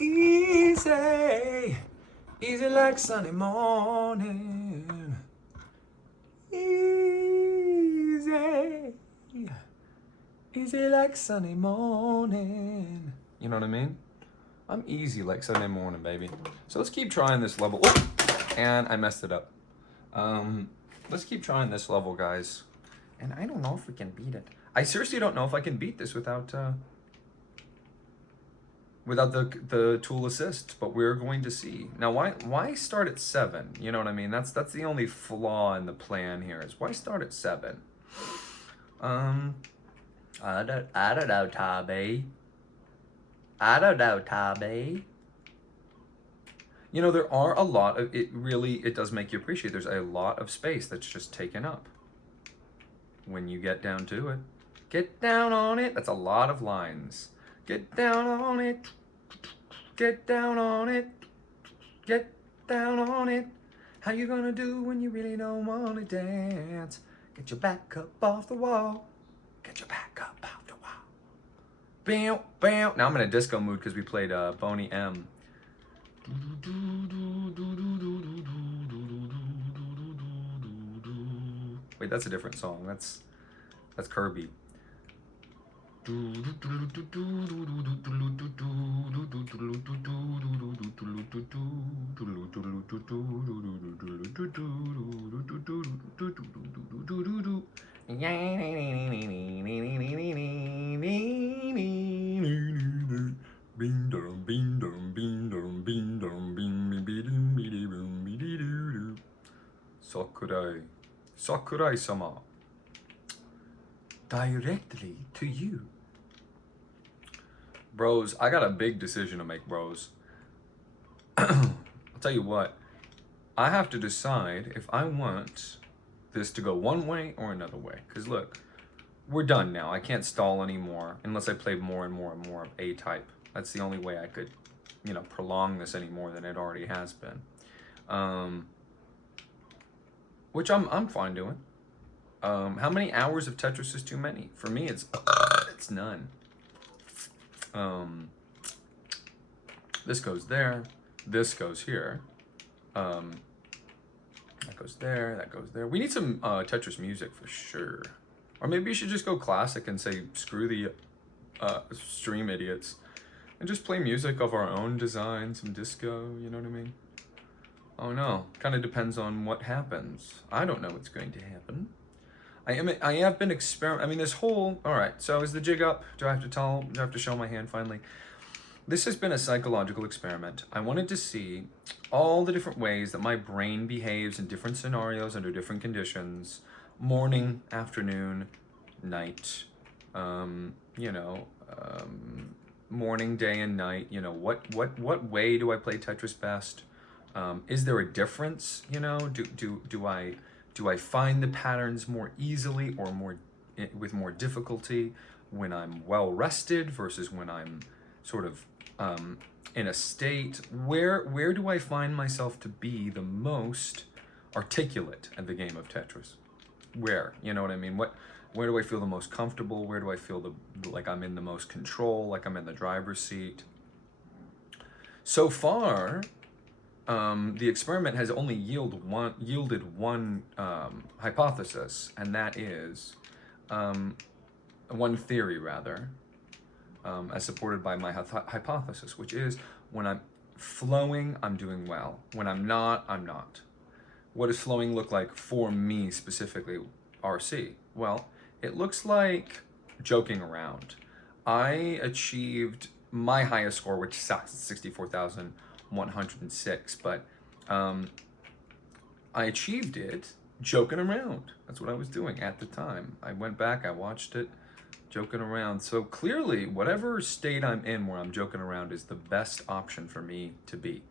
Easy, easy like Sunday morning. Easy, easy like Sunday morning. You know what I mean? I'm easy like Sunday morning, baby. So let's keep trying this level. Oh, and I messed it up. Let's keep trying this level, guys. And I don't know if we can beat it. I seriously don't know if I can beat this without the tool assist, but we're going to see. Now, why start at 7? You know what I mean? That's the only flaw in the plan here, is why start at 7? I don't know, Tommy. I don't know, Tommy. You know, there are a lot of, it does make you appreciate there's a lot of space that's just taken up when you get down to it. Get down on it. That's a lot of lines. Get down on it. Get down on it. Get down on it. How you gonna do when you really don't wanna dance? Get your back up off the wall. Get your back up off the wall. Bam, bam. Now I'm in a disco mood because we played Boney M. Wait, that's a different song. That's Kirby. Sakurai, Sakurai-sama. Directly to you. Bros, I got a big decision to make, bros. I'll tell you what, I have to decide if I want this to go one way or another way. Because look, we're done now. I can't stall anymore unless I play more and more and more of A-type. That's the only way I could, you know, prolong this any more than it already has been. Which I'm fine doing. How many hours of Tetris is too many? For me, it's none. This goes there. This goes here. That goes there. That goes there. We need some Tetris music for sure. Or maybe you should just go classic and say screw the stream idiots and just play music of our own design, some disco. You know what I mean? Oh no, kind of depends on what happens. I don't know what's going to happen. I have been I mean, this whole, all right, so is the jig up? Do I have to show my hand finally? This has been a psychological experiment. I wanted to see all the different ways that my brain behaves in different scenarios under different conditions, morning, afternoon, night, you know, morning, day, and night. You know, what way do I play Tetris best? Is there a difference? You know, do I find the patterns more easily or with more difficulty when I'm well rested versus when I'm sort of in a state? Where do I find myself to be the most articulate at the game of Tetris? Where, you know what I mean? Where do I feel the most comfortable? Where do I feel like I'm in the most control, like I'm in the driver's seat? So far, the experiment has only yielded one hypothesis, and that is one theory, rather, as supported by my hypothesis, which is when I'm flowing, I'm doing well. When I'm not, I'm not. What does flowing look like for me specifically, RC? Well, it looks like joking around. I achieved my highest score, which sucks, 64,106, but I achieved it joking around. That's what I was doing at the time. I went back, I watched it, joking around. So clearly, whatever state I'm in where I'm joking around is the best option for me to be.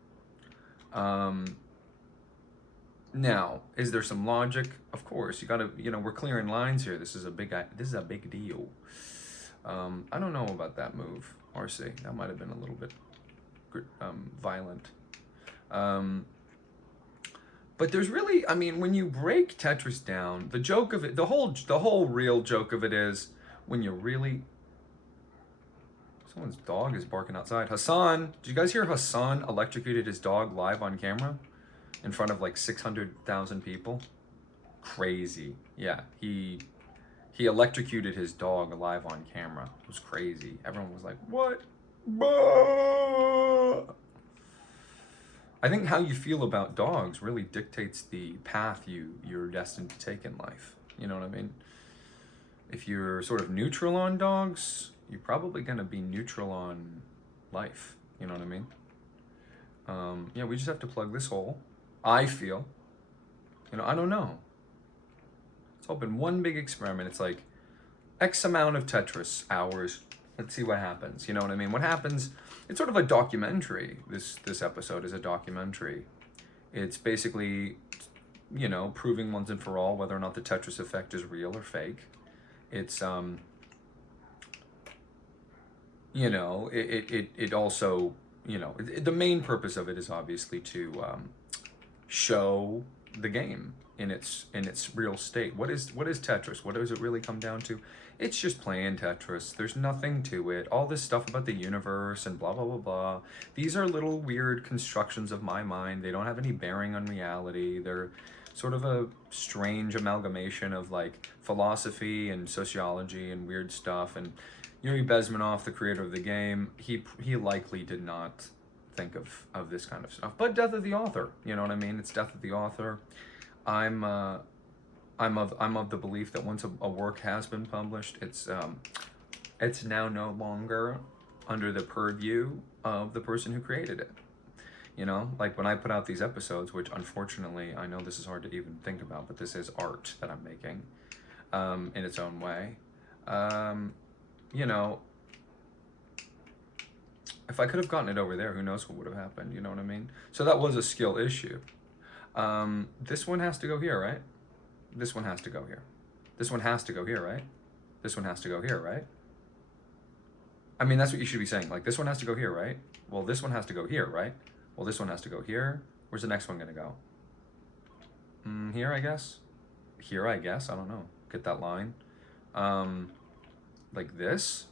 Now, is there some logic? Of course, you gotta, you know, we're clearing lines here. This is a big deal. I don't know about that move, RC. That might have been a little bit violent. But there's really, I mean, when you break Tetris down, the joke of it, the whole real joke of it is when you really Someone's dog is barking outside. Hassan, did you guys hear Hassan electrocuted his dog live on camera in front of like 600,000 people? Crazy. Yeah, he electrocuted his dog live on camera. It was crazy. Everyone was like, "What?" I think how you feel about dogs really dictates the path you're destined to take in life. You know what I mean? If you're sort of neutral on dogs, you're probably going to be neutral on life. You know what I mean? Yeah, we just have to plug this hole. I feel. I don't know. It's all been one big experiment. It's like X amount of Tetris hours. Let's see what happens. You know what I mean? What happens? It's sort of a documentary. This episode is a documentary. It's basically, proving once and for all whether or not the Tetris effect is real or fake. It's it also, the main purpose of it is obviously to show the game in its real state. What is Tetris? What does it really come down to? It's just playing Tetris. There's nothing to it. All this stuff about the universe and blah, blah, blah, blah. These are little weird constructions of my mind. They don't have any bearing on reality. They're sort of a strange amalgamation of like philosophy and sociology and weird stuff. And Yuri Bezmenov, the creator of the game, he likely did not think of this kind of stuff. But death of the author, you know what I mean? It's death of the author. I'm of the belief that once a work has been published, it's now no longer under the purview of the person who created it. Like when I put out these episodes, which unfortunately I know this is hard to even think about, but this is art that I'm making in its own way. If I could have gotten it over there, who knows what would have happened, you know what I mean? So that was a skill issue. This one has to go here, right? This one has to go here. This one has to go here, right? This one has to go here, right? I mean, that's what you should be saying. Like, this one has to go here, right? Well, this one has to go here, right? Well, this one has to go here. Where's the next one gonna go? Here, I guess? Here, I guess? I don't know. Get that line. Like this?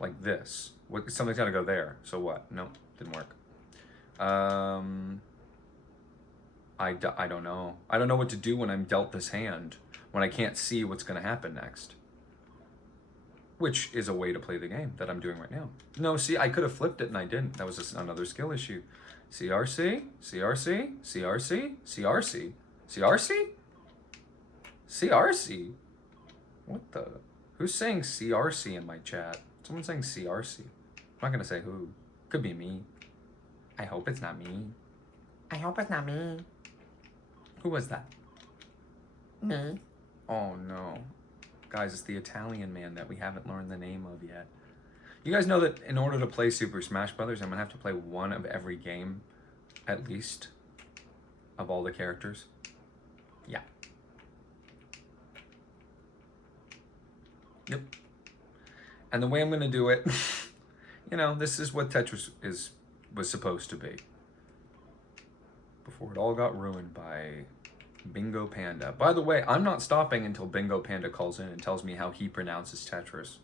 Like this. Something's gotta go there. So what? No, didn't work. I don't know. I don't know what to do when I'm dealt this hand, when I can't see what's gonna happen next. Which is a way to play the game that I'm doing right now. No, see, I could have flipped it and I didn't. That was just another skill issue. CRC, CRC, CRC, CRC, CRC, CRC. What the? Who's saying CRC in my chat? Someone's saying CRC. I'm not gonna say who. Could be me. I hope it's not me. I hope it's not me. Who was that? Me. Oh no. Guys, it's the Italian man that we haven't learned the name of yet. You guys know that in order to play Super Smash Brothers, I'm gonna have to play one of every game, at least, of all the characters. Yeah. Yep. And the way I'm gonna do it, this is what Tetris was supposed to be. Before it all got ruined by Bingo Panda. By the way, I'm not stopping until Bingo Panda calls in and tells me how he pronounces Tetris.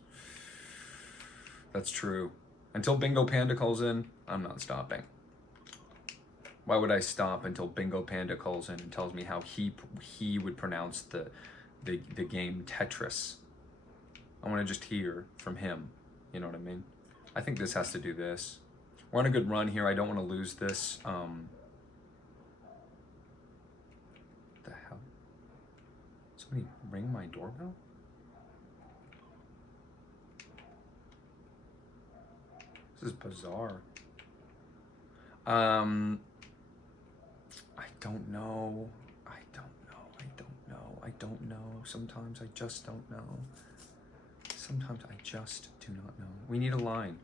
That's true. Until Bingo Panda calls in, I'm not stopping. Why would I stop until Bingo Panda calls in and tells me how he would pronounce the game Tetris? I want to just hear from him. You know what I mean? I think this has to do this. We're on a good run here. I don't want to lose this. The hell? Somebody ring my doorbell? This is bizarre. I don't know. I don't know. Sometimes I just don't know. Sometimes I just do not know. We need a line.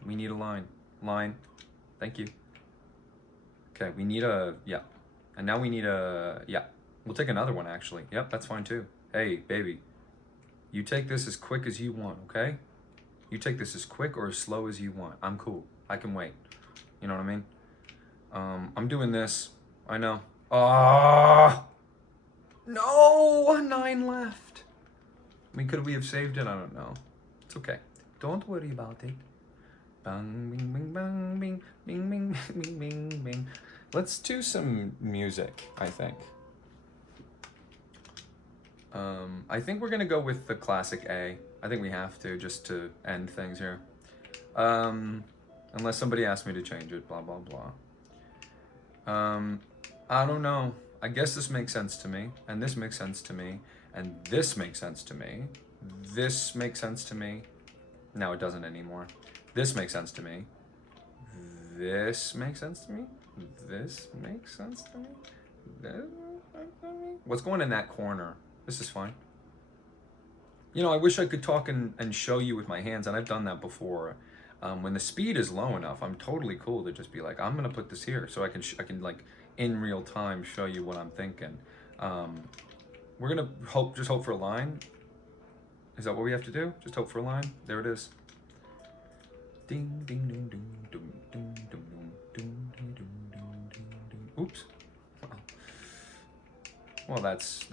Line. Thank you. Okay, we need a, yeah. And now we need a, yeah. We'll take another one, actually. Yep, that's fine, too. Hey, baby. You take this as quick as you want, okay? You take this as quick or as slow as you want. I'm cool. I can wait. You know what I mean? I'm doing this. I know. No! 9 left. I mean, could we have saved it? I don't know. It's okay. Don't worry about it. Bang, bing, bing, bang, bing, bing, bing, bing, bing, bing. Let's do some music, I think. I think we're gonna go with the classic A. I think we have to, just to end things here. Unless somebody asks me to change it, blah, blah, blah. I don't know. I guess this makes sense to me, and this makes sense to me, and this makes sense to me. This makes sense to me. No, it doesn't anymore. This makes sense to me. This makes sense to me. This makes sense to me. This makes sense to me. What's going in that corner? This is fine. You know, I wish I could talk and show you with my hands, and I've done that before. When the speed is low enough, I'm totally cool to just be like, I'm gonna put this here, so I can like in real time show you what I'm thinking. We're gonna just hope for a line. Is that what we have to do? Just hope for a line. There it is. Ding ding ding ding ding ding ding ding ding ding ding. Oops. Well, that's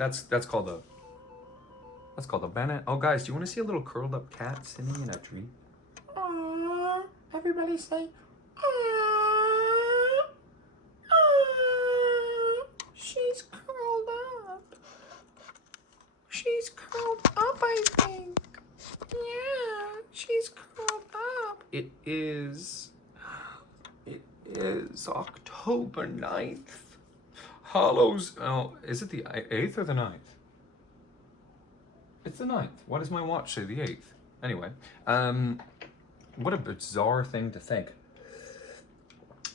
called a Bennett. Oh, guys, do you want to see a little curled up cat sitting in a tree? Aww. Everybody say, aww. Aww. She's curled up. She's curled up, I think. Yeah, she's curled up. It is October 9th. Hallows. Oh, is it the 8th or the 9th? It's the 9th. Why does my watch say the 8th? Anyway, what a bizarre thing to think.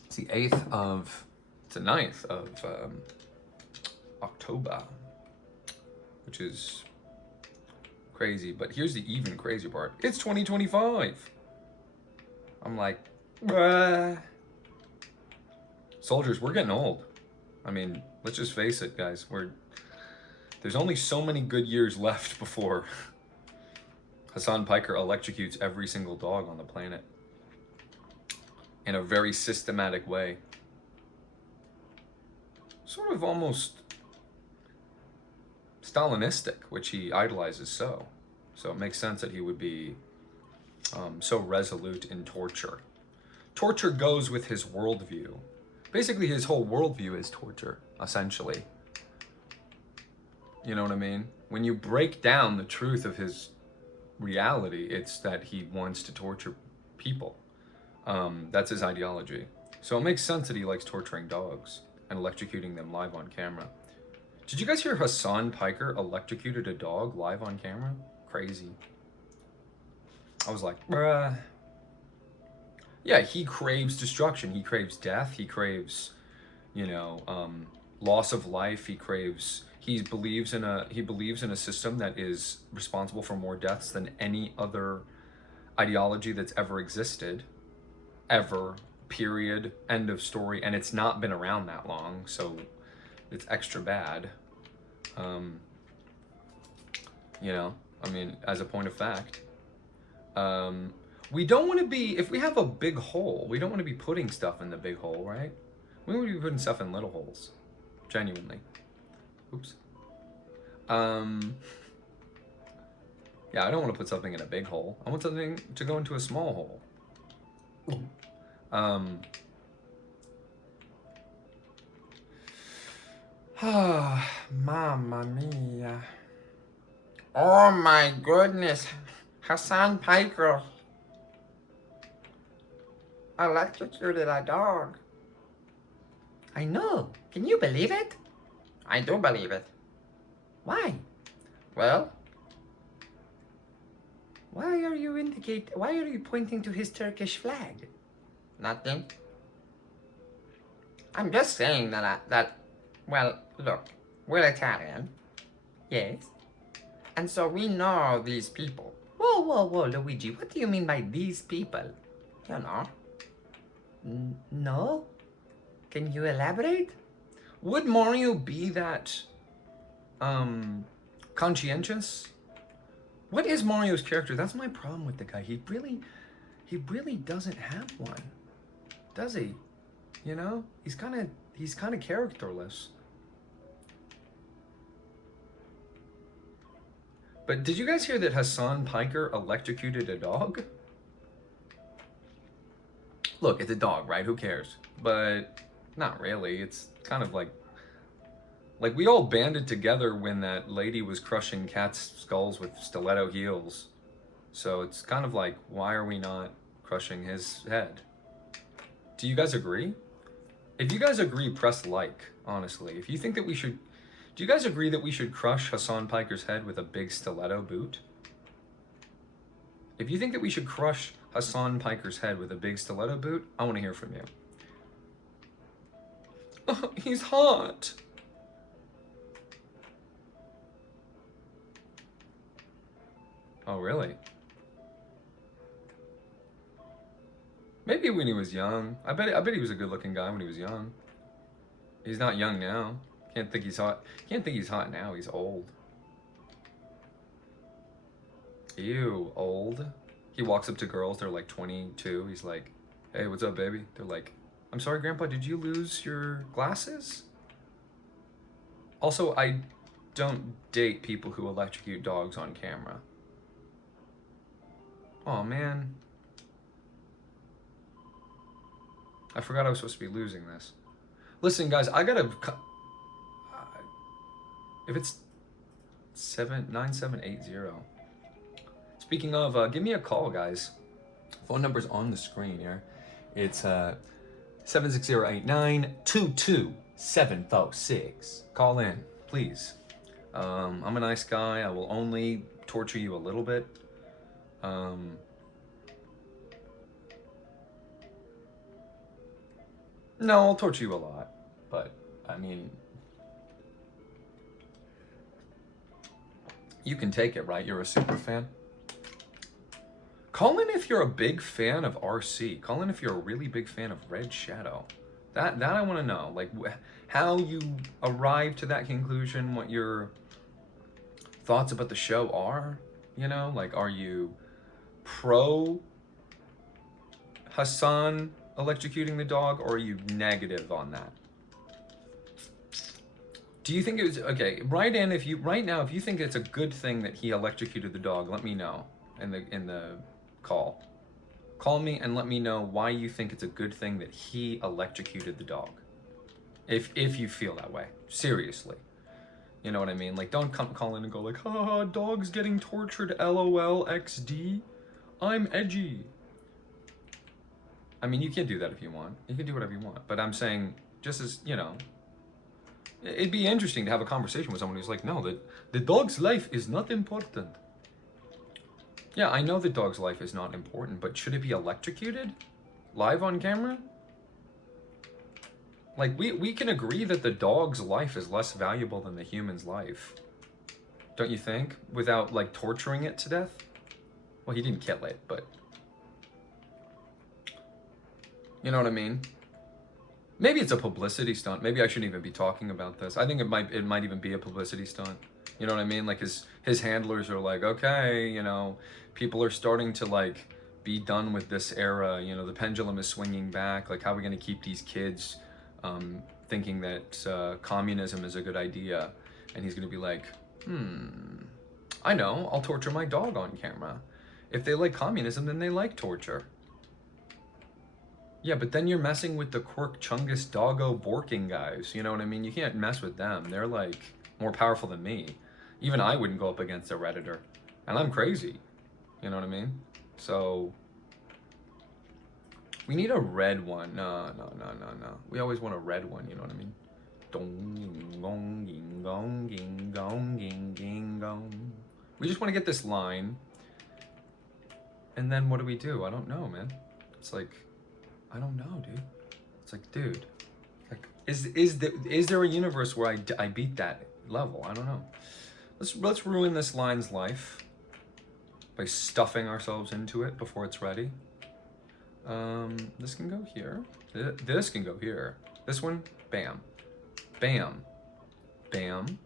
It's the 9th of October, which is crazy. But here's the even crazier part. It's 2025. I'm like, bruh. Soldiers, we're getting old. I mean, let's just face it, guys. There's only so many good years left before Hassan Piker electrocutes every single dog on the planet in a very systematic way. Sort of almost Stalinistic, which he idolizes so. So it makes sense that he would be so resolute in torture. Torture goes with his worldview. Basically, his whole worldview is torture, essentially. You know what I mean? When you break down the truth of his reality, it's that he wants to torture people. That's his ideology. So it makes sense that he likes torturing dogs and electrocuting them live on camera. Did you guys hear Hassan Piker electrocuted a dog live on camera? Crazy. I was like, bruh. Yeah, he craves destruction. He craves death. He craves, loss of life. He believes in a system that is responsible for more deaths than any other ideology that's ever existed, ever. Period. End of story. And it's not been around that long, so it's extra bad. As a point of fact. We don't want to be, if we have a big hole, we don't want to be putting stuff in the big hole, right? We want to be putting stuff in little holes. Genuinely. Oops. Yeah, I don't want to put something in a big hole. I want something to go into a small hole. Mamma mia. Oh my goodness. Hassan Piker electrocuted a dog. I know. Can you believe it? I do believe it. Why? Well, why are you pointing to his Turkish flag? Nothing. I'm just saying well, look, we're Italian. Yes. And so we know these people. Whoa, Luigi, what do you mean by these people? You know. No? Can you elaborate? Would Mario be that conscientious? What is Mario's character? That's my problem with the guy. He really doesn't have one, does he? You know, he's kind of characterless. But did you guys hear that Hassan Piker electrocuted a dog? Look, it's a dog, right? Who cares? But not really. It's kind of like we all banded together when that lady was crushing cats' skulls with stiletto heels. So it's kind of like, why are we not crushing his head? Do you guys agree? If you guys agree, press like, honestly. If you think that we should... Do you guys agree that we should crush Hassan Piker's head with a big stiletto boot? If you think that we should crush Hassan Piker's head with a big stiletto boot, I want to hear from you. Oh, he's hot. Oh, really? Maybe when he was young. I bet he was a good-looking guy when he was young. He's not young now. Can't think he's hot. Can't think he's hot now. He's old. Ew, old. He walks up to girls. They're like 22. He's like, "Hey, what's up, baby?" They're like, "I'm sorry, Grandpa. Did you lose your glasses?" Also, I don't date people who electrocute dogs on camera. Oh man. I forgot I was supposed to be losing this. Listen, guys, I gotta... if it's 9780. Speaking of, give me a call, guys. Phone number's on the screen here. It's 760-8922-746. Call in, please. I'm a nice guy. I will only torture you a little bit. No, I'll torture you a lot, but I mean, you can take it, right? You're a super fan. Call in if you're a big fan of RC. Call in if you're a really big fan of Red Shadow. That I want to know, like how you arrived to that conclusion, what your thoughts about the show are. You know, like, are you pro Hassan electrocuting the dog, or are you negative on that? Do you think it was okay? Write in if you if you think it's a good thing that he electrocuted the dog. Let me know in the call. Call me and let me know why you think it's a good thing that he electrocuted the dog. If you feel that way, seriously, you know what I mean. Like, don't call in and go like, "Ha, dog's getting tortured. LOL XD. I'm edgy." I mean, you can do that if you want. You can do whatever you want. But I'm saying, just as, you know, it'd be interesting to have a conversation with someone who's like, "No, the dog's life is not important." Yeah, I know the dog's life is not important, but should it be electrocuted? Live on camera? Like, we can agree that the dog's life is less valuable than the human's life. Don't you think? Without, like, torturing it to death? Well, he didn't kill it, but... You know what I mean? Maybe it's a publicity stunt. Maybe I shouldn't even be talking about this. I think it might even be a publicity stunt. You know what I mean? Like, his handlers are like, okay, you know, people are starting to, like, be done with this era. You know, the pendulum is swinging back. Like, how are we going to keep these kids thinking that communism is a good idea? And he's going to be like, I know, I'll torture my dog on camera. If they like communism, then they like torture. Yeah, but then you're messing with the Quirk Chungus Doggo Borking guys. You know what I mean? You can't mess with them. They're, like, more powerful than me. Even I wouldn't go up against a Redditor. And I'm crazy. You know what I mean? So... we need a red one. No. We always want a red one, you know what I mean? Dong, gong, ging, gong, ging, gong, ging, ging, gong. We just want to get this line. And then what do we do? I don't know, man. It's like... I don't know, dude. It's like, dude, like, is there a universe where I beat that level? I don't know. Let's ruin this line's life by stuffing ourselves into it before it's ready. This can go here. This can go here. This one, bam, bam, bam,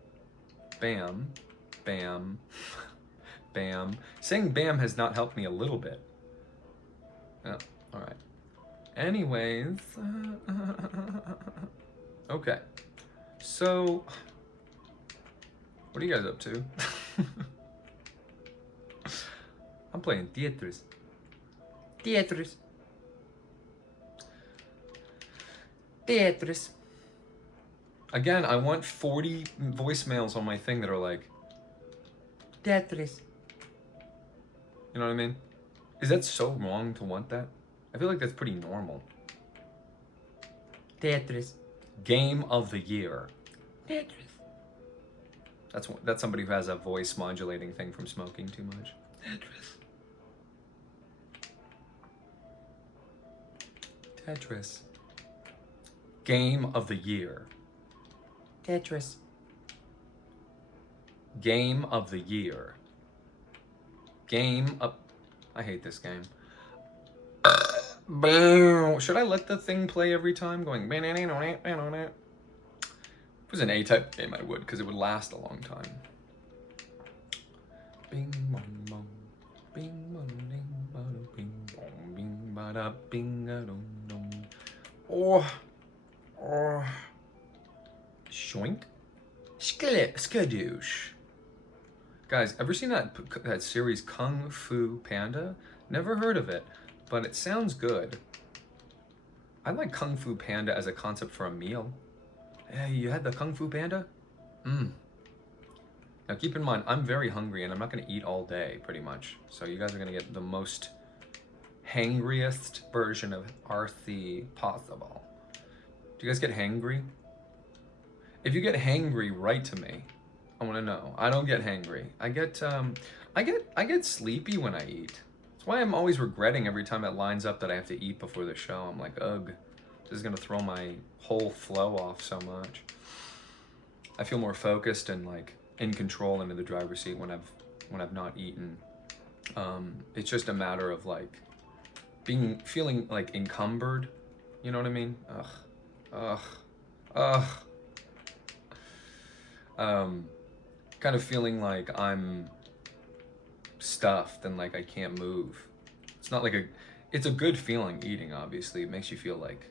bam, bam, bam. Saying bam has not helped me a little bit. Oh, all right. Anyways, okay, so, what are you guys up to? I'm playing ТетRis. ТетРис. Again, I want 40 voicemails on my thing that are like, ТетRis. you know what I mean? Is that so wrong to want that? I feel like that's pretty normal. ТетRis. Game of the year. ТетRis. That's somebody who has a voice modulating thing from smoking too much. ТетRis. Game of the year. ТетRis. Game of the year. Game of... I hate this game. Should I let the thing play every time going... If it was an A-type game, I would, because it would last a long time. Bing bong bong. Bing bong ding bada bing bong bing bada bing a dum dum. Oh. Shoink. Skadoosh. Guys, ever seen that series Kung Fu Panda? Never heard of it, but it sounds good. I like Kung Fu Panda as a concept for a meal. Hey, you had the Kung Fu Panda? Now keep in mind, I'm very hungry and I'm not going to eat all day, pretty much. So you guys are going to get the most hangriest version of Arthi possible. Do you guys get hangry? If you get hangry, write to me. I want to know. I don't get hangry. I get sleepy when I eat. That's why I'm always regretting every time it lines up that I have to eat before the show. I'm like, ugh, this is going to throw my whole flow off so much. I feel more focused and like in control into the driver's seat when I've not eaten. It's just a matter of like feeling like encumbered. You know what I mean? Kind of feeling like I'm stuffed and like I can't move. It's not like it's a good feeling eating, obviously. It makes you feel like,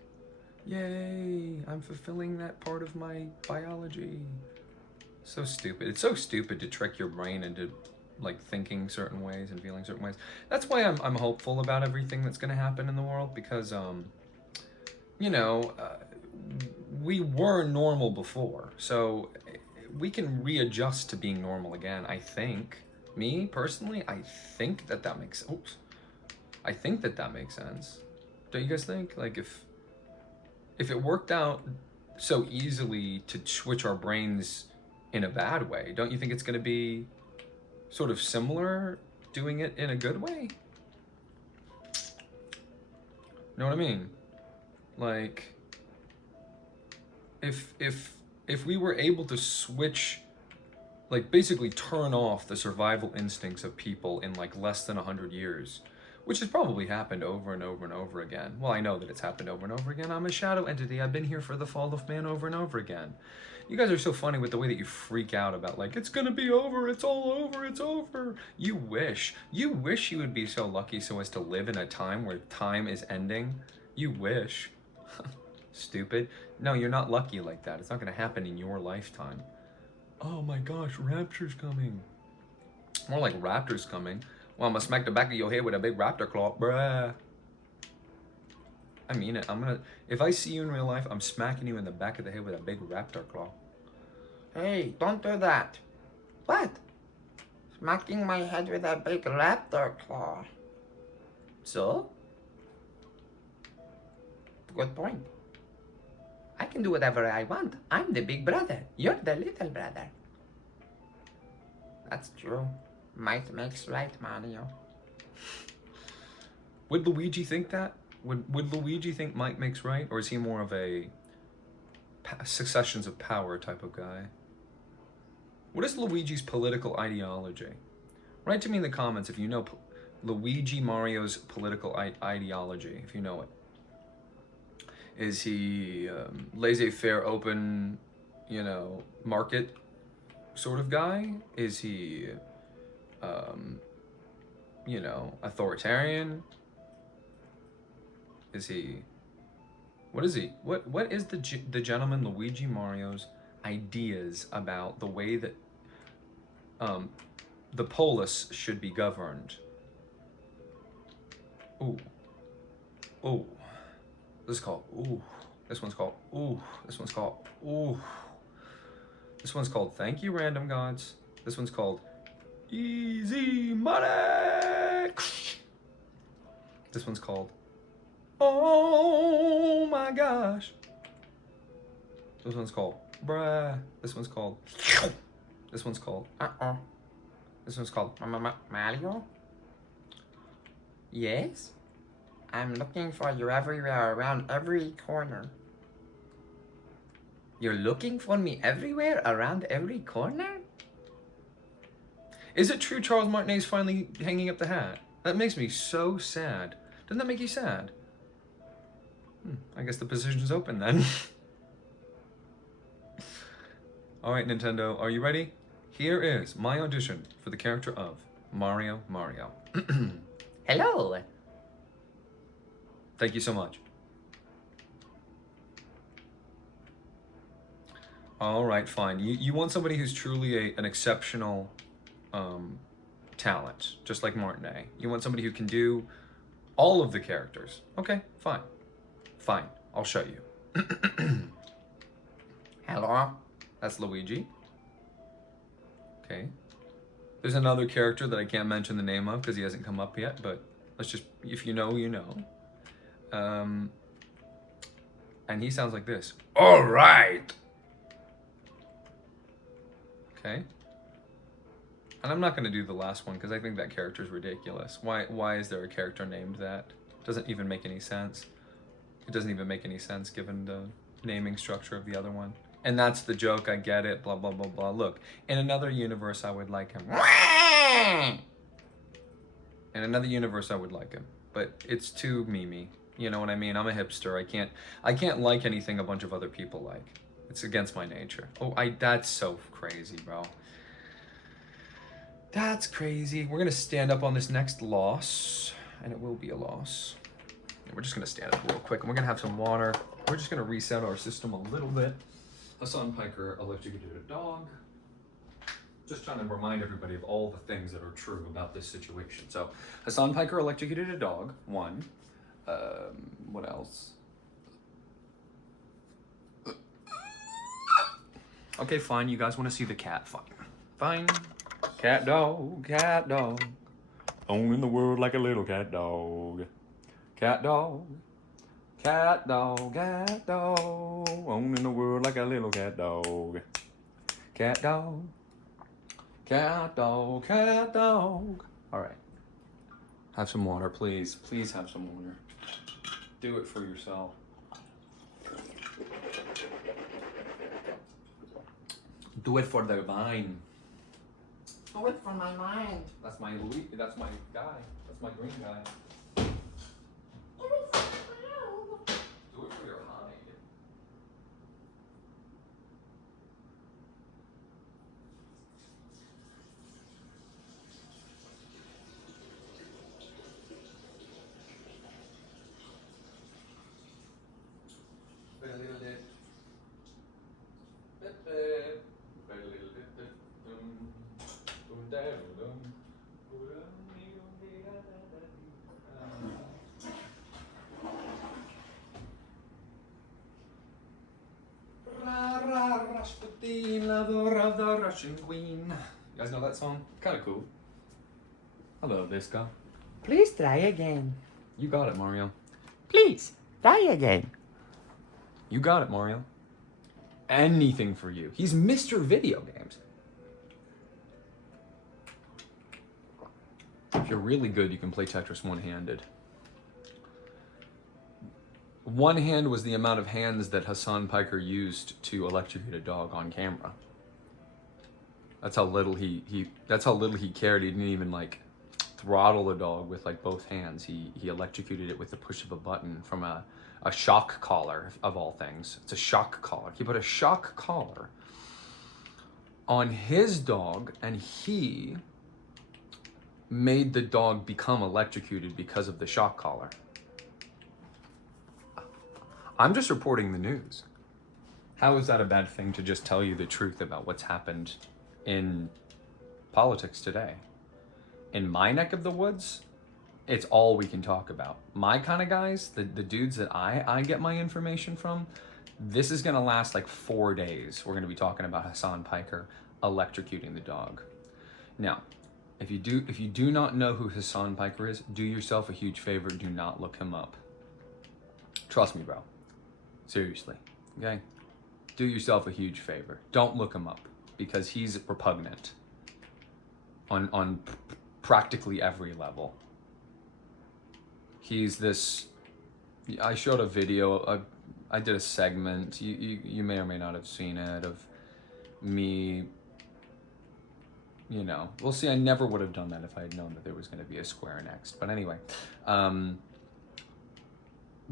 yay, I'm fulfilling that part of my biology. So stupid. It's so stupid to trick your brain into like thinking certain ways and feeling certain ways. That's why I'm hopeful about everything that's going to happen in the world, because we were normal before, so we can readjust to being normal again. I think, me personally, I think that makes sense. Don't you guys think? Like if it worked out so easily to switch our brains in a bad way, don't you think it's going to be sort of similar doing it in a good way? You know what I mean? Like if we were able to switch, like basically turn off the survival instincts of people in like less than 100 years, which has probably happened over and over and over again. Well, I know that it's happened over and over again. I'm a shadow entity. I've been here for the fall of man over and over again. You guys are so funny with the way that you freak out about like, it's gonna be over, it's all over, it's over. You wish you would be so lucky so as to live in a time where time is ending. You wish. Stupid. No, you're not lucky like that. It's not gonna happen in your lifetime. Oh my gosh, rapture's coming. More like raptor's coming. Well, I'm gonna smack the back of your head with a big raptor claw, bruh. I mean it. If I see you in real life, I'm smacking you in the back of the head with a big raptor claw. Hey, don't do that. What? Smacking my head with a big raptor claw. So? Good point. I can do whatever I want. I'm the big brother. You're the little brother. That's true. Might makes right, Mario. Would Luigi think that? Would Luigi think might makes right? Or is he more of a successions of power type of guy? What is Luigi's political ideology? Write to me in the comments if you know Luigi Mario's political ideology, if you know it. Is he laissez-faire, open, market sort of guy? Is he, authoritarian? Is he? What is he? What is the gentleman Luigi Mario's ideas about the way that the polis should be governed? Ooh. This is called ooh. This one's called ooh. This one's called ooh. This one's called Thank You, Random Gods. This one's called Easy Money. This one's called Oh my gosh. This one's called Bruh. This one's called This one's called This one's called Mario? Yes? I'm looking for you everywhere, around every corner. You're looking for me everywhere, around every corner? Is it true Charles Martinet's finally hanging up the hat? That makes me so sad. Doesn't that make you sad? I guess the position's open then. Alright, Nintendo, are you ready? Here is my audition for the character of Mario. Hello. Thank you so much. Alright, fine. You want somebody who's truly an exceptional talent, just like Martinet. You want somebody who can do all of the characters. Okay, fine. Fine, I'll show you. Hello. That's Luigi. Okay. There's another character that I can't mention the name of because he hasn't come up yet, but let's just, if you know, you know. And he sounds like this. All right. Okay. And I'm not going to do the last one because I think that character is ridiculous. Why is there a character named that? Doesn't even make any sense. It doesn't even make any sense given the naming structure of the other one. And that's the joke, I get it, blah, blah, blah, blah. Look, in another universe, I would like him. In another universe, I would like him. But it's too memey. You know what I mean? I'm a hipster. I can't like anything a bunch of other people like. It's against my nature. Oh, that's so crazy, bro. That's crazy. We're gonna stand up on this next loss, and it will be a loss. And we're just gonna stand up real quick, and we're gonna have some water. We're just gonna reset our system a little bit. Hassan Piker electrocuted a dog. Just trying to remind everybody of all the things that are true about this situation. So, Hassan Piker electrocuted a dog, one. What else? Okay, fine. You guys want to see the cat? Fine. Fine. Cat dog, cat dog. Owning the world like a little cat dog. Cat dog. Cat dog, cat dog. Owning the world like a little cat dog. Cat dog. Cat dog, cat dog. All right. Have some water, please. Please have some water. Do it for yourself. Do it for the vine. Do it for my mind. That's my Louis. That's my guy. That's my green guy. Do it for your hide. Rasputin, lover of the Russian queen. You guys know that song? Kind of cool. Hello, Disco. Please try again. You got it, Mario. Please try again. You got it, Mario. Anything for you. He's Mr. Video Games. If you're really good, you can play Tetris one-handed. One hand was the amount of hands that Hassan Piker used to electrocute a dog on camera. That's how little he cared. He didn't even like throttle a dog with like both hands. He electrocuted it with the push of a button from a shock collar, of all things. It's a shock collar. He put a shock collar on his dog, and he made the dog become electrocuted because of the shock collar. I'm just reporting the news. How is that a bad thing to just tell you the truth about what's happened in politics today? In my neck of the woods, it's all we can talk about. My kind of guys, the dudes that I get my information from, this is gonna last like 4 days. We're gonna be talking about Hassan Piker electrocuting the dog. Now, if you do not know who Hassan Piker is, do yourself a huge favor, do not look him up. Trust me, bro. Seriously, okay? Do yourself a huge favor. Don't look him up, because he's repugnant on practically every level. He's this, I showed a video, I did a segment, you may or may not have seen it, of me, you know, we'll see. I never would have done that if I had known that there was going to be a square next. But anyway,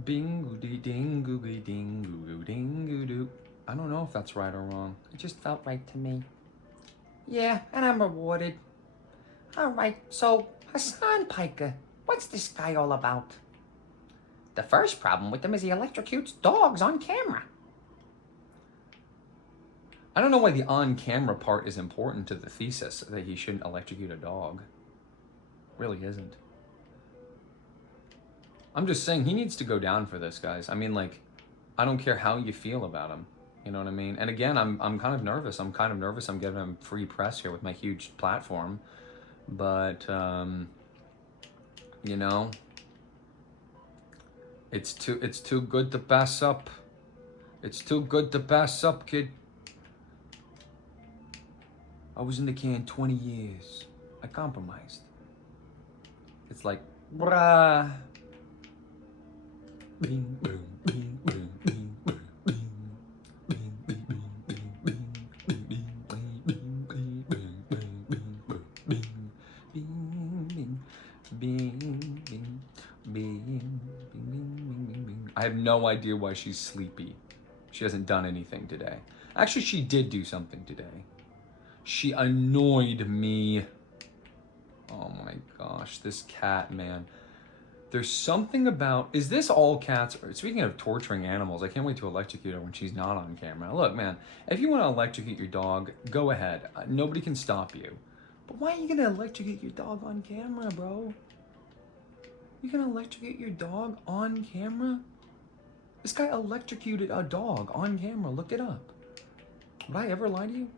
bing ding googly ding goo ding goo doo. I don't know if that's right or wrong. It just felt right to me. Yeah, and I'm rewarded. All right, so Hassan Piker, what's this guy all about? The first problem with him is he electrocutes dogs on camera. I don't know why the on-camera part is important to the thesis, that he shouldn't electrocute a dog. Really isn't. I'm just saying he needs to go down for this, guys. I mean, like, I don't care how you feel about him. You know what I mean? And again, I'm kind of nervous. I'm giving him free press here with my huge platform. But, you know, it's too good to pass up. It's too good to pass up, kid. I was in the can 20 years. I compromised. It's like, bruh. Bing, boom, bing, boom, bing, boom, bing, bing, bing, bing, bing, bing, bing, bing. I have no idea why she's sleepy. She hasn't done anything today. Actually, she did do something today. She annoyed me. Oh my gosh, this cat, man. There's something about, is this all cats? Speaking of torturing animals, I can't wait to electrocute her when she's not on camera. Look, man, if you want to electrocute your dog, go ahead. Nobody can stop you. But why are you gonna electrocute your dog on camera, bro? You gonna electrocute your dog on camera? This guy electrocuted a dog on camera. Look it up. Would I ever lie to you?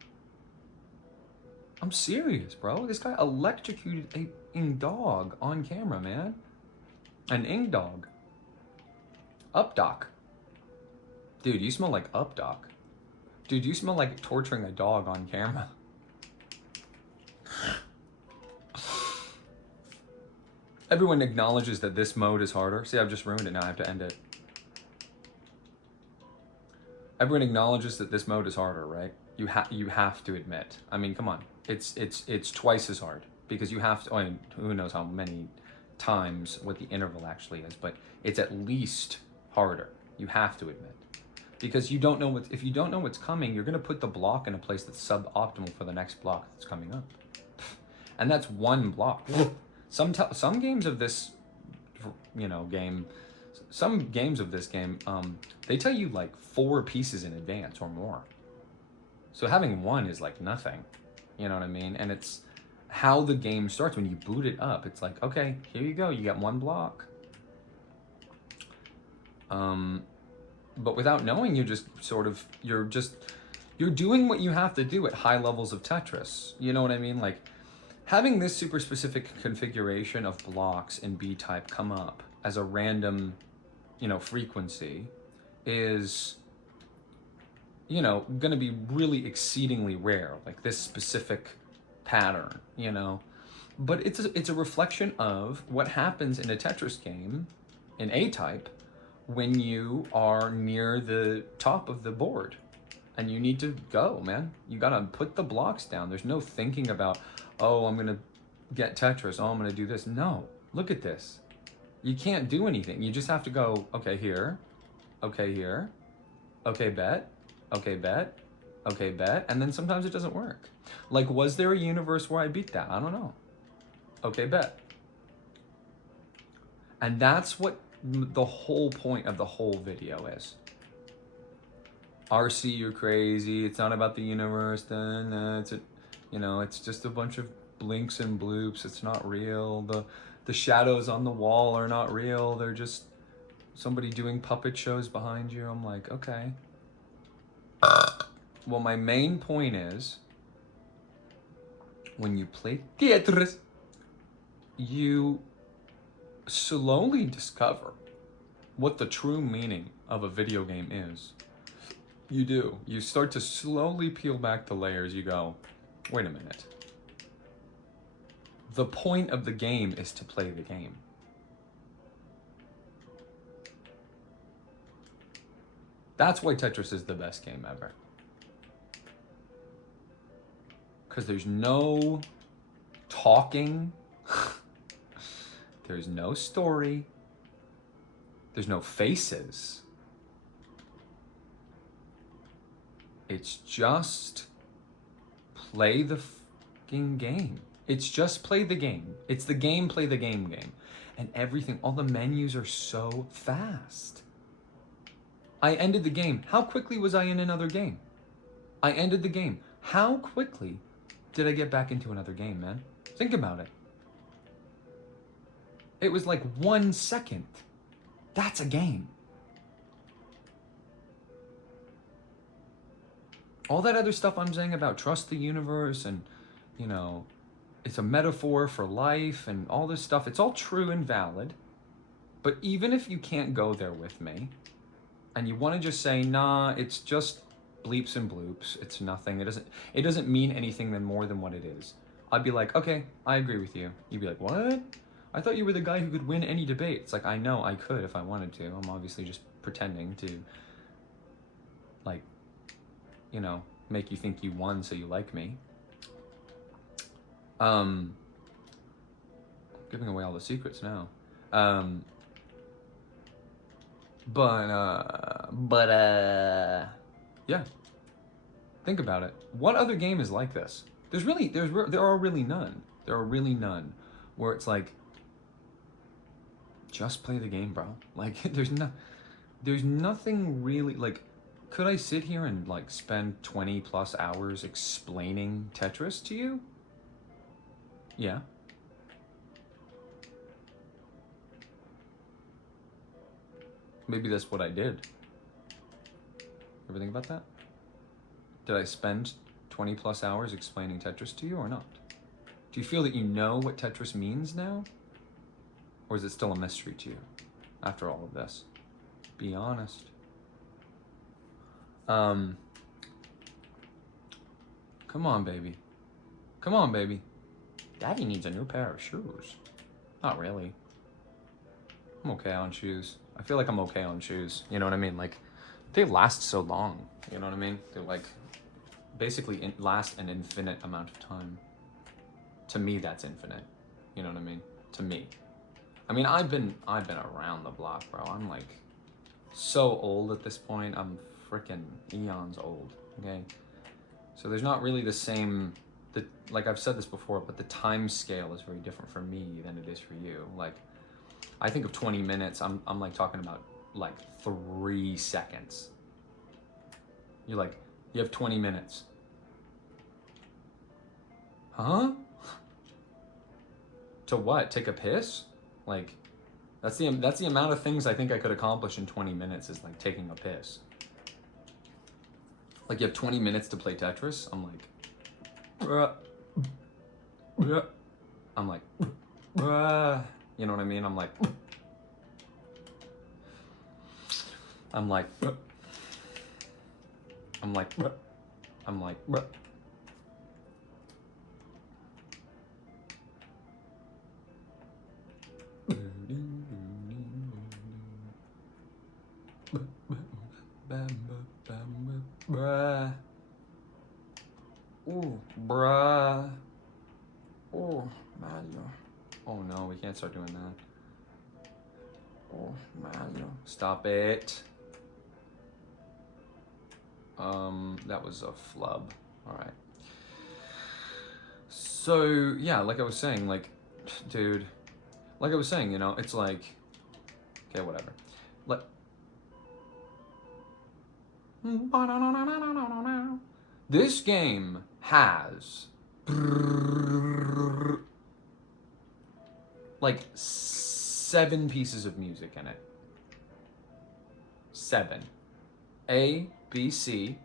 I'm serious, bro. This guy electrocuted a dog on camera, man. An ing dog. Updoc. Dude, you smell like Updoc. Dude, you smell like torturing a dog on camera. Everyone acknowledges that this mode is harder. See, I've just ruined it now. I have to end it. Everyone acknowledges that this mode is harder, right? You have to admit. I mean, come on. It's twice as hard, because you have to. I mean, who knows how many times what the interval actually is, but it's at least harder. You have to admit, because you don't know if you don't know what's coming, you're gonna put the block in a place that's suboptimal for the next block that's coming up, and that's one block. Some games of this, you know, some games of this game, they tell you like 4 pieces in advance or more. So having one is like nothing, you know what I mean? And it's how the game starts. When you boot it up, it's like, okay, here you go, you got one block. But without knowing, you're just sort of, you're doing what you have to do at high levels of Tetris. You know what I mean? Like, having this super specific configuration of blocks in B-type come up as a random, you know, frequency is, you know, going to be really exceedingly rare, like this specific pattern, you know. But it's a reflection of what happens in a Tetris game in A-type when you are near the top of the board and you need to go, man. You got to put the blocks down. There's no thinking about, oh, I'm going to get Tetris. Oh, I'm going to do this. No, look at this. You can't do anything. You just have to go, okay, here, okay, here, okay, bet, okay, bet, okay, bet. And then sometimes it doesn't work. Like, was there a universe where I beat that? I don't know. Okay, bet. And that's what the whole point of the whole video is. RC, you're crazy. It's not about the universe. It's you know, it's just a bunch of blinks and bloops. It's not real. The shadows on the wall are not real. They're just somebody doing puppet shows behind you. I'm like, okay. Well, my main point is, when you play ТетРис, you slowly discover what the true meaning of a video game is. You do. You start to slowly peel back the layers. You go, wait a minute. The point of the game is to play the game. That's why Tetris is the best game ever. Because there's no talking. There's no story. There's no faces. It's just play the fucking game. It's just play the game. It's the game, play the game. And everything, all the menus are so fast. I ended the game. How quickly was I in another game? I ended the game. How quickly did I get back into another game, man? Think about it. It was like 1 second. That's a game. All that other stuff I'm saying about trust the universe and, you know, it's a metaphor for life and all this stuff, it's all true and valid. But even if you can't go there with me and you want to just say, nah, it's just bleeps and bloops, it's nothing, it doesn't mean anything more than what it is. I'd be like, okay, I agree with you. You'd be like, what? I thought you were the guy who could win any debate. It's like, I know I could if I wanted to. I'm obviously just pretending to, like, you know, make you think you won so you like me. Giving away all the secrets now. Yeah. Think about it. What other game is like this? There are really none. There are really none where it's like, just play the game, bro. Like, there's nothing really, like, could I sit here and, like, spend 20 plus hours explaining Tetris to you? Yeah. Maybe that's what I did. Ever think about that? Did I spend 20 plus hours explaining Tetris to you or not? Do you feel that you know what Tetris means now? Or is it still a mystery to you after all of this? Be honest. Come on, baby. Come on, baby. Daddy needs a new pair of shoes. Not really. I'm okay on shoes. I feel like I'm okay on shoes. You know what I mean? Like, they last so long. You know what I mean? They like basically last an infinite amount of time. To me, that's infinite. You know what I mean? To me. I mean, I've been around the block, bro. I'm like so old at this point. I'm freaking eons old. Okay. So there's not really the same. Like I've said this before, but the time scale is very different for me than it is for you. Like, I think of 20 minutes, I'm like talking about like 3 seconds. You're like, you have 20 minutes. Huh? To what? Take a piss? Like, that's the amount of things I think I could accomplish in 20 minutes is like taking a piss. Like, you have 20 minutes to play Tetris? I'm like, I'm like, you know what I mean? I'm like, I'm like, bruh. Ooh, bruh. Oh, Mario. Oh no, we can't start doing that. Oh, Mario. Stop it. That was a flub. Alright. So, yeah, like I was saying, like, dude, like I was saying, you know, it's like, okay, whatever. This game has like 7 pieces of music in it. 7. A, B, C,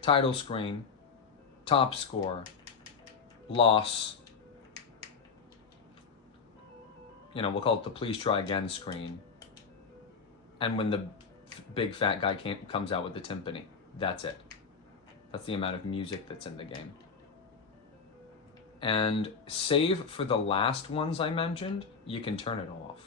title screen, top score, loss, you know, we'll call it the please try again screen, and when the big fat guy comes out with the timpani. That's it. That's the amount of music that's in the game. And save for the last ones I mentioned, you can turn it off.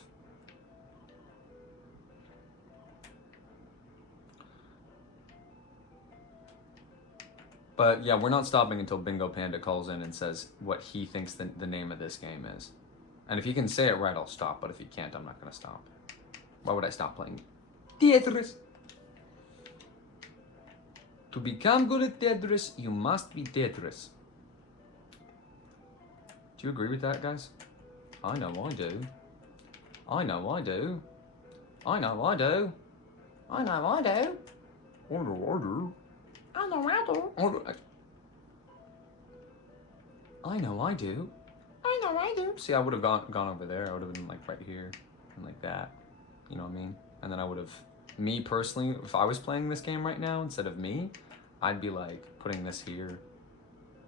But yeah, we're not stopping until Bingo Panda calls in and says what he thinks the name of this game is. And if he can say it right, I'll stop. But if he can't, I'm not going to stop. Why would I stop playing TetRis? To become good at TetRis, you must be TetRis. Do you agree with that, guys? I know I do. I know I do. I know I do. I know I do. I know I do. I know I do. I know I do. I know I do. See, I would have gone over there. I would have been like right here and like that. You know what I mean? And then I would have, me personally, if I was playing this game right now instead of me, I'd be like putting this here.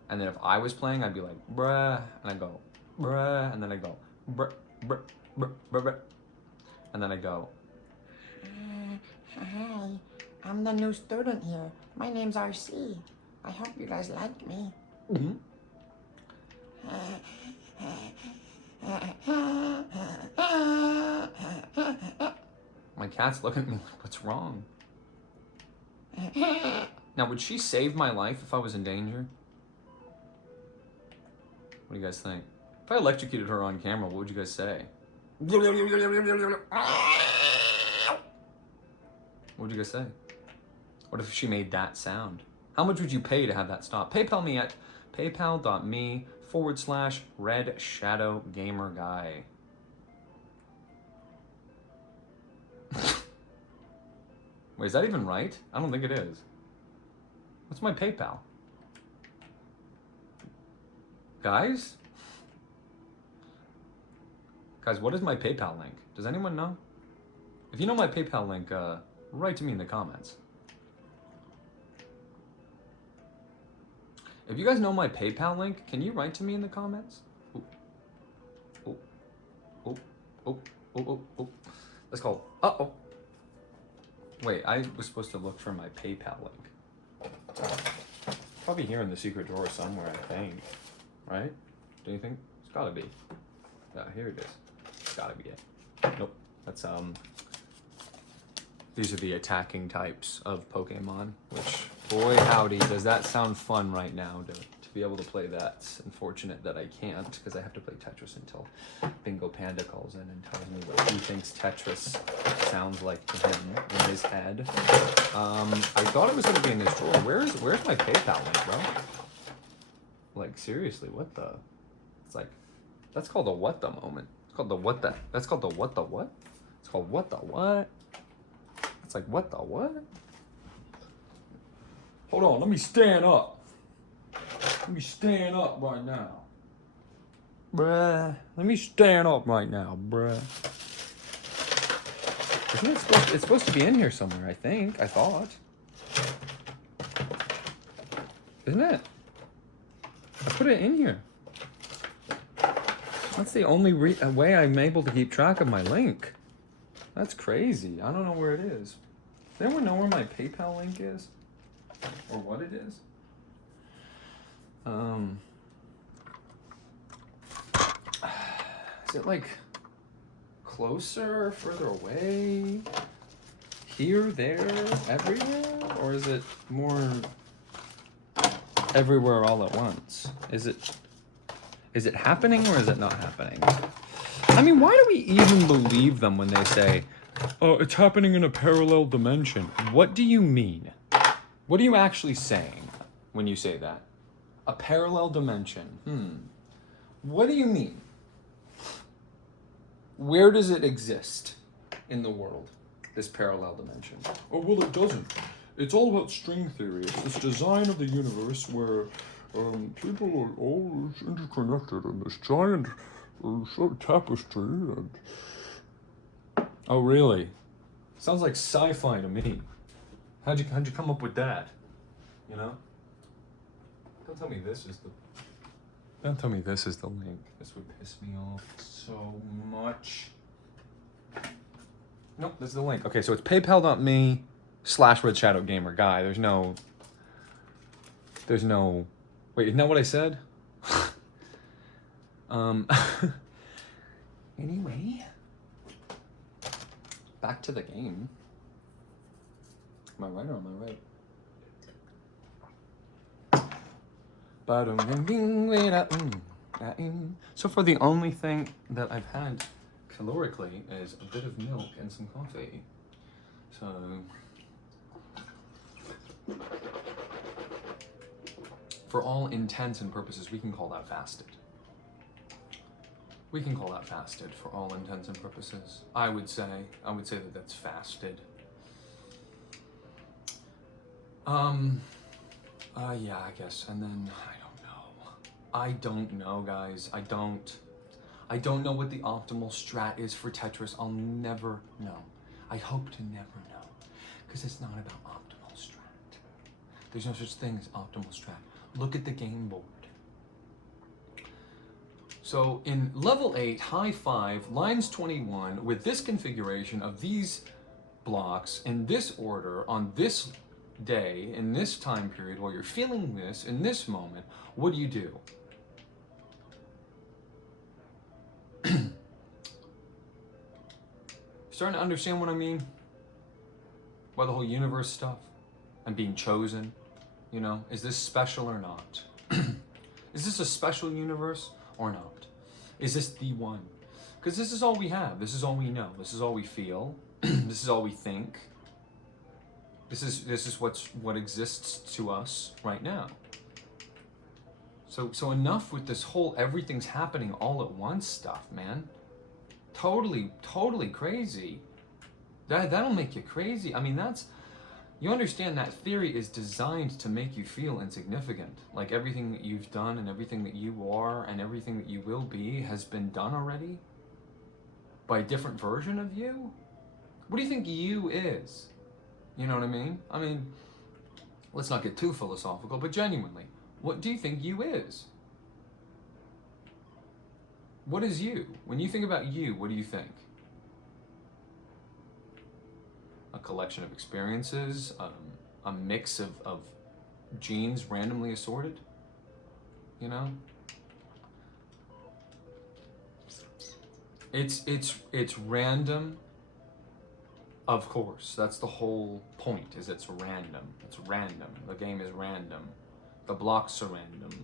And then if I was playing, I'd be like, bruh, and I'd go, bruh, and then I'd go, bruh, bruh, bruh, bruh, bruh. And then I'd go, Hi, I'm the new student here. My name's RC. I hope you guys like me. mm-hmm. My cat's looking at me like, what's wrong? Now, would she save my life if I was in danger? What do you guys think? If I electrocuted her on camera, what would you guys say? What would you guys say? What if she made that sound? How much would you pay to have that stop? PayPal me at paypal.me/redshadowgamerguy. Wait, is that even right? I don't think it is. What's my PayPal? Guys? Guys, what is my PayPal link? Does anyone know? If you know my PayPal link, write to me in the comments. If you guys know my PayPal link, can you write to me in the comments? Oh, oh, oh, oh, oh, oh, oh. Let's go. Uh-oh. Wait, I was supposed to look for my PayPal link. Probably here in the secret drawer somewhere, I think. Right? Do you think? It's gotta be. Yeah, here it is. It's gotta be it. Nope. That's, these are the attacking types of Pokemon, which, boy howdy, does that sound fun right now to be able to play that. It's unfortunate that I can't, because I have to play Tetris until Bingo Panda calls in and tells me what he thinks Tetris sounds like to him in his head. I thought it was going to be in this drawer. Where's my PayPal link, bro? Like, seriously, what the? It's like, that's called a what the moment. It's called the what the, that's called the what the what? It's called what the what? It's like, what the what? Hold on, let me stand up. Let me stand up right now. Bruh. Let me stand up right now, bruh. Isn't it supposed to, it's supposed to be in here somewhere, I think. I thought. Isn't it? I put it in here. That's the only way I'm able to keep track of my link. That's crazy. I don't know where it is. Does anyone know where my PayPal link is? Or what it is? Is it like closer, further away? Here, there, everywhere? Or is it more everywhere all at once? Is it happening or is it not happening? I mean, why do we even believe them when they say, oh, it's happening in a parallel dimension? What do you mean? What are you actually saying when you say that? A parallel dimension. What do you mean? Where does it exist in the world, this parallel dimension? Oh, well, it doesn't. It's all about string theory. It's this design of the universe where people are all interconnected in this giant tapestry. And... Oh, really? Sounds like sci-fi to me. How'd you come up with that? You know? Don't tell me this is the... Don't tell me this is the link. This would piss me off so much. Nope, this is the link. Okay, so it's paypal.me/redshadowgamerguy. There's no... Wait, isn't that what I said? Anyway. Back to the game. Am I right or am I right? So far, the only thing that I've had calorically is a bit of milk and some coffee. So, for all intents and purposes, we can call that fasted. We can call that fasted for all intents and purposes. I would say that that's fasted. Yeah, I guess. And then I don't know, guys. I don't know what the optimal strat is for Tetris. I'll never know. I hope to never know, because it's not about optimal strat. There's no such thing as optimal strat. Look at the game board. So in level 8, high 5, lines 21, with this configuration of these blocks in this order on this day, in this time period, while you're feeling this, in this moment, what do? Starting to understand what I mean? By the whole universe stuff and being chosen, you know? Is this special or not? Is this a special universe or not? Is this the one? Because this is all we have. This is all we know. This is all we feel. This is all we think. This is what exists to us right now. So enough with this whole everything's happening all at once stuff, man. Totally crazy. That'll make you crazy. I mean, you understand that theory is designed to make you feel insignificant. Like everything that you've done and everything that you are and everything that you will be has been done already by a different version of you. What do you think you is? You know what I mean? I mean, let's not get too philosophical, but genuinely, what do you think you is? What is you? When you think about you, what do you think? A collection of experiences, a mix of genes randomly assorted, you know? It's random. Of course, that's the whole point, is it's random. It's random. The game is random. The blocks are random.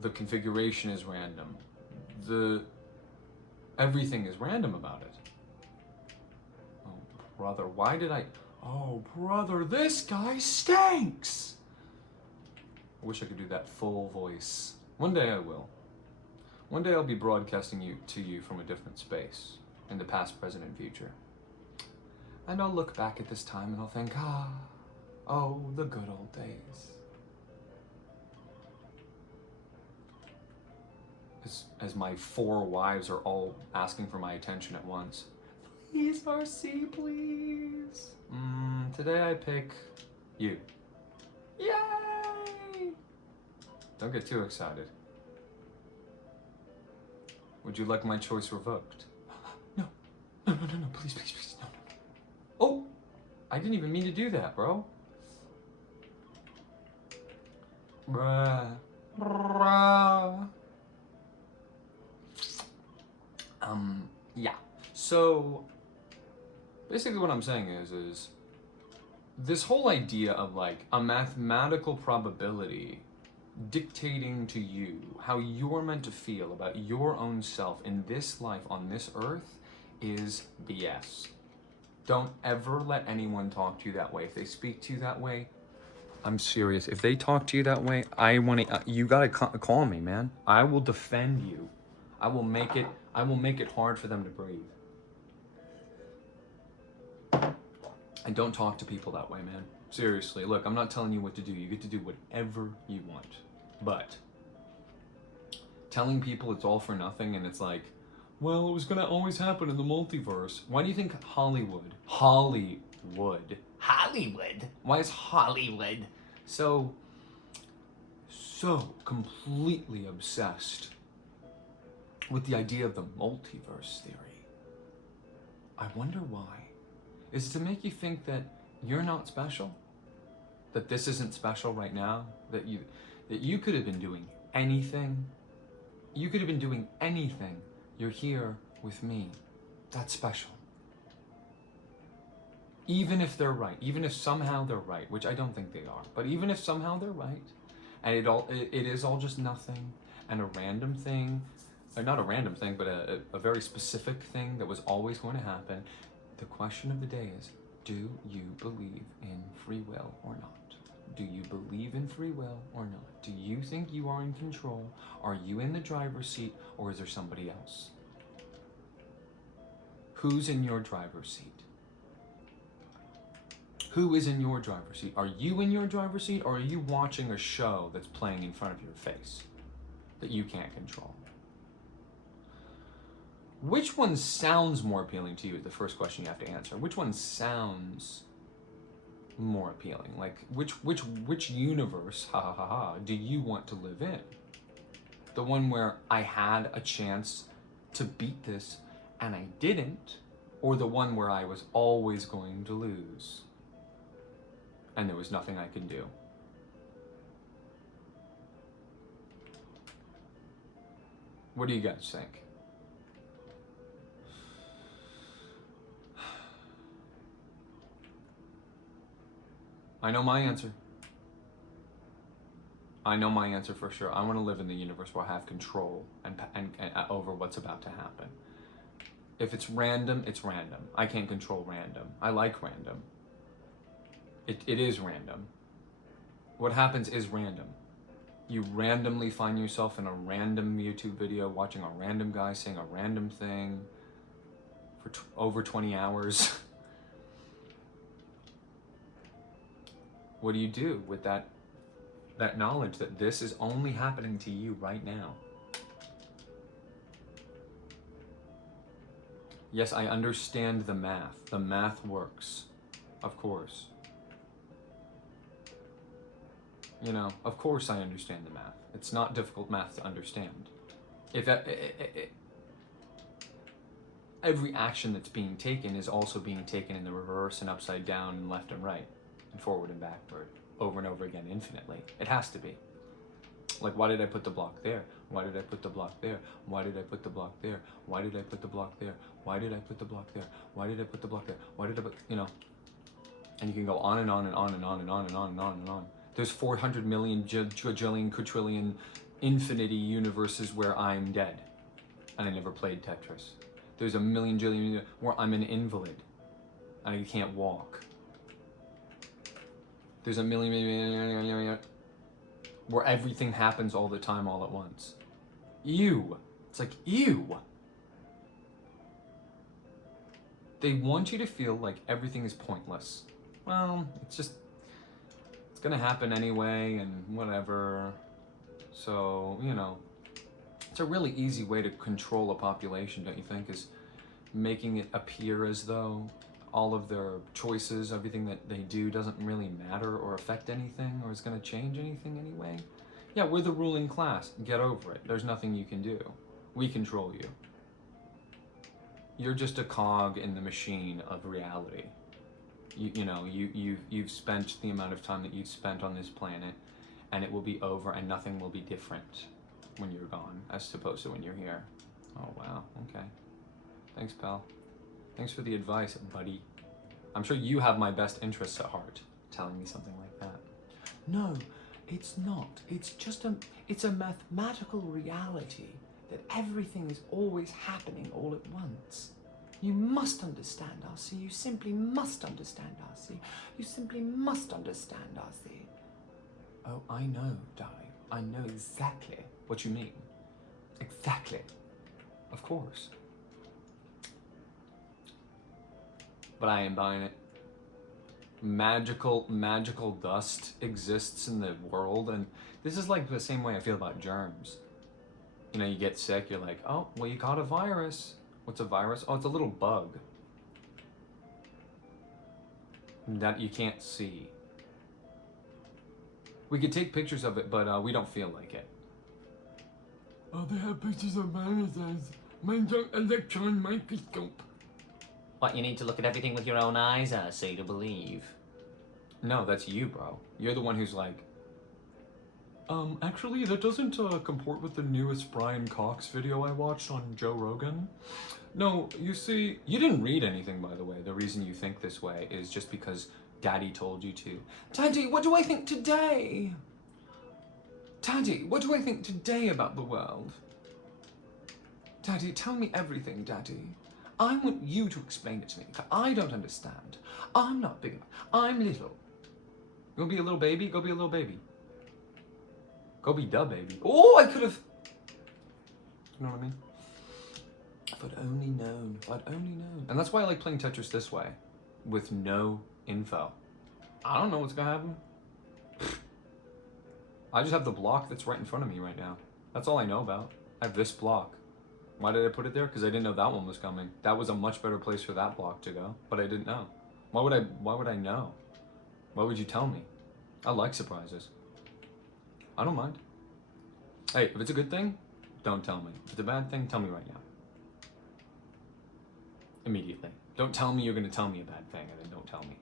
The configuration is random. Everything is random about it. Oh, brother, oh, brother, this guy stinks! I wish I could do that full voice. One day I will. One day I'll be broadcasting to you from a different space. In the past, present, and future. And I'll look back at this time and I'll think, oh, the good old days. As my 4 wives are all asking for my attention at once. Please, RC, please. Today I pick you. Yay! Don't get too excited. Would you like my choice revoked? No, please, no. Oh, I didn't even mean to do that, bro. Bruh. Yeah. So, basically what I'm saying is this whole idea of like a mathematical probability dictating to you how you're meant to feel about your own self in this life on this earth is BS. Don't ever let anyone talk to you that way. If they speak to you that way, I'm serious. If they talk to you that way, you gotta call me, man. I will defend you. I will make it hard for them to breathe. And don't talk to people that way, man. Seriously, look, I'm not telling you what to do. You get to do whatever you want. But telling people it's all for nothing, and it's like, well, it was gonna always happen in the multiverse. Why do you think Hollywood? Hollywood. Why is Hollywood so completely obsessed with the idea of the multiverse theory? I wonder why. Is it to make you think that you're not special? That this isn't special right now? That you could have been doing anything? You could have been doing anything. You're here with me. That's special. Even if they're right, even if somehow they're right, which I don't think they are, but even if somehow they're right, and it is all just nothing, and a random thing, or not a random thing, but a very specific thing that was always going to happen, the question of the day is, do you believe in free will or not? Do you believe in free will or not? Do you think you are in control? Are you in the driver's seat, or is there somebody else? Who's in your driver's seat? Who is in your driver's seat? Are you in your driver's seat, or are you watching a show that's playing in front of your face that you can't control? Which one sounds more appealing to you is the first question you have to answer. Which one sounds more appealing? Like, which universe, do you want to live in? The one where I had a chance to beat this and I didn't, or the one where I was always going to lose and there was nothing I could do? What do you guys think? I know my answer. I know my answer for sure. I want to live in the universe where I have control and over what's about to happen. If it's random, it's random. I can't control random. I like random. It is random. What happens is random. You randomly find yourself in a random YouTube video watching a random guy saying a random thing for over 20 hours. What do you do with that knowledge that this is only happening to you right now? Yes, I understand the math. The math works, of course. You know, of course I understand the math. It's not difficult math to understand. If every action that's being taken is also being taken in the reverse and upside down and left and right and forward and backward over and over again infinitely. It has to be. Like, why did I put the block there? Why did I put the block there? Why did I put the block there? Why did I put the block there? Why did I put the block there? Why did I put the block there? Why did I put, you know? And you can go on and on and on and on and on and on and on and on. There's 400 million, jillion, quadrillion, infinity universes where I'm dead and I never played Tetris. There's a million, jillion where I'm an invalid and I can't walk. There's a million where everything happens all the time, all at once. Ew. It's like, ew. They want you to feel like everything is pointless. Well, it's gonna happen anyway and whatever. So, you know, it's a really easy way to control a population, don't you think, is making it appear as though all of their choices, everything that they do doesn't really matter or affect anything or is going to change anything anyway. Yeah, we're the ruling class. Get over it. There's nothing you can do. We control you. You're just a cog in the machine of reality. You've spent the amount of time that you've spent on this planet, and it will be over and nothing will be different when you're gone as opposed to when you're here. Oh, wow. Okay. Thanks, pal. Thanks for the advice, buddy. I'm sure you have my best interests at heart, telling me something like that. No, it's not. It's a mathematical reality that everything is always happening all at once. You must understand, RC. You simply must understand, RC. You simply must understand, RC. Oh, I know, darling. I know exactly what you mean. Exactly. Of course. But I am buying it. Magical dust exists in the world, and this is like the same way I feel about germs. you know, you get sick, you're like, oh, well, you got a virus. What's a virus? Oh, it's a little bug that you can't see. We could take pictures of it, but we don't feel like it. Oh, they have pictures of viruses. Mine's an electron microscope. What, you need to look at everything with your own eyes, I say, to believe. No, that's you, bro. You're the one who's like, Actually, that doesn't comport with the newest Brian Cox video I watched on Joe Rogan. no, you see, you didn't read anything, by the way. The reason you think this way is just because Daddy told you to. Daddy, what do I think today? Daddy, what do I think today about the world? Daddy, tell me everything, Daddy. I want you to explain it to me, 'cause I don't understand. I'm not big enough. I'm little. You wanna be a little baby? Go be a little baby. Go be da baby. Oh, I could have. You know what I mean? If I'd only known. If I'd only known. And that's why I like playing Tetris this way, with no info. I don't know what's gonna happen. I just have the block that's right in front of me right now. That's all I know about. I have this block. Why did I put it there? Because I didn't know that one was coming. That was a much better place for that block to go, but I didn't know. Why would I know? Why would you tell me? I like surprises. I don't mind. Hey, if it's a good thing, don't tell me. If it's a bad thing, tell me right now. Immediately. Don't tell me you're gonna tell me a bad thing and then don't tell me.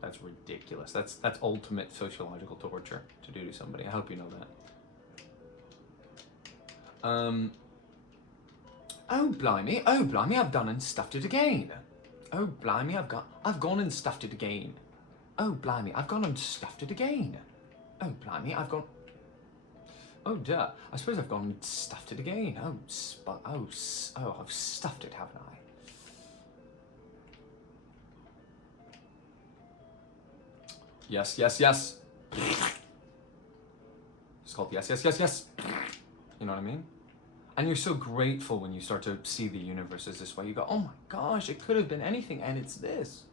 That's ridiculous. That's ultimate sociological torture to do to somebody. I hope you know that. Oh blimey, I've done and stuffed it again. Oh blimey, I've gone and stuffed it again. Oh blimey, I've gone and stuffed it again. Oh blimey, I've gone. Oh duh, I suppose I've gone and stuffed it again. I've stuffed it, haven't I? Yes. It's called yes. You know what I mean? And you're so grateful when you start to see the universe as this way. You go, oh my gosh, it could have been anything, and it's this.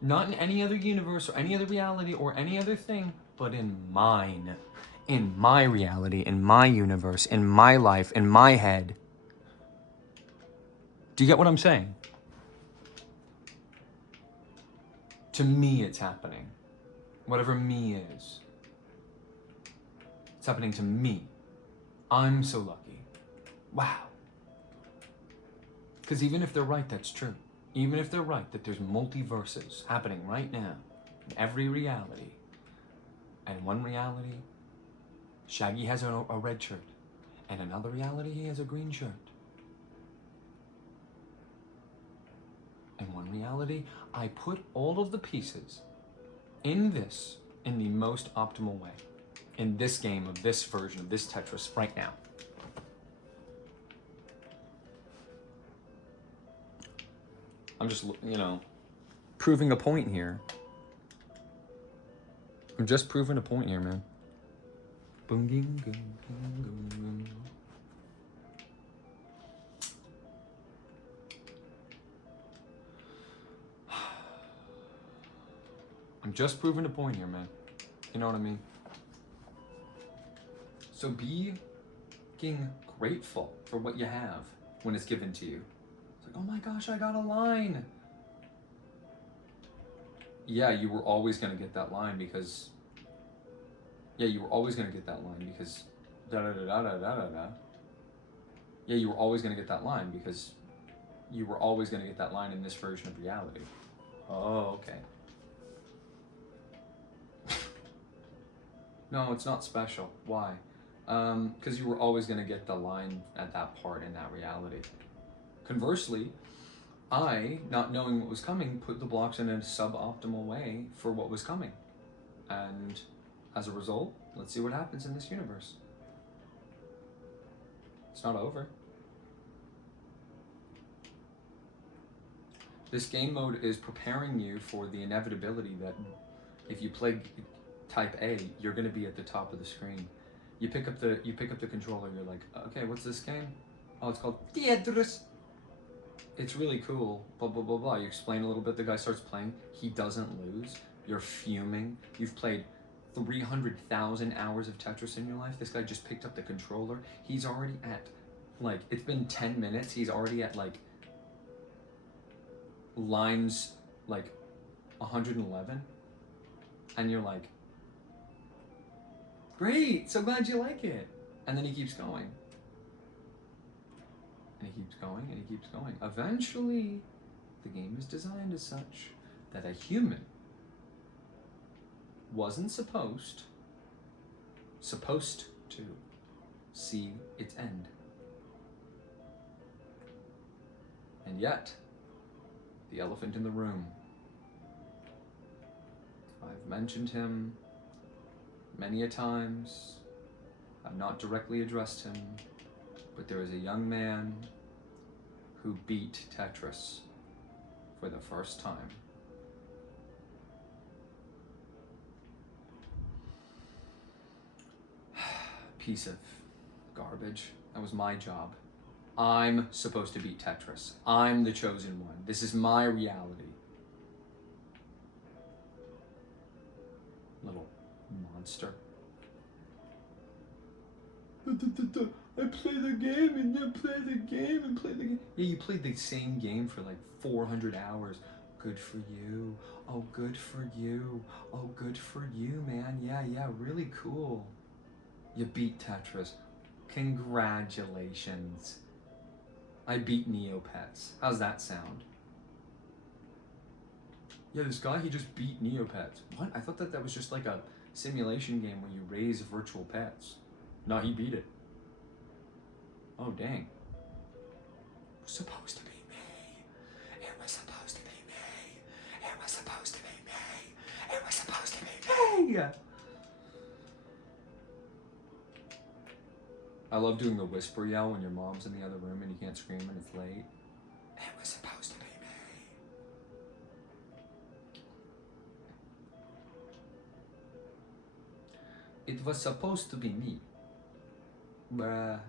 Not in any other universe or any other reality or any other thing, but in mine. In my reality, in my universe, in my life, in my head. Do you get what I'm saying? To me, it's happening. Whatever me is. It's happening to me. I'm so lucky. Wow. Because even if they're right, that's true. Even if they're right that there's multiverses happening right now in every reality. And in one reality, Shaggy has a red shirt. And in another reality, he has a green shirt. In one reality, I put all of the pieces in the most optimal way. In this game of this version of this Tetris right now. I'm just, proving a point here. I'm just proving a point here, man. Boom, ging, ging, ging, ging, ging. I'm just proving a point here, man. You know what I mean? So be fucking grateful for what you have when it's given to you. It's like, oh my gosh, I got a line. Yeah, you were always going to get that line because... Yeah, you were always going to get that line because... Da-da-da-da-da-da-da. Yeah, you were always going to get that line because... You were always going to get that line in this version of reality. Oh, okay. No, it's not special. Why? Because you were always going to get the line at that part in that reality. Conversely, I, not knowing what was coming, put the blocks in a suboptimal way for what was coming. And as a result, let's see what happens in this universe. It's not over. This game mode is preparing you for the inevitability that if you play type A, you're going to be at the top of the screen. You pick up the controller, you're like, okay, what's this game? Oh, it's called ТетRis. It's really cool, blah, blah, blah, blah. You explain a little bit, the guy starts playing, he doesn't lose, you're fuming. You've played 300,000 hours of Tetris in your life. This guy just picked up the controller. He's already at, like, it's been 10 minutes. He's already at, like, lines, like, 111. And you're like, great, so glad you like it. And then he keeps going. And he keeps going, and he keeps going. Eventually, the game is designed as such that a human wasn't supposed to see its end. And yet, the elephant in the room. I've mentioned him many a times. I've not directly addressed him, but there is a young man who beat Tetris for the first time. Piece of garbage. That was my job. I'm supposed to beat Tetris. I'm the chosen one. This is my reality. Little monster. I play the game and you play the game and play the game. Yeah, you played the same game for like 400 hours. Good for you. Oh, good for you. Oh, good for you, man. Yeah, really cool. You beat Tetris. Congratulations. I beat Neopets. How's that sound? Yeah, this guy, he just beat Neopets. What? I thought that was just like a simulation game where you raise virtual pets. No, he beat it. Oh, dang. It was supposed to be me. It was supposed to be me. It was supposed to be me. It was supposed to be me. I love doing the whisper yell when your mom's in the other room and you can't scream and it's late. It was supposed to be me. It was supposed to be me. Brother.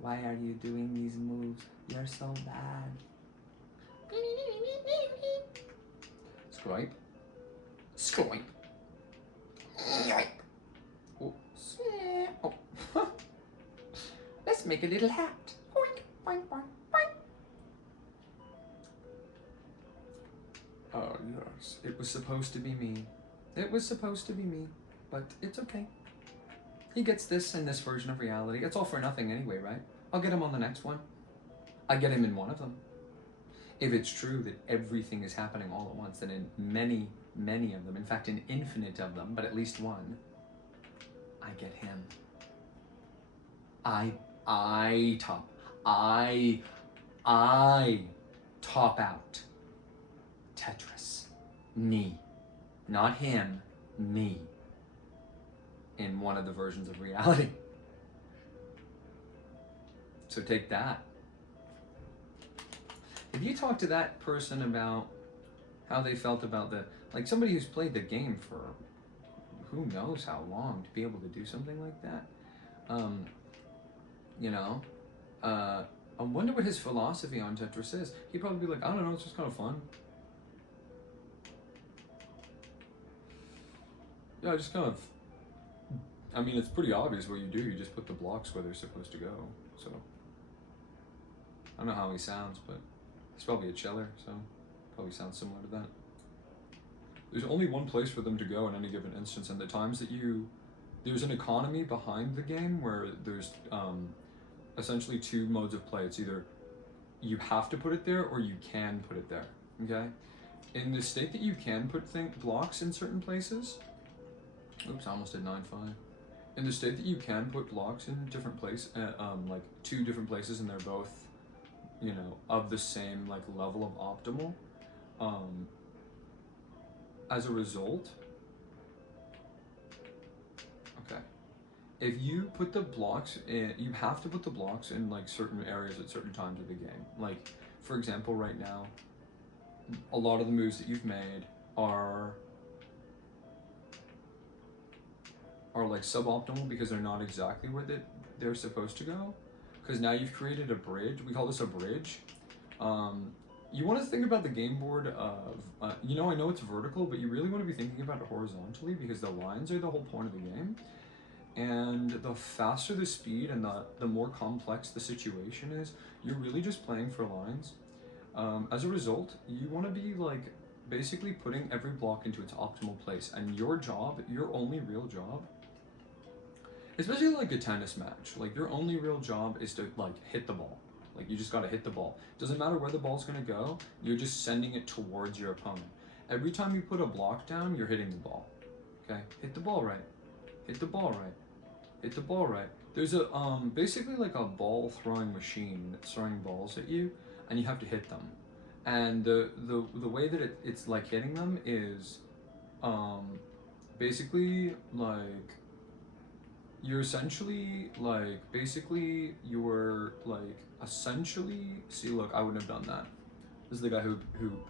Why are you doing these moves? You're so bad. Scripe. Scripe. Oh. Oh. Let's make a little hat. Boink, boink, boink, boink. Oh, yes. It was supposed to be me. It was supposed to be me. But it's okay. He gets this in this version of reality. It's all for nothing anyway, right? I'll get him on the next one. I get him in one of them. If it's true that everything is happening all at once, then in many, many of them, in fact, an infinite of them, but at least one, I get him. I top out Tetris. Me. Not him, me. In one of the versions of reality. So take that. If you talk to that person about how they felt about like somebody who's played the game for who knows how long to be able to do something like that, I wonder what his philosophy on Tetris is. He'd probably be like, I don't know, it's just kind of fun. Yeah, just kind of, I mean, it's pretty obvious what you do. You just put the blocks where they're supposed to go. So, I don't know how he sounds, but he's probably a chiller, so probably sounds similar to that. There's only one place for them to go in any given instance, and the times that there's an economy behind the game where there's essentially two modes of play. It's either you have to put it there or you can put it there, okay? In the state that you can put blocks in certain places, oops, I almost did 9-5. In the state that you can put blocks in different places, like two different places, and they're both, of the same like level of optimal. As a result, okay, if you put the blocks in, you have to put the blocks in like certain areas at certain times of the game. Like, for example, right now, a lot of the moves that you've made are like suboptimal because they're not exactly where they're supposed to go. Because now you've created a bridge. We call this a bridge. you want to think about the game board of, you know, I know it's vertical, but you really want to be thinking about it horizontally because the lines are the whole point of the game. And the faster the speed and the more complex the situation is, you're really just playing for lines. As a result, you want to be like basically putting every block into its optimal place. And your job, your only real job, especially like a tennis match, like your only real job is to like hit the ball. Like you just gotta hit the ball. Doesn't matter where the ball's gonna go, you're just sending it towards your opponent. Every time you put a block down, you're hitting the ball. Okay? Hit the ball right. Hit the ball right. Hit the ball right. There's a basically like a ball throwing machine that's throwing balls at you, and you have to hit them. And the way that it's like hitting them is basically like you're essentially like basically you're like essentially see, look, I wouldn't have done that. This is the guy who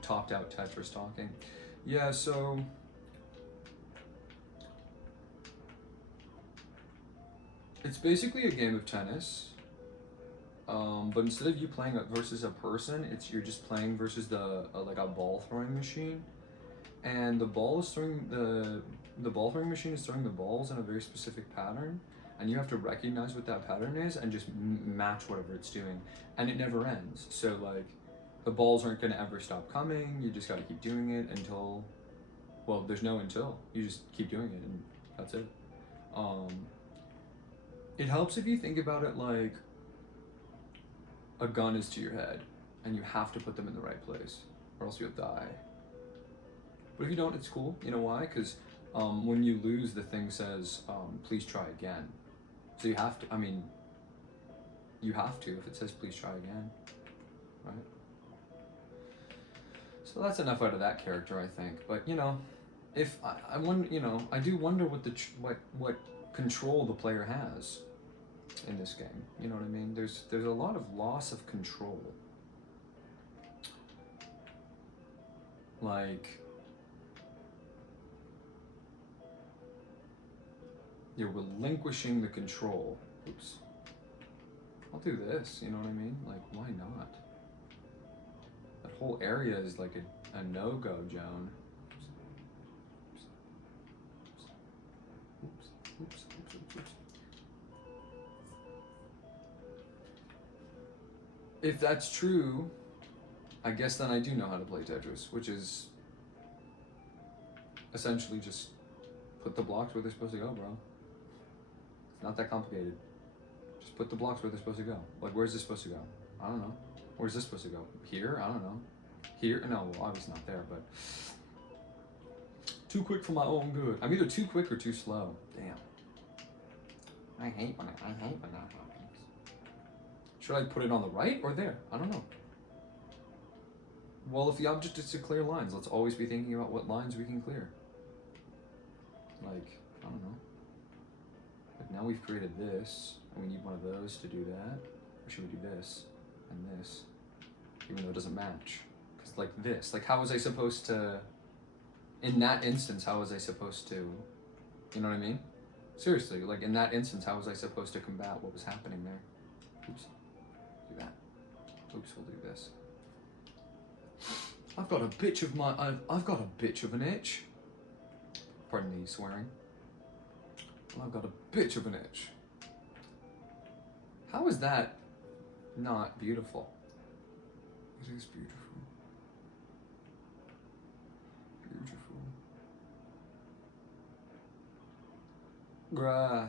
talked out Tetris talking. Yeah, so it's basically a game of tennis, but instead of you playing it versus a person, you're just playing versus like a ball throwing machine, and the ball throwing machine is throwing the balls in a very specific pattern, and you have to recognize what that pattern is and just match whatever it's doing, and it never ends. So like the balls aren't going to ever stop coming. You just got to keep doing it until, well, there's no until. You just keep doing it, and that's it. It helps if you think about it like a gun is to your head, and you have to put them in the right place, or else you'll die. But if you don't, it's cool. You know why? Because when you lose, the thing says, please try again. So you have to, I mean, you have to if it says please try again, right? So that's enough out of that character, I think. But, you know, if I wonder, you know, I do wonder what what control the player has in this game. You know what I mean? There's a lot of loss of control. Like, you're relinquishing the control. Oops. I'll do this, you know what I mean? Like, why not? That whole area is like a no-go, Joan. Oops. Oops. If that's true, I guess then I do know how to play Tetris, which is essentially just put the blocks where they're supposed to go, bro. It's not that complicated. Just put the blocks where they're supposed to go. Like, where's this supposed to go? I don't know. Where's this supposed to go? Here? I don't know. Here? No, well, obviously not there, but too quick for my own good. I'm either too quick or too slow. Damn. I hate when that happens. Should I put it on the right or there? I don't know. Well, if the object is to clear lines, let's always be thinking about what lines we can clear. Like, I don't know. Like now we've created this, and we need one of those to do that. Or should we do this and this? Even though it doesn't match. Because like this, like how was I supposed to, in that instance, how was I supposed to, you know what I mean? Seriously, like in that instance, how was I supposed to combat what was happening there? Oops. Do that. Oops, we'll do this. I've got a bitch of an itch. Pardon me swearing. I've got a bitch of an itch. How is that not beautiful? It is beautiful. Beautiful. Grah.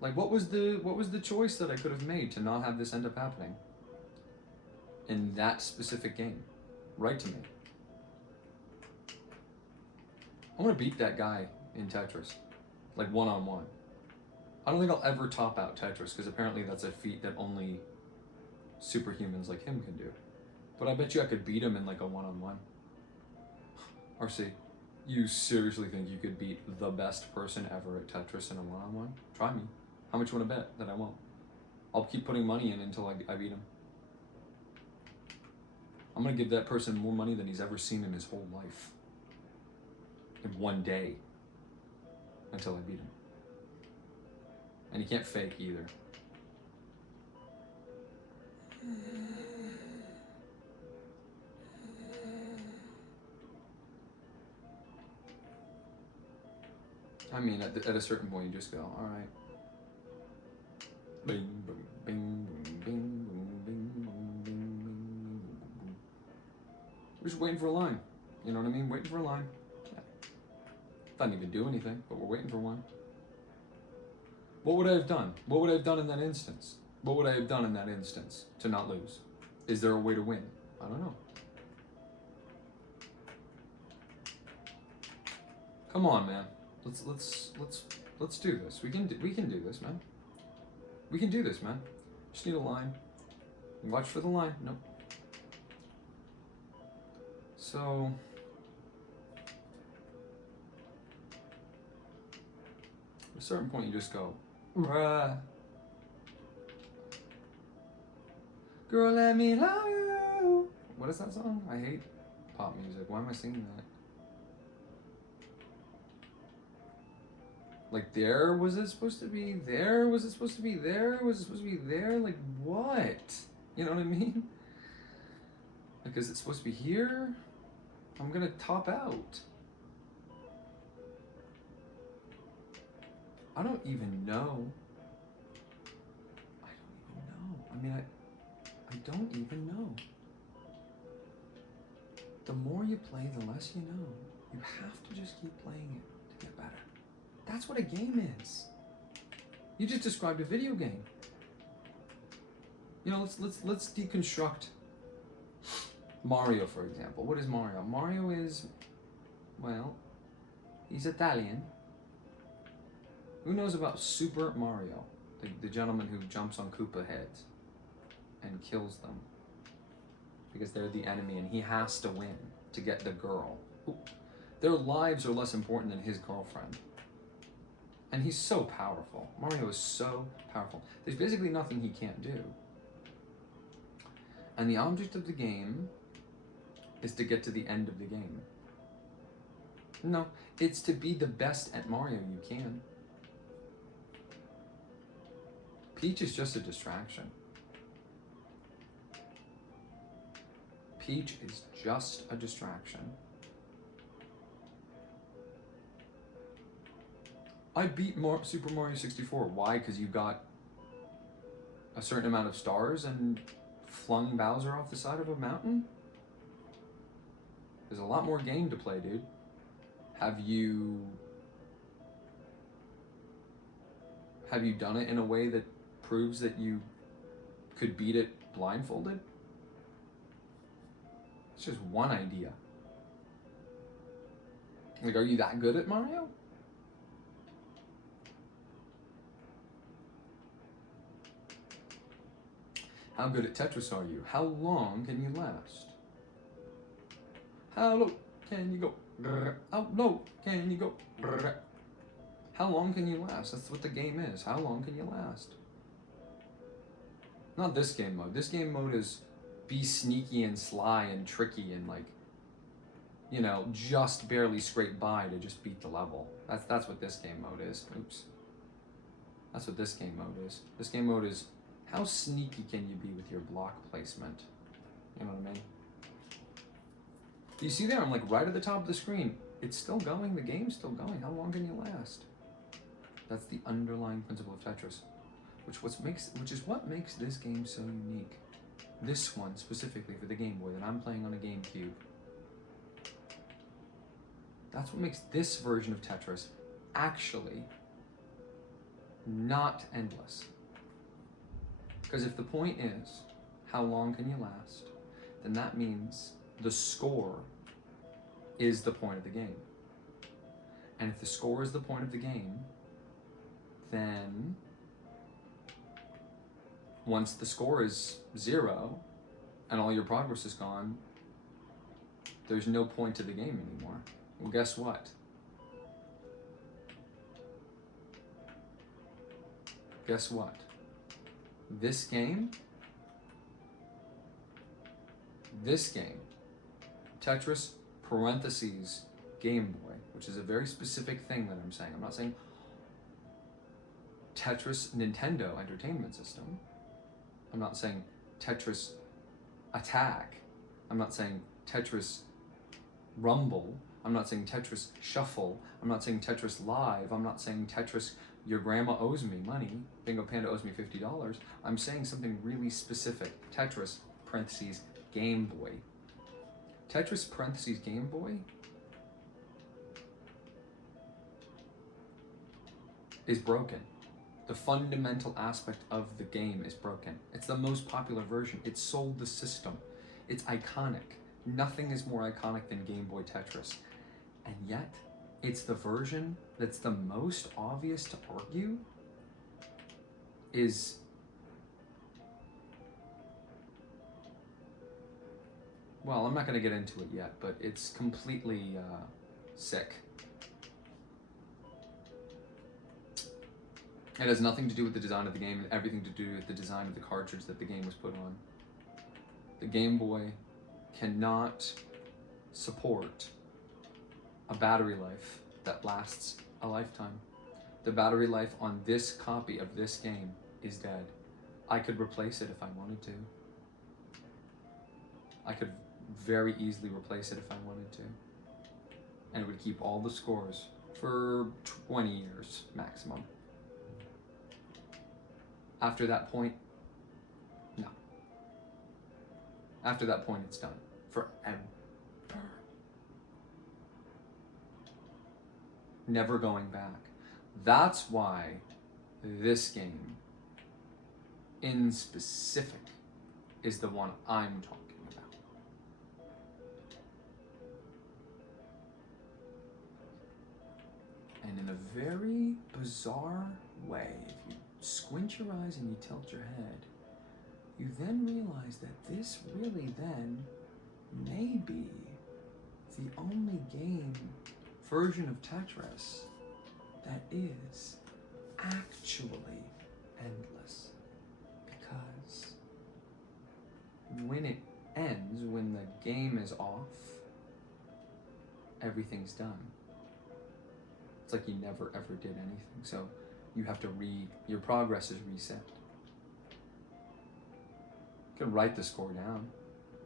Like what was the choice that I could have made to not have this end up happening? In that specific game. Right to me. I want to beat that guy in Tetris. Like one-on-one. I don't think I'll ever top out Tetris because apparently that's a feat that only superhumans like him can do. But I bet you I could beat him in like a one-on-one. RC, you seriously think you could beat the best person ever at Tetris in a one-on-one? Try me. How much you want to bet that I won't? I'll keep putting money in until I beat him. I'm going to give that person more money than he's ever seen in his whole life. In one day. Until I beat him. And he can't fake either. I mean, at a certain point, you just go, all right. Bing, boom, bing, boom, bing, boom, bing, boom, bing, bing, boom, boom. We're just waiting for a line. You know what I mean? Waiting for a line. Yeah. Doesn't even do anything, but we're waiting for one. What would I have done? What would I have done in that instance? What would I have done in that instance to not lose? Is there a way to win? I don't know. Come on, man. Let's do this. We can do this, man. We can do this, man. Just need a line. Watch for the line. Nope. So at a certain point you just go, bruh. Girl, let me love you. What is that song? I hate pop music. Why am I singing that? Like, there, was it supposed to be there? Was it supposed to be there? Was it supposed to be there? Like, what? You know what I mean? Like, is it supposed to be here? I'm gonna top out. I don't even know. I mean, I don't even know. The more you play, the less you know. You have to just keep playing it to get better. That's what a game is. You just described a video game. You know, let's deconstruct Mario, for example. What is Mario? Mario is, well, he's Italian. Who knows about Super Mario? The gentleman who jumps on Koopa heads and kills them because they're the enemy and he has to win to get the girl. Their lives are less important than his girlfriend. And he's so powerful. Mario is so powerful. There's basically nothing he can't do. And the object of the game is to get to the end of the game. No, it's to be the best at Mario you can. Peach is just a distraction. Peach is just a distraction. I beat Super Mario 64. Why? Because you got a certain amount of stars and flung Bowser off the side of a mountain? There's a lot more game to play, dude. Have you done it in a way that proves that you could beat it blindfolded? It's just one idea. Like, are you that good at Mario? How good at Tetris are you? How long can you last? How low can you go? How low can you go? How long can you last? That's what the game is. How long can you last? Not this game mode. This game mode is be sneaky and sly and tricky and, like, you know, just barely scrape by to just beat the level. That's what this game mode is. Oops. That's what this game mode is. This game mode is how sneaky can you be with your block placement? You know what I mean? You see there, I'm like right at the top of the screen. It's still going, the game's still going. How long can you last? That's the underlying principle of Tetris, which is what makes this game so unique. This one specifically for the Game Boy that I'm playing on a GameCube. That's what makes this version of Tetris actually not endless. Because if the point is, how long can you last, then that means the score is the point of the game. And if the score is the point of the game, then once the score is 0 and all your progress is gone, there's no point to the game anymore. Well, guess what? Guess what? This game, Tetris parentheses Game Boy, which is a very specific thing that I'm saying. I'm not saying Tetris Nintendo Entertainment System. I'm not saying Tetris Attack. I'm not saying Tetris Rumble. I'm not saying Tetris Shuffle. I'm not saying Tetris Live. I'm not saying Tetris your grandma owes me money. Bingo Panda owes me $50. I'm saying something really specific. Tetris, parentheses, Game Boy. Tetris, parentheses, Game Boy is broken. The fundamental aspect of the game is broken. It's the most popular version. It sold the system. It's iconic. Nothing is more iconic than Game Boy Tetris. And yet, it's the version that's the most obvious to argue is well, I'm not going to get into it yet, but it's completely sick. It has nothing to do with the design of the game, and everything to do with the design of the cartridge that the game was put on. The Game Boy cannot support a battery life that lasts a lifetime. The battery life on this copy of this game is dead. I could replace it if I wanted to. I could very easily replace it if I wanted to. And it would keep all the scores for 20 years maximum. After that point, no. After that point, it's done. Forever. Never going back. That's why this game, in specific, is the one I'm talking about. And in a very bizarre way, if you squint your eyes and you tilt your head, you then realize that this really then may be the only game version of Tetris that is actually endless. Because when it ends, when the game is off, everything's done. It's like you never ever did anything. So you have to your progress is reset. You can write the score down.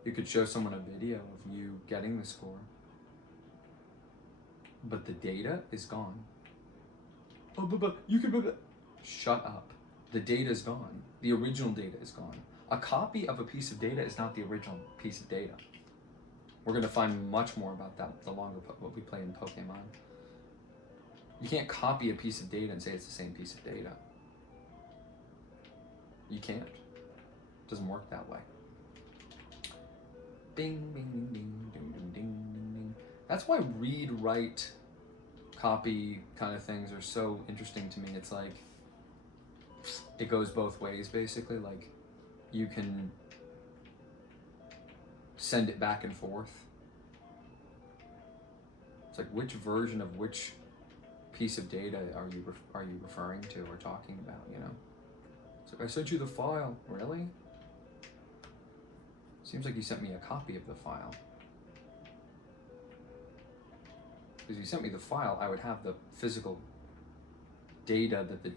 You could show someone a video of you getting the score. But the data is gone. Oh, but you could. Shut up. The data is gone. The original data is gone. A copy of a piece of data is not the original piece of data. We're going to find much more about that the longer what we play in Pokemon. You can't copy a piece of data and say it's the same piece of data. You can't. It doesn't work that way. Ding, ding, ding, ding, ding, ding, ding, ding. That's why read, write, copy kind of things are so interesting to me. It's like, it goes both ways, basically. Like, you can send it back and forth. It's like, which version of which piece of data are you referring to or talking about, you know? It's like, I sent you the file. Really? Seems like you sent me a copy of the file. Because you sent me the file, I would have the physical data that the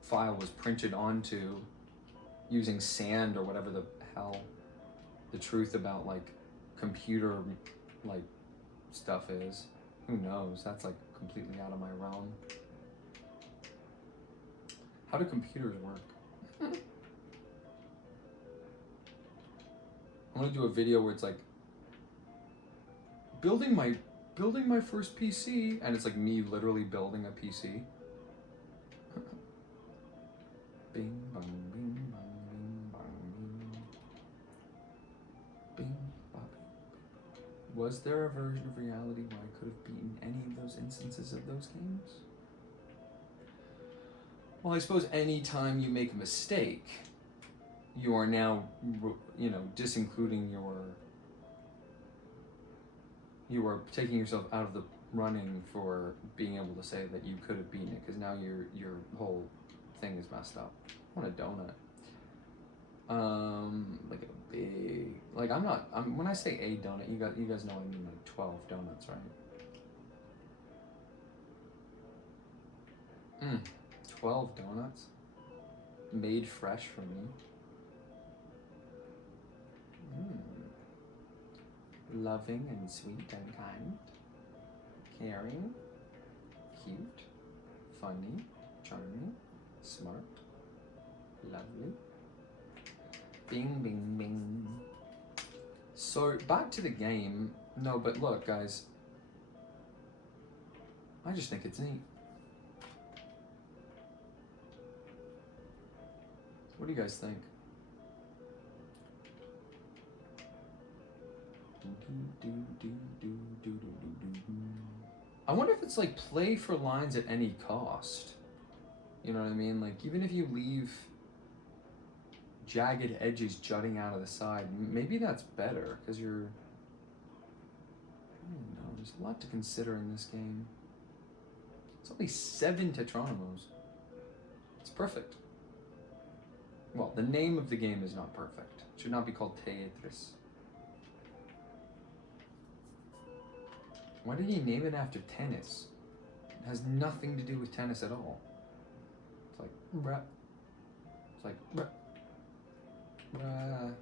file was printed onto using sand or whatever the hell the truth about like computer like stuff is. Who knows? That's like completely out of my realm. How do computers work? I want to do a video where it's like building my first PC, and it's like me literally building a PC. Bing bong bing bong bing bong bing. Bing bong. Was there a version of reality where I could have beaten any of those instances of those games? Well, I suppose any time you make a mistake, you are now, you know, disincluding you are taking yourself out of the running for being able to say that you could have beaten it, because now your whole thing is messed up. I want a donut. Like a big, like when I say a donut, you guys know I mean like 12 donuts, right? 12 donuts made fresh for me. loving and sweet and kind, caring, cute, funny, charming, smart, lovely. Bing, bing, bing. So, back to the game. No, but look, guys. I just think it's neat. What do you guys think? I wonder if it's like play for lines at any cost. You know what I mean? Like, even if you leave jagged edges jutting out of the side, maybe that's better, because you're... I don't know, there's a lot to consider in this game. It's only 7 Tetronimos. It's perfect. Well, the name of the game is not perfect. It should not be called ТетRis. Why did he name it after tennis? It has nothing to do with tennis at all. It's like, bruh. It's like, bruh. Bruh.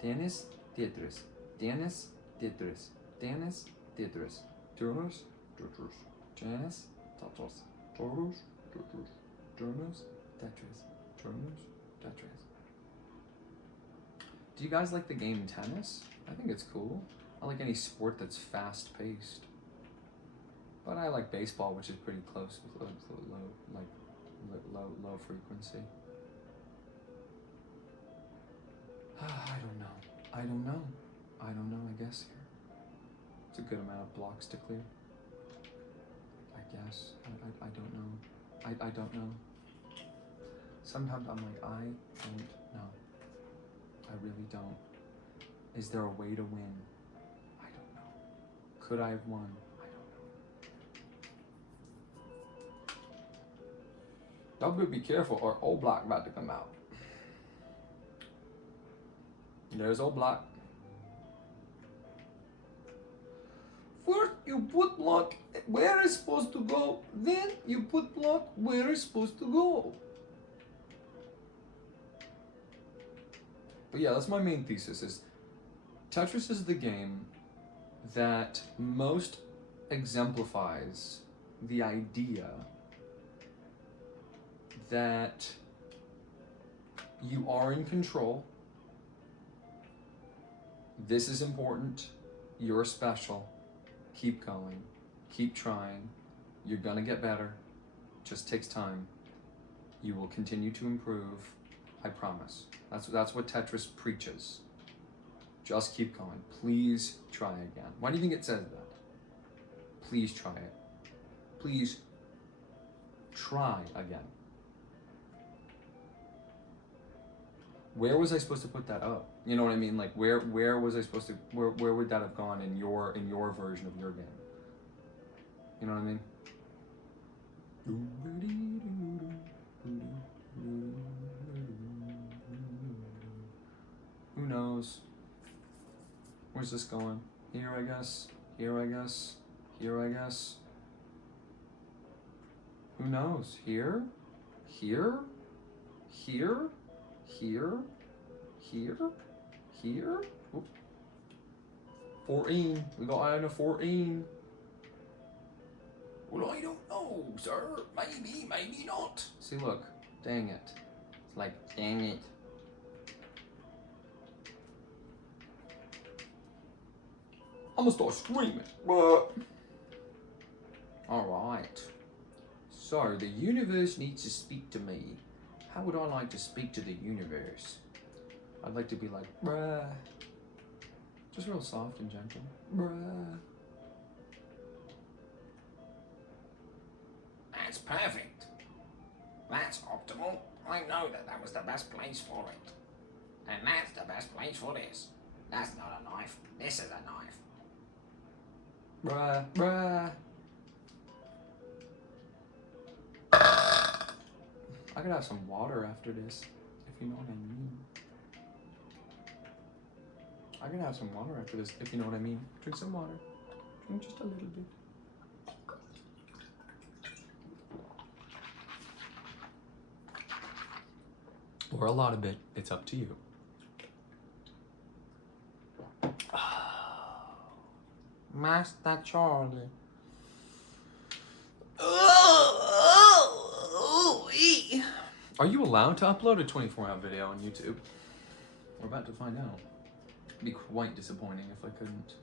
Tennis, ТетРис. Tennis, ТетРис. Tennis, ТетRis. Tennis, ТетRis. Tennis, ТетRis. Tennis, ТетRis. Tennis, ТетRis. Tennis, ТетRis. Do you guys like the game tennis? I think it's cool. I like any sport that's fast-paced. But I like baseball, which is pretty close with low frequency. I don't know, I guess here. It's a good amount of blocks to clear. I guess. I don't know. I don't know. Sometimes I'm like, I don't know. I really don't. Is there a way to win? I don't know. Could I have won? I don't know. W, be careful, or old block about to come out. There's old block. First, you put block where it's supposed to go. Then you put block where it's supposed to go. But yeah, that's my main thesis. Is Tetris is the game that most exemplifies the idea that you are in control. This is important. You're special. Keep going. Keep trying. You're gonna get better. Just takes time. You will continue to improve. I promise. That's what Tetris preaches. Just keep going. Please try again. Why do you think it says that? Please try it. Please try again. Where was I supposed to put that up? You know what I mean? Like where was I supposed to where would that have gone in your version of your game? You know what I mean? Who knows? Where's this going? Here, I guess. Here, I guess. Here, I guess. Who knows? Here? Here? Here? Here? Here? Here? Oop. 14. We got item 14. Well, I don't know, sir. Maybe, maybe not. See, look. Dang it. It's like, dang it. I'm gonna start screaming. What? Alright. So, the universe needs to speak to me. How would I like to speak to the universe? I'd like to be like, bruh. Just real soft and gentle. Bruh. That's perfect. That's optimal. I know that was the best place for it. And that's the best place for this. That's not a knife. This is a knife. Bruh. Bruh. I could have some water after this, if you know what I mean. I could have some water after this, if you know what I mean. Drink some water. Drink just a little bit. Or a lot of it. It's up to you. Master Charlie. Are you allowed to upload a 24-hour video on YouTube? We're about to find out. It'd be quite disappointing if I couldn't.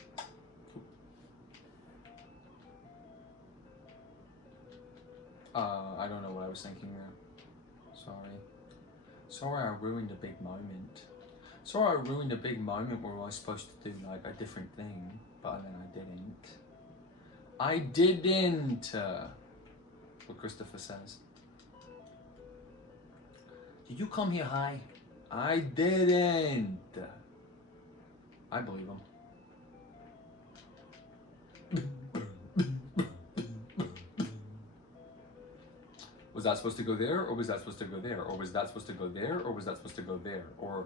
I don't know what I was thinking there. Sorry. Sorry I ruined a big moment. Sorry I ruined a big moment where I was supposed to do like a different thing, but then I didn't. What Christopher says. Did you come here high? I didn't. I believe him. Was that supposed to go there, or was that supposed to go there, or was that supposed to go there, or was that supposed to go there, or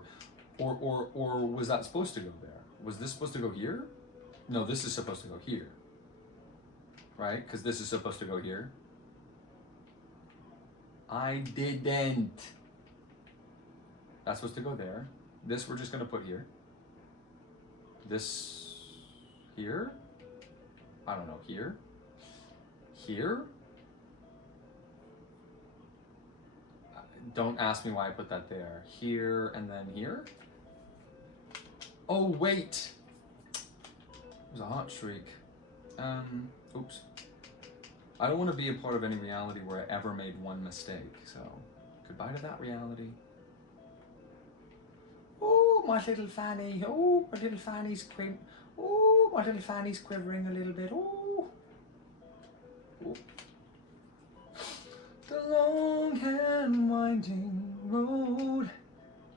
was that supposed to go there? Was this supposed to go here? No, this is supposed to go here, right? Because this is supposed to go here. I didn't. That's supposed to go there. This we're just gonna put here. This here? I don't know, here? Here? Don't ask me why I put that there. Here and then here? Oh, wait! It was a hot streak. Oops. I don't want to be a part of any reality where I ever made one mistake, so goodbye to that reality. Oh, my little fanny. Oh, my little fanny's Oh, my little fanny's quivering a little bit. Oh. Oh. The long and winding road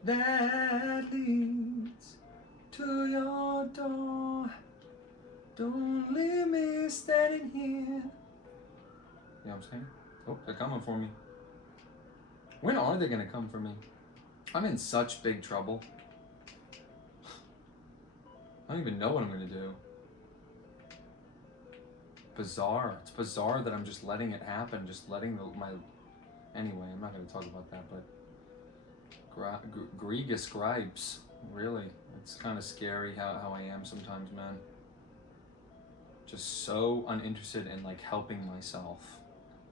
that leads to your door. Don't leave me standing here. You know what I'm saying? Oh, they're coming for me. When are they gonna come for me? I'm in such big trouble. I don't even know what I'm gonna do. Bizarre. It's bizarre that I'm just letting it happen, just letting my... Anyway, I'm not gonna talk about that, but... Grigus gripes. Really. It's kind of scary how I am sometimes, man. Just so uninterested in, like, helping myself.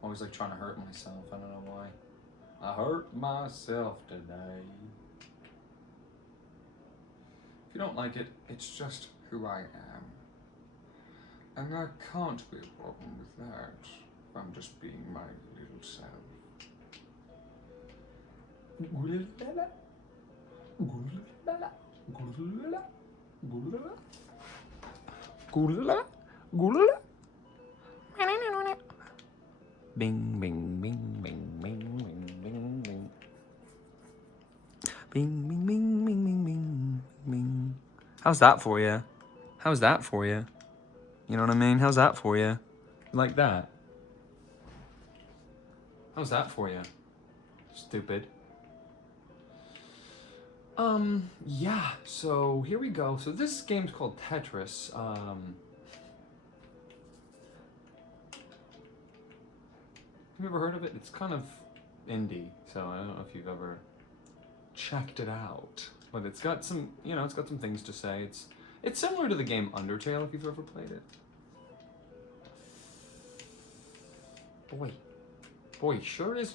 Always, like, trying to hurt myself. I don't know why. I hurt myself today. If you don't like it, it's just who I am. And there can't be a problem with that. If I'm just being my little self. Bing, bing, bing, bing, bing, bing, bing, bing. Bing, bing, bing, bing, bing, bing, bing. How's that for you? How's that for you? You know what I mean? How's that for you? Like that. How's that for you? Stupid. Yeah, so here we go. So this game's called Tetris. Have you ever heard of it? It's kind of indie, so I don't know if you've ever checked it out. But it's got some, you know, it's got some things to say. It's similar to the game Undertale, if you've ever played it. Boy, sure is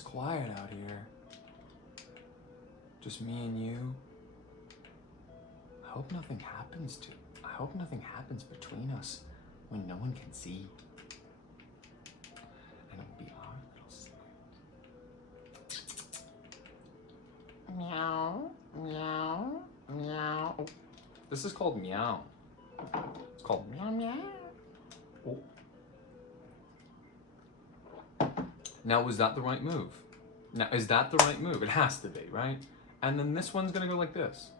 quiet out here. Just me and you. I hope nothing happens between us when no one can see. And it'll be our little secret. Meow, meow, meow. Oh, this is called meow. It's called meow meow. Oh. Now, was that the right move? Now, is that the right move? It has to be, right? And then this one's gonna go like this.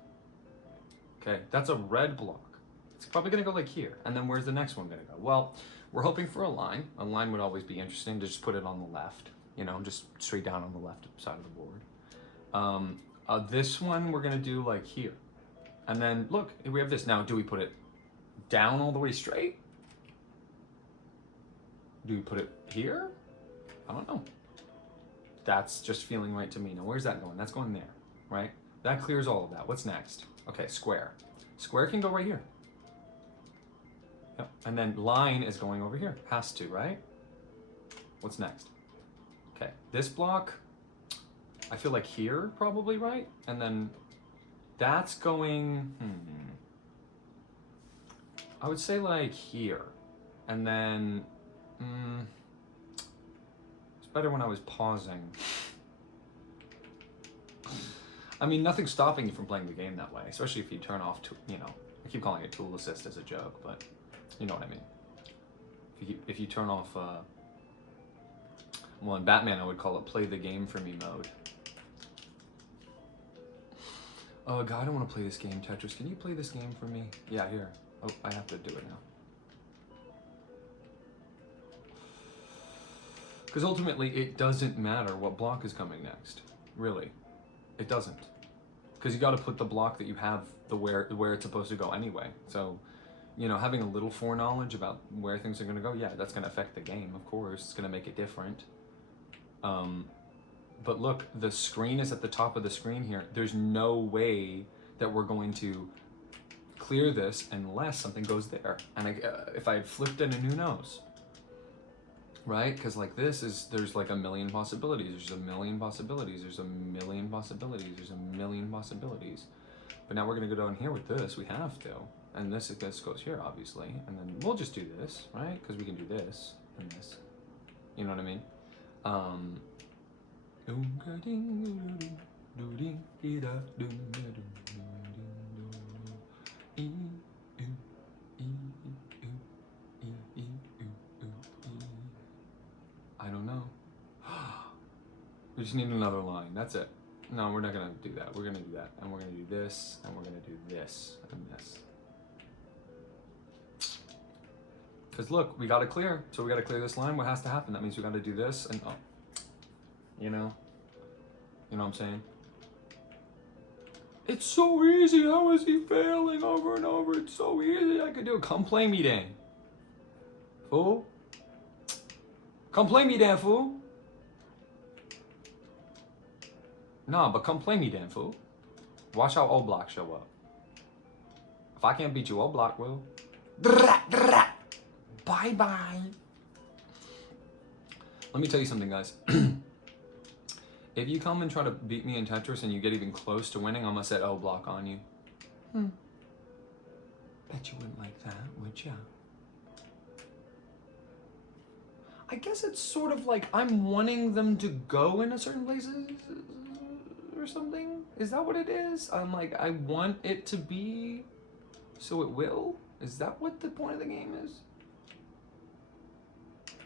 Okay, that's a red block. It's probably gonna go like here. And then where's the next one gonna go? Well, we're hoping for a line. A line would always be interesting to just put it on the left. You know, just straight down on the left side of the board. This one we're gonna do like here. And then look, we have this. Now, do we put it down all the way straight? Do we put it here? I don't know. That's just feeling right to me. Now, where's that going? That's going there, right? That clears all of that. What's next? Okay, square. Square can go right here. Yep. And then line is going over here. Has to, right? What's next? Okay, this block, I feel like here probably, right? And then that's going, I would say like here. And then, it's better when I was pausing. I mean, nothing's stopping you from playing the game that way, especially if you turn off, you know, I keep calling it tool assist as a joke, but you know what I mean. If you turn off, well, in Batman, I would call it play the game for me mode. Oh, God, I don't want to play this game, Tetris. Can you play this game for me? Yeah, here. Oh, I have to do it now. Because ultimately, it doesn't matter what block is coming next. Really. It doesn't. Because you got to put the block that you have where it's supposed to go anyway. So, you know, having a little foreknowledge about where things are going to go, yeah, that's going to affect the game, of course. It's going to make it different. But look, the screen is at the top of the screen here. There's no way that we're going to clear this unless something goes there. And if I had flipped it, and who knows? Right? Because like there's like a million possibilities. There's a million possibilities. There's a million possibilities. There's a million possibilities. But now we're going to go down here with this. We have to. And this goes here, obviously. And then we'll just do this, right? Because we can do this and this. You know what I mean? I don't know. We just need another line. That's it. No, we're not gonna do that. We're gonna do that. And we're gonna do this. And we're gonna do this. And this. Because look, we gotta clear. So we gotta clear this line. What has to happen? That means we gotta do this and oh. You know? You know what I'm saying? It's so easy. How is he failing over and over? It's so easy. I could do it. Come play me then. Fool. Come play me then, fool. No, but come play me then, fool. Watch how old block show up. If I can't beat you, old block will. Bye-bye. Let me tell you something, guys. If you come and try to beat me in Tetris and you get even close to winning, I'm gonna set O block on you. Bet you wouldn't like that, would ya? I guess it's sort of like I'm wanting them to go in a certain places or something. Is that what it is? I'm like, I want it to be so it will? Is that what the point of the game is?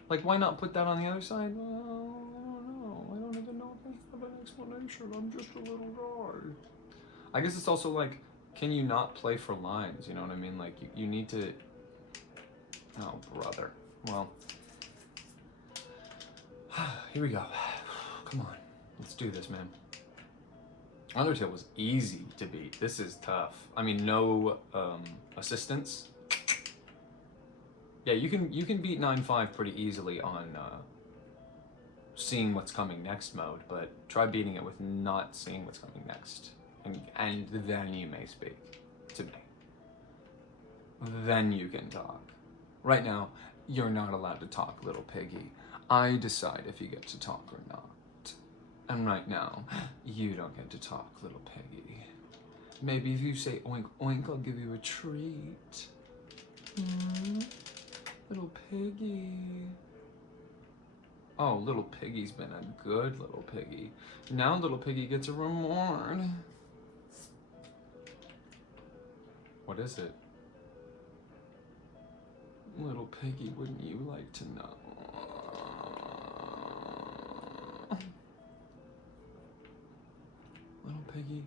Like, why not put that on the other side? Well, I don't know. I don't even know if I have an explanation. I'm just a little guy. I guess it's also like, can you not play for lines? You know what I mean? Like, you need to... Oh, brother. Well, here we go. Come on. Let's do this, man. Undertale was easy to beat. This is tough. I mean, no assistance. Yeah, you can beat 9-5 pretty easily on seeing what's coming next mode, but try beating it with not seeing what's coming next. And then you may speak to me. Then you can talk. Right now, you're not allowed to talk, little piggy. I decide if you get to talk or not. And right now, you don't get to talk, little piggy. Maybe if you say oink oink, I'll give you a treat. Little piggy. Oh, little piggy's been a good little piggy. Now little piggy gets a reward. What is it? Little piggy, wouldn't you like to know? Little piggy,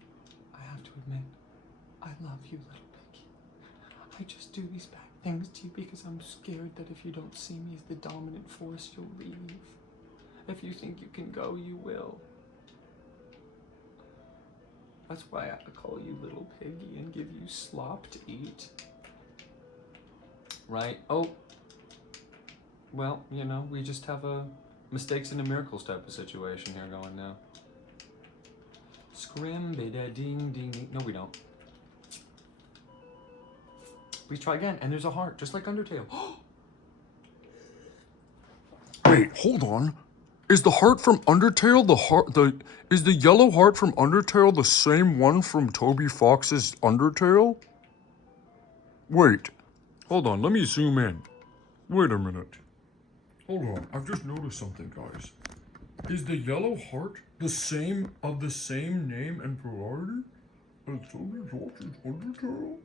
I have to admit, I love you, little piggy. I just do these bad things to you because I'm scared that if you don't see me as the dominant force, you'll leave. If you think you can go, you will. That's why I call you little piggy and give you slop to eat. Right? Oh. Well, you know, we just have a mistakes and miracles type of situation here going now. Scrim-bida-ding-ding-ding. No, we don't. We try again, and there's a heart, just like Undertale. Wait, hold on. Is the heart from Undertale is the yellow heart from Undertale the same one from Toby Fox's Undertale? Wait, hold on, let me zoom in. Wait a minute. Hold on, I've just noticed something, guys. Is the yellow heart the same name and priority as Toby Fox's Undertale?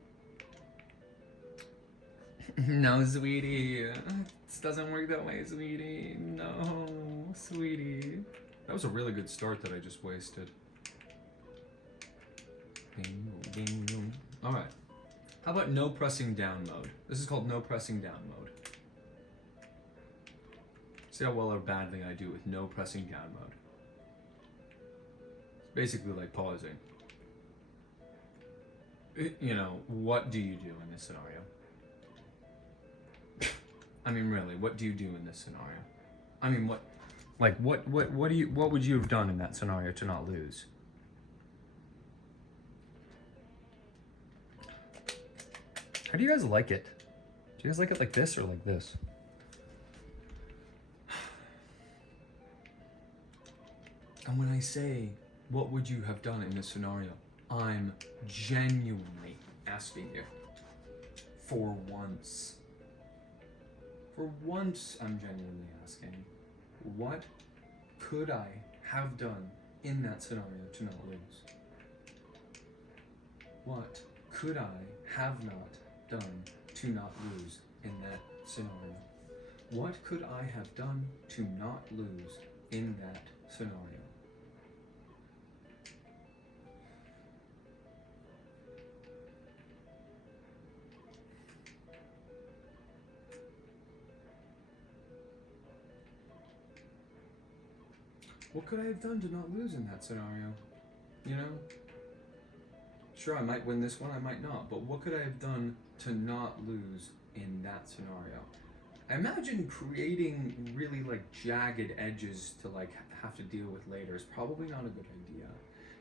No, sweetie. This doesn't work that way, sweetie. No, sweetie. That was a really good start that I just wasted. Alright. How about no pressing down mode? This is called no pressing down mode. See how well or badly I do with no pressing down mode. It's basically like pausing. You know, what do you do in this scenario? I mean, really, what do you do in this scenario? I mean, what would you have done in that scenario to not lose? How do you guys like it? Do you guys like it like this or like this? And when I say, what would you have done in this scenario? I'm genuinely asking you. For once. For once, I'm genuinely asking, what could I have done in that scenario to not lose? What could I have not done to not lose in that scenario? What could I have done to not lose in that scenario? What could I have done to not lose in that scenario? You know? Sure, I might win this one, I might not, but what could I have done to not lose in that scenario? I imagine creating really like jagged edges to like have to deal with later is probably not a good idea.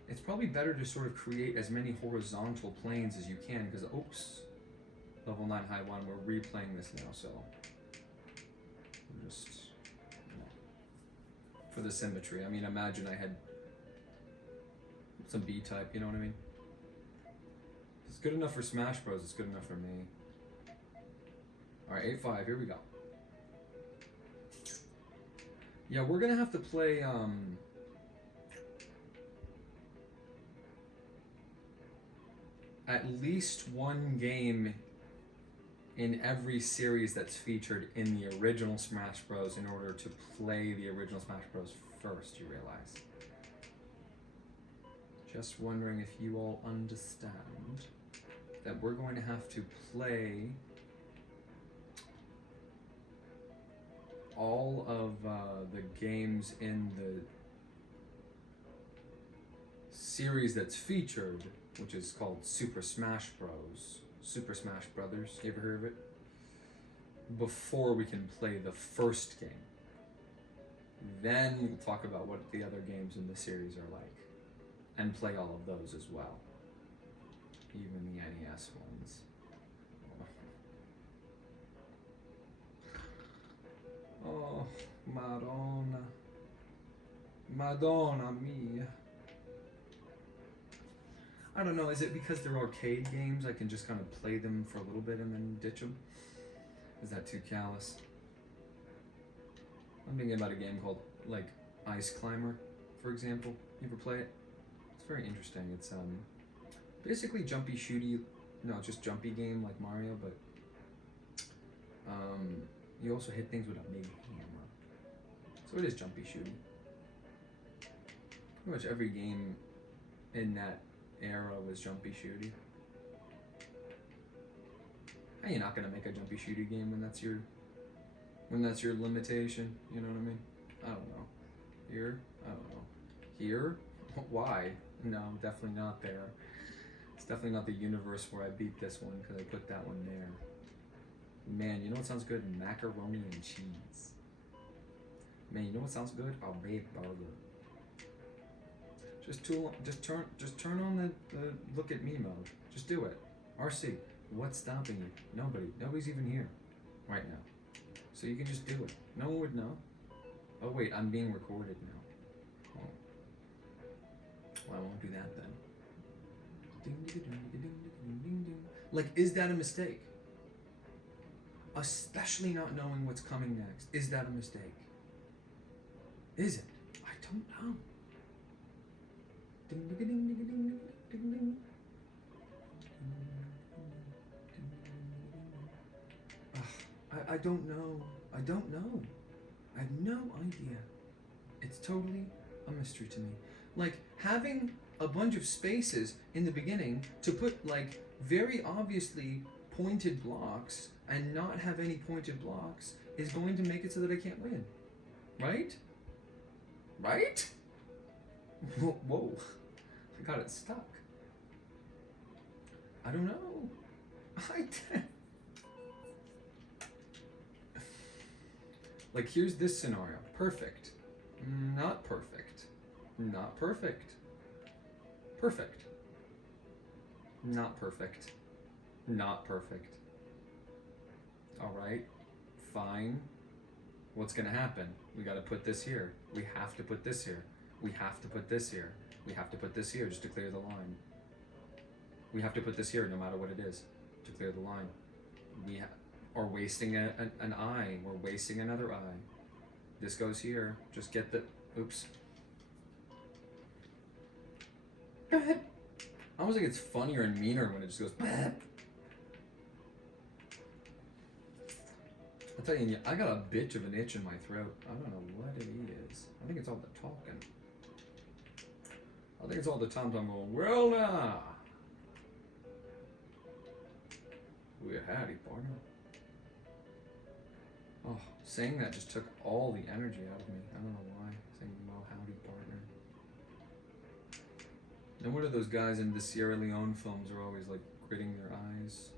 It's probably better to sort of create as many horizontal planes as you can, because oops, level 9 high 1, we're replaying this now, so I'm just, you know, for the symmetry. I mean, imagine I had some B-type, you know what I mean? It's good enough for Smash Bros, it's good enough for me. Alright, 8-5, here we go. Yeah, we're gonna have to play, at least one game in every series that's featured in the original Smash Bros. In order to play the original Smash Bros. First, you realize. Just wondering if you all understand that we're going to have to play all of the games in the series that's featured, which is called Super Smash Bros. Super Smash Brothers. You ever heard of it? Before we can play the first game. Then we'll talk about what the other games in the series are like. And play all of those as well. Even the NES ones. Oh, Madonna. Madonna mia. I don't know, is it because they're arcade games I can just kind of play them for a little bit and then ditch them? Is that too callous? I'm thinking about a game called, like, Ice Climber, for example. You ever play it? It's very interesting. It's basically jumpy shooty, no, just jumpy game like Mario, but you also hit things with a big hammer. So it is jumpy shooty. Pretty much every game in that era was jumpy shooty. How you not gonna make a jumpy shooty game when that's your limitation? You know what I mean? I don't know. Here? I don't know. Here? Why? No, definitely not there. It's definitely not the universe where I beat this one because I put that one there. Man, you know what sounds good? Macaroni and cheese. Man, you know what sounds good? A big burger. Just turn on the look at me mode. Just do it. RC. What's stopping you? Nobody. Nobody's even here right now. So you can just do it. No one would know. Oh wait, I'm being recorded now. Oh. Well, I won't do that then. Like, is that a mistake? Especially not knowing what's coming next. Is that a mistake? Is it? I don't know. I don't know. I don't know. I have no idea. It's totally a mystery to me. Like, having a bunch of spaces in the beginning to put, like, very obviously pointed blocks and not have any pointed blocks is going to make it so that I can't win. Right? Right? Whoa. I got it stuck. I don't know. Like, here's this scenario. Perfect. Not perfect. Not perfect. Perfect. Not perfect. Not perfect. Alright. Fine. What's gonna happen? We gotta put this here. We have to put this here. We have to put this here. We have to put this here just to clear the line. We have to put this here no matter what it is to clear the line. We are wasting an eye. We're wasting another eye. This goes here. Just get the... Oops. I almost think it's funnier and meaner when it just goes... I'll tell you, I got a bitch of an itch in my throat. I don't know what it is. I think it's all the talking. I think it's all the times I'm going, well now. We're howdy, partner. Oh, saying that just took all the energy out of me. I don't know why. Saying well howdy, partner. And what are those guys in the Sierra Leone films are always like gritting their eyes?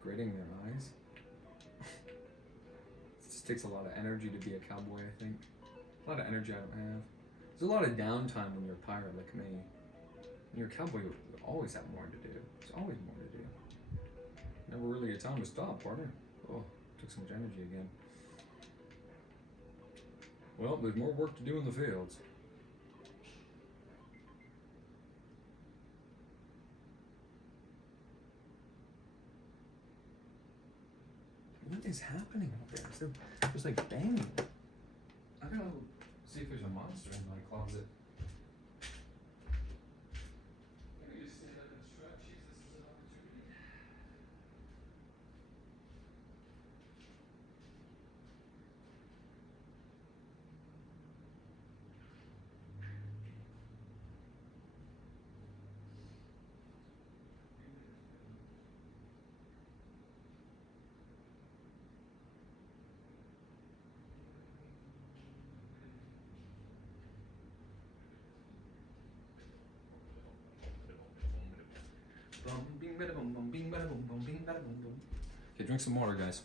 Gritting their eyes? It just takes a lot of energy to be a cowboy, I think. A lot of energy I don't have. There's a lot of downtime when you're a pirate like me. When you're a cowboy, you always have more to do. There's always more to do. Never really a time to stop, partner. Oh, took so much energy again. Well, there's more work to do in the fields. What is happening out there? Is there just like banging? I gotta see if there's a monster in my closet. Let me just stand up and stretch. This is an opportunity. Okay, drink some water, guys.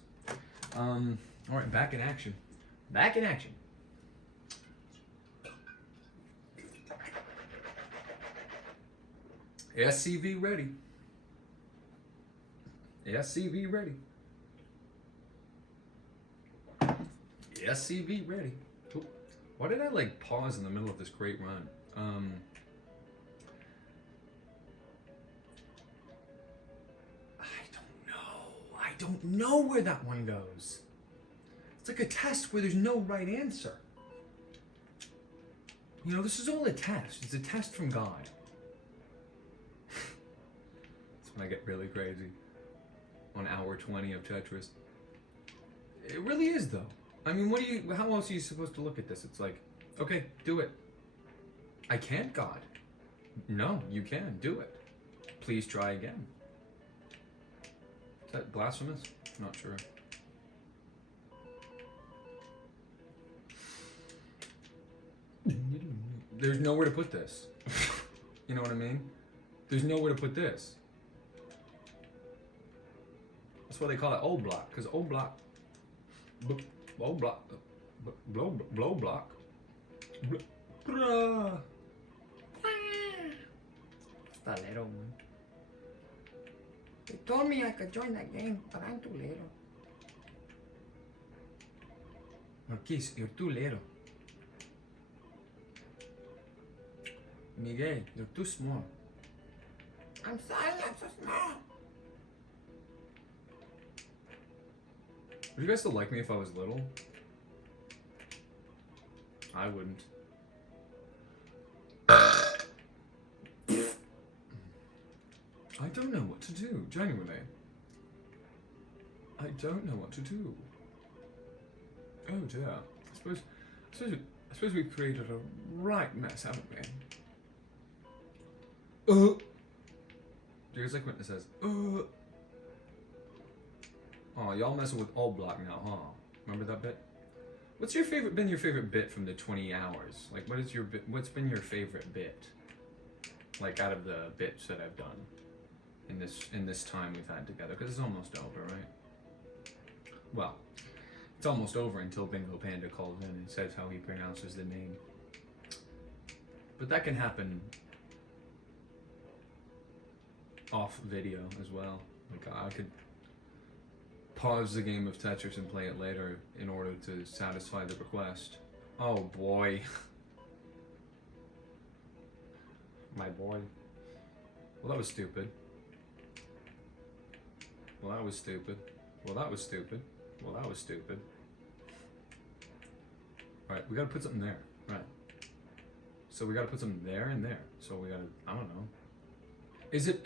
All right, back in action. Back in action. SCV ready. SCV ready. SCV ready. Oop. Why did I like pause in the middle of this great run? I don't know where that one goes. It's like a test where there's no right answer. You know, this is all a test. It's a test from God. That's when I get really crazy. On hour 20 of Tetris. It really is, though. I mean, how else are you supposed to look at this? It's like, okay, do it. I can't, God. No, you can. Do it. Please try again. Is that blasphemous? I'm not sure. There's nowhere to put this. You know what I mean? There's nowhere to put this. That's why they call it O block, because O block, blow block, blow block. the little one. They told me I could join that game, but I'm too little. Marquise, you're too little. Miguel, you're too small. I'm sorry, I'm so small. Would you guys still like me if I was little? I wouldn't. I don't know what to do, genuinely. I don't know what to do. Oh dear. I suppose we've created a right mess, haven't we? Do you guys like when it says, Oh, y'all messing with All Block now, huh? Remember that bit? What's your favorite bit from the 20 hours? Like, what's been your favorite bit? Like, out of the bits that I've done in this time we've had together, because it's almost over, right? Well, it's almost over until Bingo Panda calls in and says how he pronounces the name. But that can happen off video as well. Like, I could pause the game of Tetris and play it later in order to satisfy the request. Oh boy. My boy. Well, that was stupid. Well, that was stupid. Well, that was stupid. Well, that was stupid. Alright, we gotta put something there. Right. So we gotta put something there and there. So we gotta, I don't know. Is it,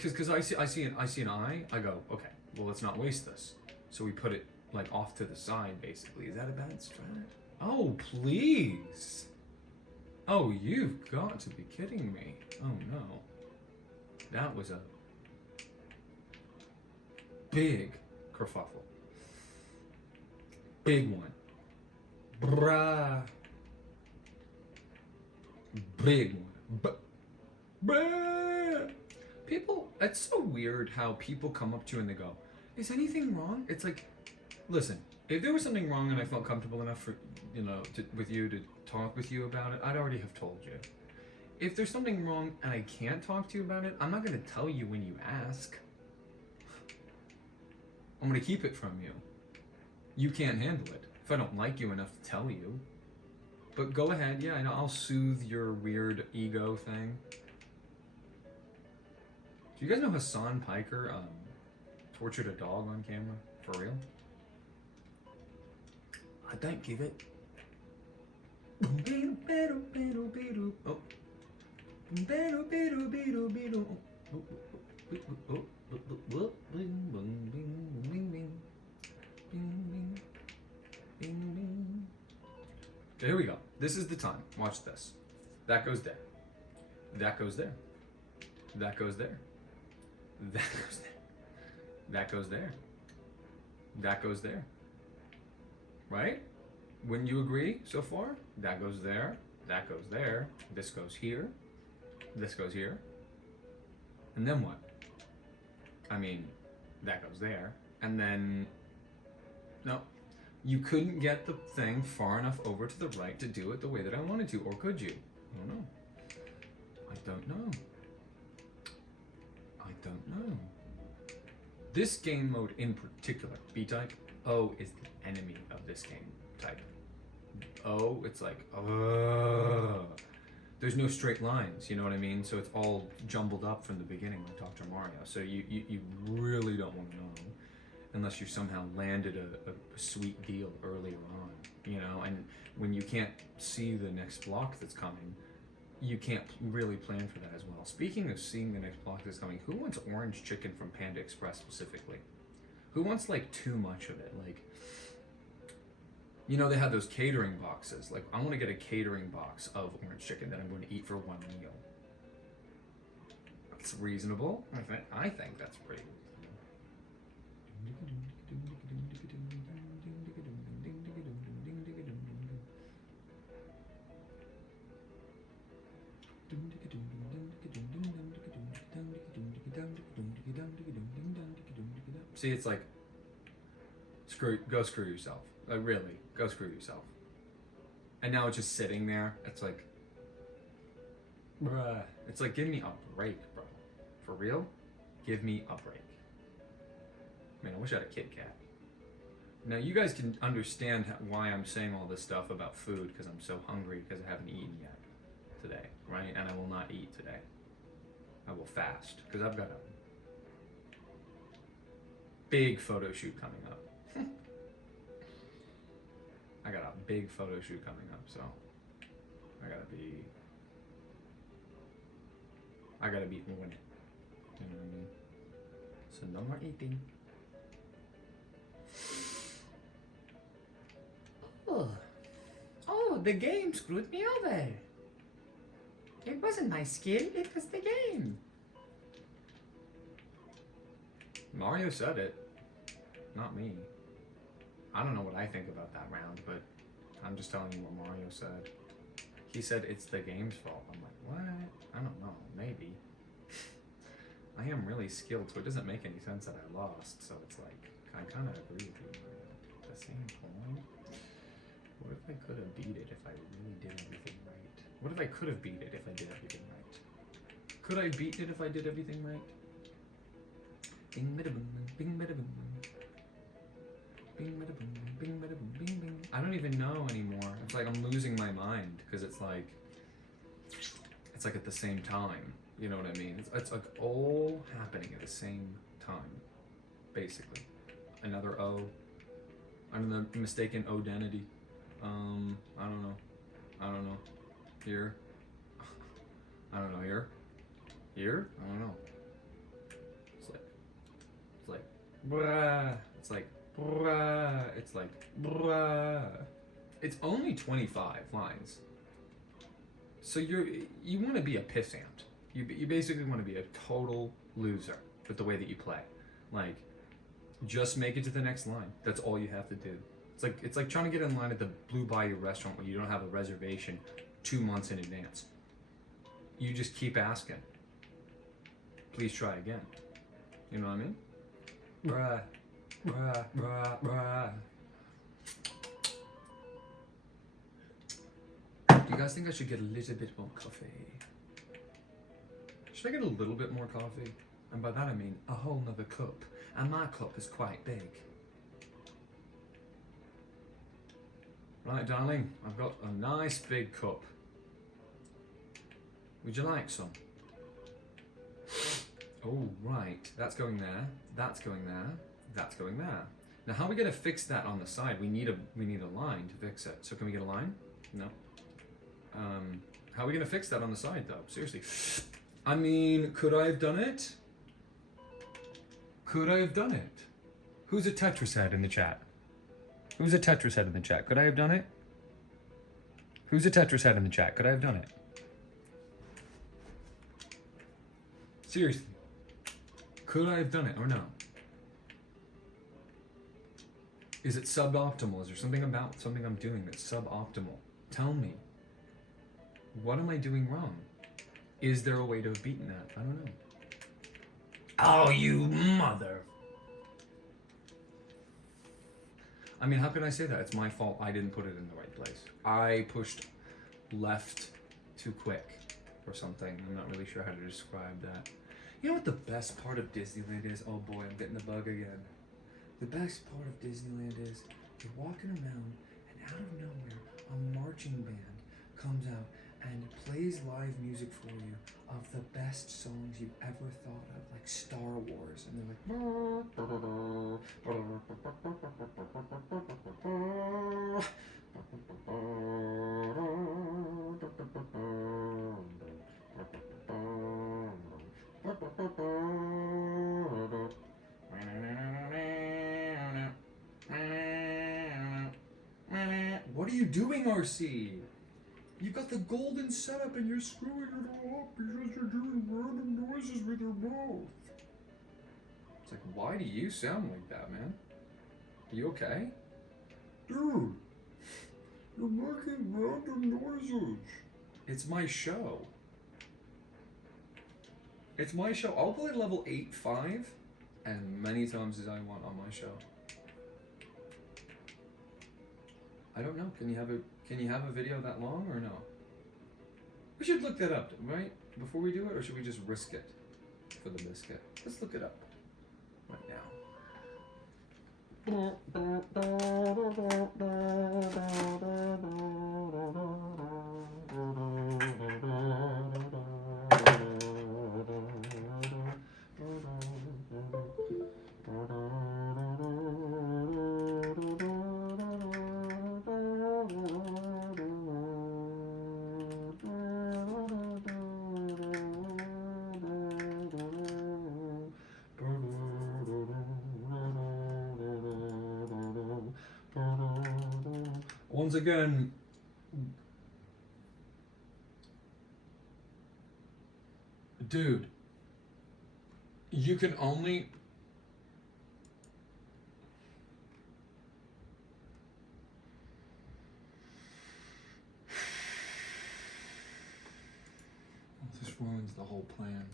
cause I see an eye, I go, okay, well, let's not waste this. So we put it like off to the side, basically. Is that a bad strat? Oh, please. Oh, you've got to be kidding me. Oh no. That was a big kerfuffle. Big one. Bruh. Big one. Bruh. People, it's so weird how people come up to you and they go, is anything wrong? It's like, listen, if there was something wrong and I felt comfortable enough for, with you to talk with you about it, I'd already have told you. If there's something wrong and I can't talk to you about it, I'm not going to tell you when you ask. I'm going to keep it from you. You can't handle it if I don't like you enough to tell you. But go ahead, yeah, I'll soothe your weird ego thing. Do you guys know Hassan Piker tortured a dog on camera? For real? I don't give it. Oh. Here we go. This is the time. Watch this. That goes there. That goes there. That goes there. That goes there. That goes there. That goes there. Right? Wouldn't you agree so far? That goes there. That goes there. This goes here. This goes here. And then what? I mean, that goes there. And then... No. You couldn't get the thing far enough over to the right to do it the way that I wanted to. Or could you? I don't know. I don't know. I don't know. This game mode in particular, B-type, O is the enemy of this game type. O, it's like, there's no straight lines, you know what I mean? So it's all jumbled up from the beginning like Dr. Mario. So you really don't want to know unless you somehow landed a sweet deal earlier on, you know? And when you can't see the next block that's coming, you can't really plan for that as well. Speaking of seeing the next block that's coming, who wants orange chicken from Panda Express specifically? Who wants like too much of it? Like, you know, they have those catering boxes. Like, I want to get a catering box of orange chicken that I'm going to eat for one meal. That's reasonable. I think that's pretty reasonable. See, it's like, go screw yourself. Like, really, go screw yourself. And now it's just sitting there. It's like, Bruh. It's like, give me a break, bro. For real? Give me a break. Man, I wish I had a Kit Kat. Now, you guys can understand why I'm saying all this stuff about food, because I'm so hungry because I haven't eaten yet today, right? And I will not eat today. I will fast, because I've got a big photo shoot coming up. I got a big photo shoot coming up, so I gotta be on it. You know what I mean? So no more eating. Oh, the game screwed me over. It wasn't my skill, it was the game. Mario said it, not me. I don't know what I think about that round, but I'm just telling you what Mario said. He said it's the game's fault. I'm like, what? I don't know, maybe. I am really skilled, so it doesn't make any sense that I lost, so it's like, I kind of agree with you, but at the same point, what if I could have beat it if I really did everything right? What if I could have beat it if I did everything right? Could I beat it if I did everything right? Bing bada boom, bing bada boom. Bing bada boom, bing bada boom, bing bing. I don't even know anymore. It's like I'm losing my mind because it's like at the same time. You know what I mean? It's like all happening at the same time, basically. Another O. Another mistaken identity. I don't know. Here. I don't know. Here. Here? I don't know. It's like bruh. It's like bruh. It's like bruh. It's only 25 lines. So you want to be a pissant. You basically want to be a total loser with the way that you play. Like, just make it to the next line. That's all you have to do. It's like trying to get in line at the Blue Bayou restaurant where you don't have a reservation 2 months in advance. You just keep asking. Please try again. You know what I mean? Bruh. Bruh, bruh, bruh. Do you guys think I should get a little bit more coffee? Should I get a little bit more coffee? And by that I mean a whole nother cup. And my cup is quite big. Right, darling, I've got a nice big cup. Would you like some? Oh, right. That's going there. That's going there. That's going there. Now, how are we gonna fix that on the side? We need a line to fix it. So can we get a line? No. How are we gonna fix that on the side, though? Seriously. I mean, could I have done it? Could I have done it? Who's a Tetris head in the chat? Who's a Tetris head in the chat? Could I have done it? Who's a Tetris head in the chat? Could I have done it? Seriously. Could I have done it or no? Is it suboptimal? Is there something about something I'm doing that's suboptimal? Tell me. What am I doing wrong? Is there a way to have beaten that? I don't know. Oh, you mother. I mean, how can I say that? It's my fault I didn't put it in the right place. I pushed left too quick or something. I'm not really sure how to describe that. You know what the best part of Disneyland is? Oh boy, I'm getting the bug again. The best part of Disneyland is you're walking around and out of nowhere a marching band comes out and plays live music for you of the best songs you've ever thought of, like Star Wars, and they're like What are you doing, RC? You got the golden setup and you're screwing it all up because you're doing random noises with your mouth. It's like, why do you sound like that, man? Are you okay? Dude, you're making random noises. It's my show. It's my show. I'll play level 8-5 as many times as I want on my show. I don't know. Can you have a video that long or no? We should look that up, right? Before we do it, or should we just risk it for the biscuit? Let's look it up right now. Once again, dude, you can only this ruins the whole plan.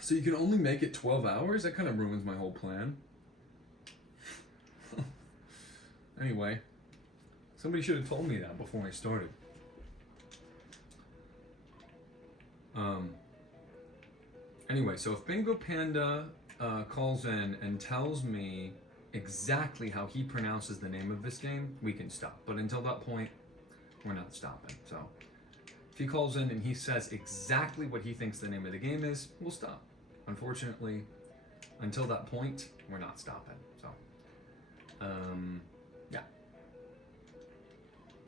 So you can only make it 12 hours? That kind of ruins my whole plan. Anyway, somebody should have told me that before I started. Anyway, so if Bingo Panda calls in and tells me exactly how he pronounces the name of this game, we can stop. But until that point, we're not stopping. So if he calls in and he says exactly what he thinks the name of the game is, we'll stop. Unfortunately, until that point, we're not stopping. So, yeah.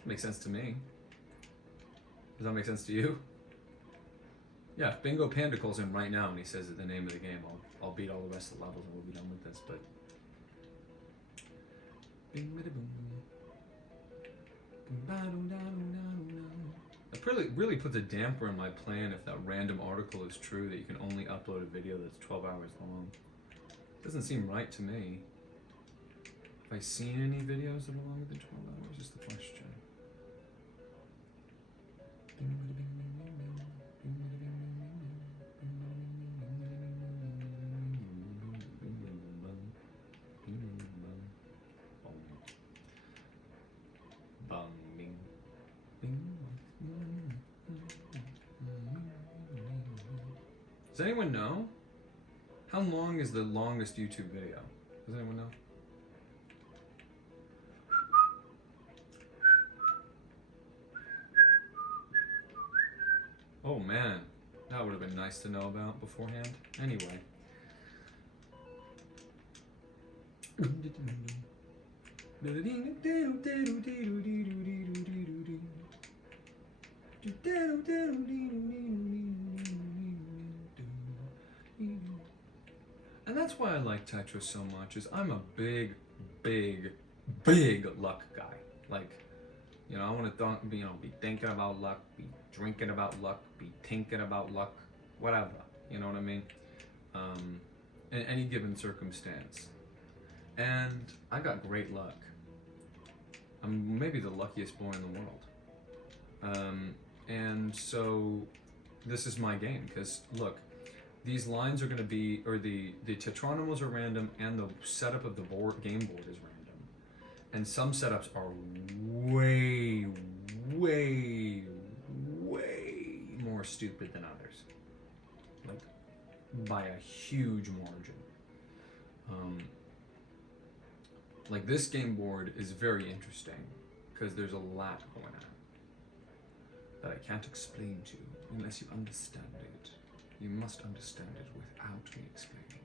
Makes sense to me. Does that make sense to you? Yeah, if Bingo Panda calls in right now and he says the name of the game, I'll beat all the rest of the levels and we'll be done with this, but... It really puts a damper on my plan if that random article is true, that you can only upload a video that's 12 hours long. Doesn't seem right to me. Have I seen any videos that are longer than 12 hours is the question. Does anyone know? How long is the longest YouTube video? Does anyone know? Oh man, that would have been nice to know about beforehand. Anyway. And that's why I like Tetris so much, is I'm a big luck guy. Like, you know, I want to be thinking about luck, be drinking about luck, be thinking about luck, whatever. You know what I mean? In any given circumstance. And I got great luck. I'm maybe the luckiest boy in the world. And so this is my game, because look, these lines are going to be, or the tetronomals are random, and the setup of the game board is random. And some setups are way more stupid than others. Like, by a huge margin. Like, this game board is very interesting, because there's a lot going on that I can't explain to you unless you understand it. You must understand it without me explaining.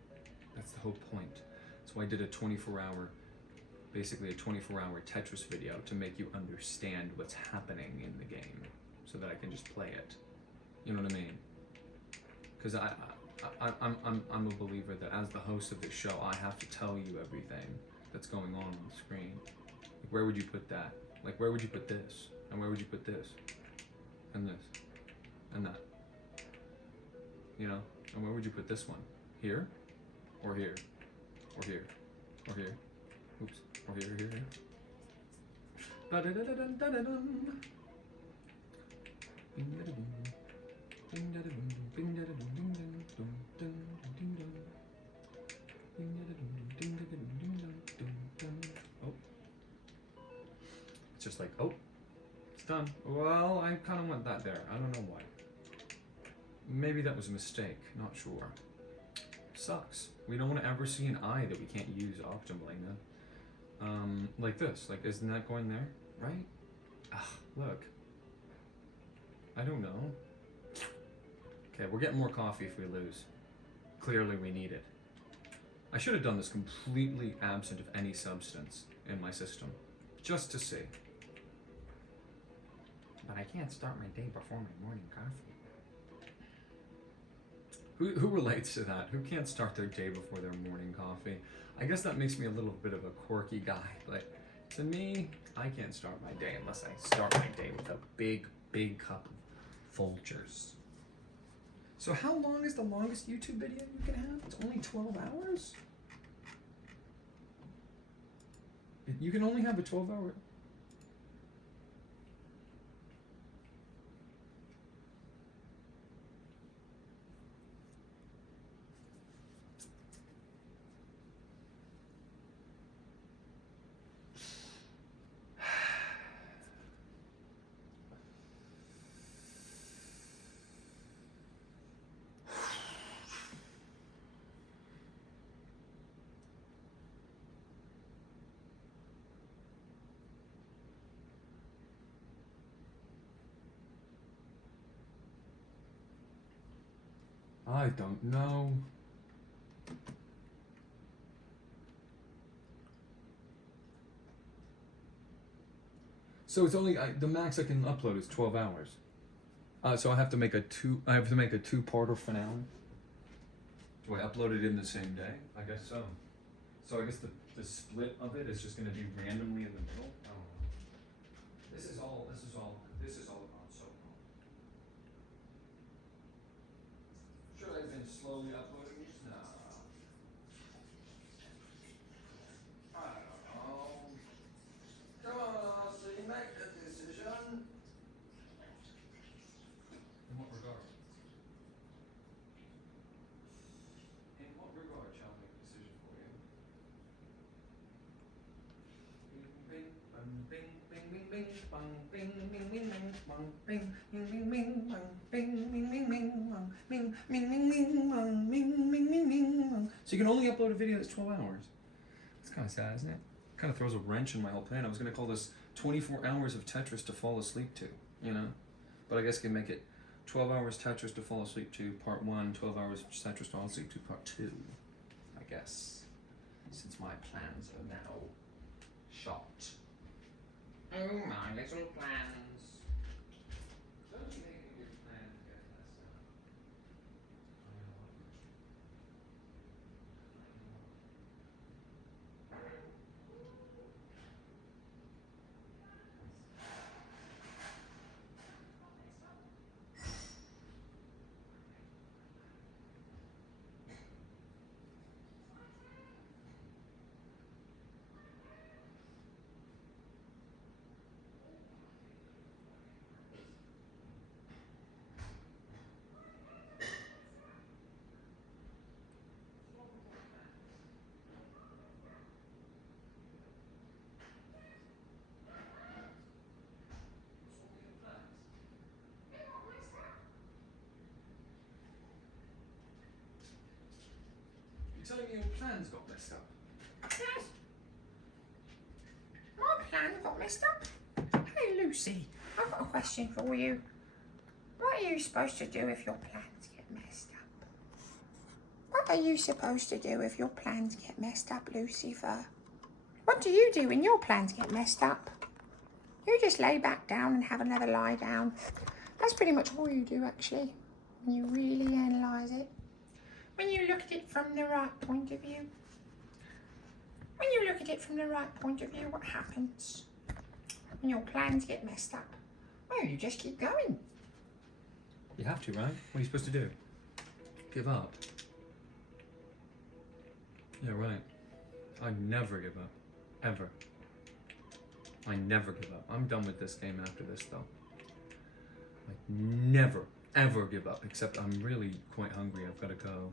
That's the whole point. So I did a 24-hour, basically a 24-hour Tetris video to make you understand what's happening in the game, so that I can just play it. You know what I mean? Because I'm a believer that as the host of this show, I have to tell you everything that's going on the screen. Like, where would you put that? Like, where would you put this? And where would you put this? And this? And that? You know? And where would you put this one? Here? Or here? Or here? Or here? Oops. Or here, here, here. Ba-da-da-da-dum-da-da-dum. Bing-da-da-boom. Bing-da-da-boom. Bing-da-da-boom. Bing-da-da-boom. Dum-dum-dum-dum. Bing-da-da-boom. Ding-da-da-boom. Ding-dum-dum-dum. Oh. It's just like, oh, it's done. Well, I kind of want that there. I don't know why. Maybe that was a mistake. Not sure. Sucks. We don't want to ever see an eye that we can't use optimally. Like this. Like, isn't that going there? Right? Ah, look. I don't know. Okay, we're getting more coffee if we lose. Clearly we need it. I should have done this completely absent of any substance in my system. Just to see. But I can't start my day before my morning coffee. Who relates to that? Who can't start their day before their morning coffee? I guess that makes me a little bit of a quirky guy, but to me, I can't start my day unless I start my day with a big, big cup of Folgers. So how long is the longest YouTube video you can have? It's only 12 hours? You can only have a 12-hour... I don't know. So it's only the max I can upload is 12 hours. So I have to make a two-parter finale. Do I upload it in the same day? I guess so. So I guess the split of it is just going to be randomly in the middle. I don't know. This is all about so long. Should I have been slowly uploading these? No. I don't know. Come on, Aussie, make a decision. In what regard? In what regard shall I make a decision for you? Bing, bang, bing, bing, bing, bing, bang, bing, bing, bing, bang, bang, bing, bing, bing, bing, bang, bing, bing, bing, bing, bang, bing, bing, bing, bing, bang, bing, bing, bing, bing, bang. So you can only upload a video that's 12 hours. It's kind of sad, isn't it? Kind of throws a wrench in my whole plan. I was going to call this 24 hours of Tetris to fall asleep to, you know? But I guess I can make it 12 hours Tetris to fall asleep to, part 1, 12 hours Tetris to fall asleep to, part 2, I guess. Since my plans are now shot. Oh, my little plans. Don't you make any good plans get messed up? You're telling me your plans got messed up? Yes. My plan got messed up. Hey, Lucy, I've got a question for you. What are you supposed to do if your plans get messed up? What are you supposed to do if your plans get messed up, Lucifer? What do you do when your plans get messed up? You just lay back down and have another lie down. That's pretty much all you do, actually, when you really analyse it. when you look at it from the right point of view, when you look at it from the right point of view, what happens when your plans get messed up? Well, you just keep going. You have to, right? What are you supposed to do? Give up? Yeah, right. I never give up. Ever. I never give up. I'm done with this game after this, though. I never, ever give up, except I'm really quite hungry. I've got to go.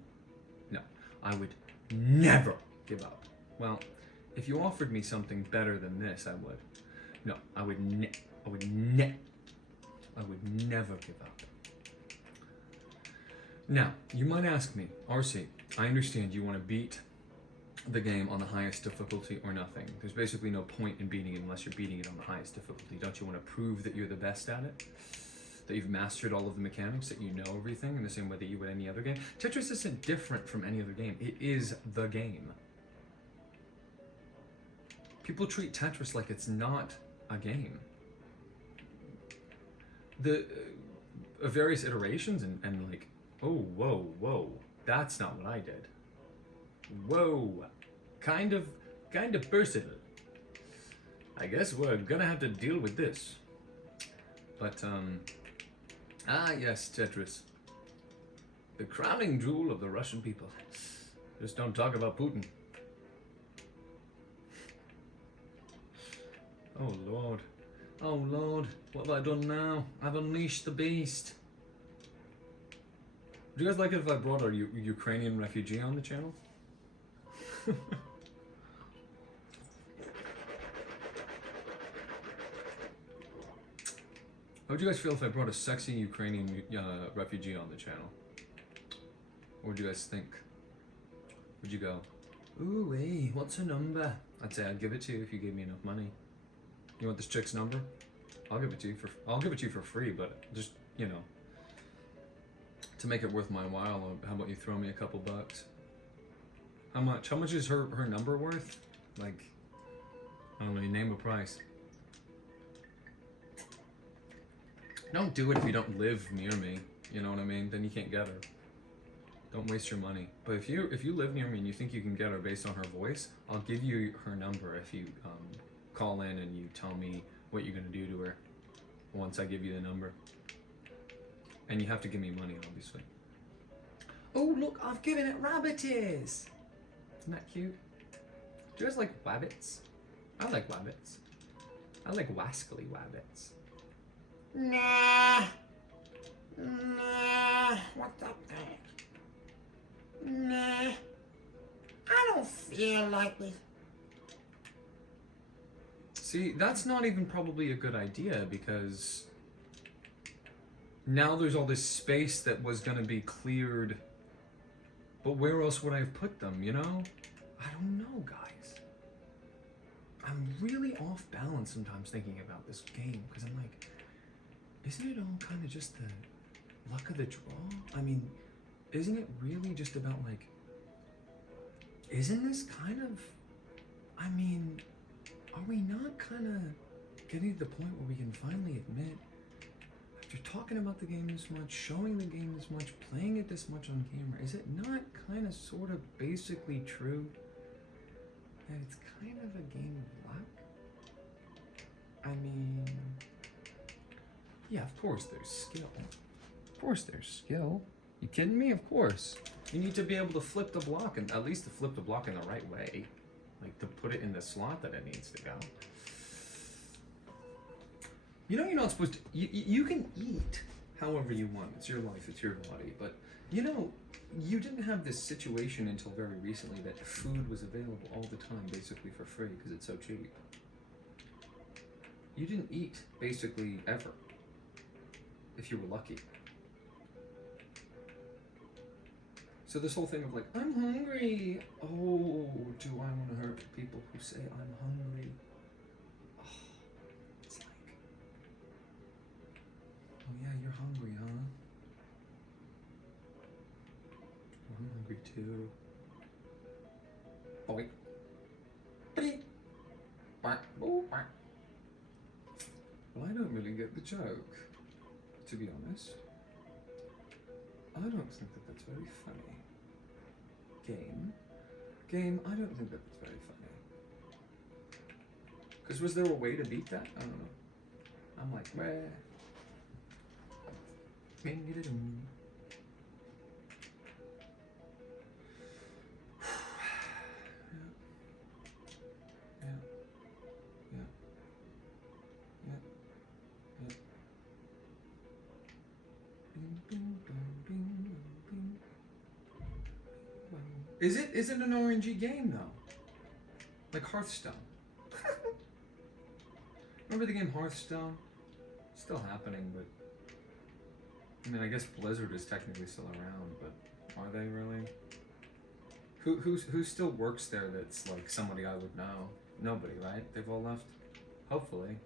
No, I would never give up. Well, if you offered me something better than this, I would. No, I would never give up. Now, you might ask me, RC, I understand you want to beat the game on the highest difficulty or nothing. There's basically no point in beating it unless you're beating it on the highest difficulty. Don't you want to prove that you're the best at it? That you've mastered all of the mechanics, that you know everything in the same way that you would any other game? Tetris isn't different from any other game. It is the game. People treat Tetris like it's not a game. The various iterations and like, oh, whoa, that's not what I did. Whoa, kind of personal. I guess we're gonna have to deal with this. But, yes, Tetris. The crowning jewel of the Russian people. Just don't talk about Putin. Oh, Lord. Oh, Lord. What have I done now? I've unleashed the beast. Would you guys like it if I brought a Ukrainian refugee on the channel? How would you guys feel if I brought a sexy Ukrainian refugee on the channel? What would you guys think? Would you go, ooh, hey, what's her number? I'd say I'd give it to you if you gave me enough money. You want this chick's number? I'll give it to you for free, but just, you know, to make it worth my while, how about you throw me a couple bucks? How much? How much is her number worth? Like, I don't know, you name a price. Don't do it if you don't live near me, you know what I mean? Then you can't get her. Don't waste your money. But if you live near me and you think you can get her based on her voice, I'll give you her number if you call in and you tell me what you're gonna do to her once I give you the number. And you have to give me money, obviously. Oh, look, I've given it rabbit ears. Isn't that cute? Do you guys like wabbits? I like wabbits. I like wascally wabbits. Nah. What's up there? Nah. I don't feel like it. See, that's not even probably a good idea because now there's all this space that was gonna be cleared. But where else would I have put them, you know? I don't know, guys. I'm really off balance sometimes thinking about this game because I'm like, isn't it all kind of just the luck of the draw? I mean, isn't it really just about like, isn't this kind of, I mean, are we not kind of getting to the point where we can finally admit, after talking about the game this much, showing the game this much, playing it this much on camera, is it not kind of sort of basically true that it's kind of a game of luck? I mean, yeah, of course there's skill. Of course there's skill. You kidding me? Of course. You need to be able to flip the block, and at least to flip the block in the right way. Like to put it in the slot that it needs to go. You know you're not supposed to, you can eat however you want. It's your life, it's your body. But you know, you didn't have this situation until very recently that food was available all the time basically for free because it's so cheap. You didn't eat basically ever, if you were lucky. So this whole thing of like, I'm hungry. Oh, do I want to hurt people who say I'm hungry? Oh, it's like, oh yeah, you're hungry, huh? Well, I'm hungry too. Boy. Well, I don't really get the joke, to be honest. I don't think that that's very funny. Game. Game, I don't think that was very funny. Because was there a way to beat that? I don't know. I'm like, where? Is it an RNG game though? Like Hearthstone. Remember the game Hearthstone? Still happening, but I mean, I guess Blizzard is technically still around, but are they really? Who still works there that's like somebody I would know? Nobody, right? They've all left? Hopefully.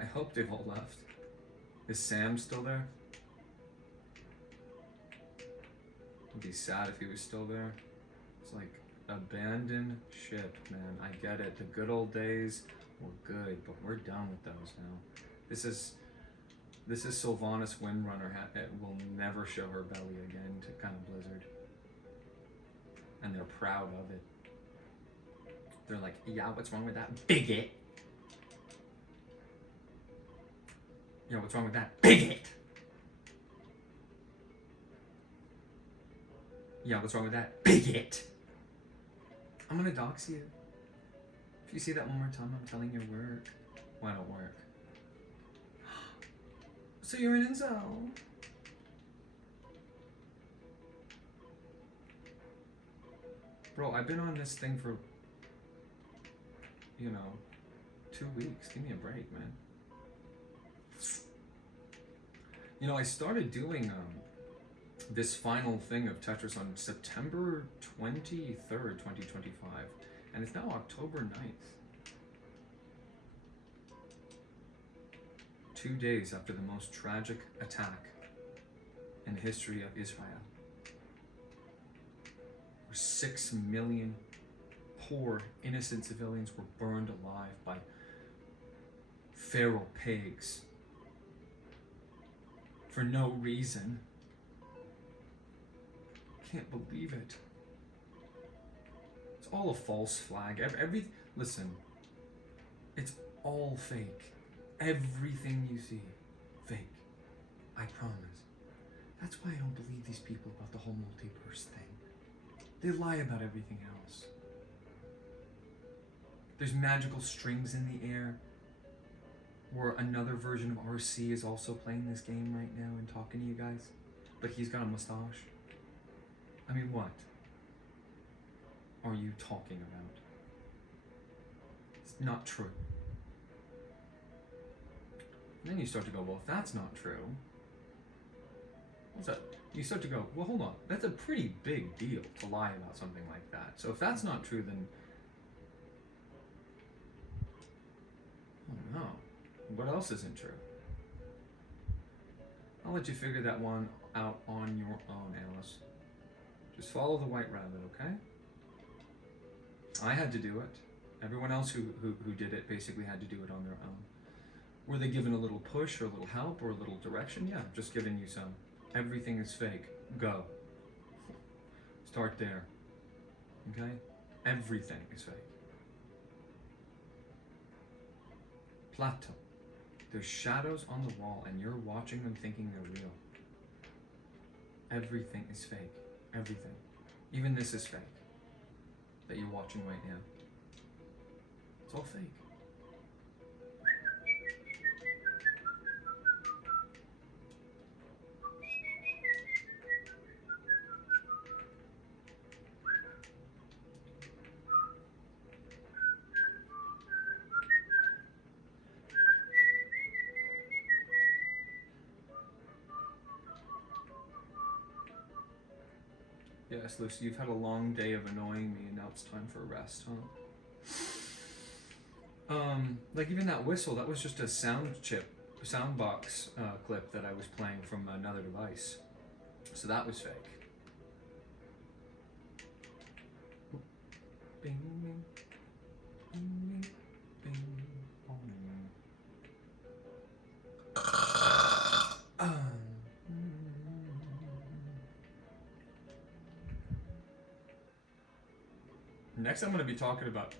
I hope they've all left. Is Sam still there? I'd be sad if he was still there. It's like abandoned ship, man. I get it. The good old days were good, but we're done with those now. This is Sylvanas Windrunner. Will never show her belly again to kind of Blizzard. And they're proud of it. They're like, yeah, what's wrong with that bigot? Yeah, what's wrong with that bigot? Yeah, what's wrong with that bigot? I'm gonna dox you. If you see that one more time, I'm telling your work. Why don't work? So you're an incel. Bro, I've been on this thing for, 2 weeks. Give me a break, man. I started doing this final thing of Tetris on September 23rd, 2025. And it's now October 9th. 2 days after the most tragic attack in the history of Israel. Where 6 million poor, innocent civilians were burned alive by feral pigs. For no reason. Can't believe it. It's all a false flag. Listen, it's all fake. Everything you see, fake. I promise. That's why I don't believe these people about the whole multiverse thing. They lie about everything else. There's magical strings in the air, where another version of RC is also playing this game right now and talking to you guys, but he's got a mustache. I mean, what are you talking about? It's not true. And then you start to go, well, if that's not true, what's that? You start to go, well, hold on. That's a pretty big deal to lie about something like that. So if that's not true, then, oh no. What else isn't true? I'll let you figure that one out on your own, Alice. Just follow the white rabbit, okay? I had to do it. Everyone else who did it basically had to do it on their own. Were they given a little push or a little help or a little direction? Yeah, just giving you some. Everything is fake. Go. Start there. Okay? Everything is fake. Plato. There's shadows on the wall and you're watching them thinking they're real. Everything is fake. Everything. Even this is fake. That you're watching right now. It's all fake. Yes, Lucy, you've had a long day of annoying me and now it's time for a rest, huh? Like even that whistle, that was just a soundbox clip that I was playing from another device. So that was fake. Bing, bing, bing, bing, bing. Next, I'm going to be talking about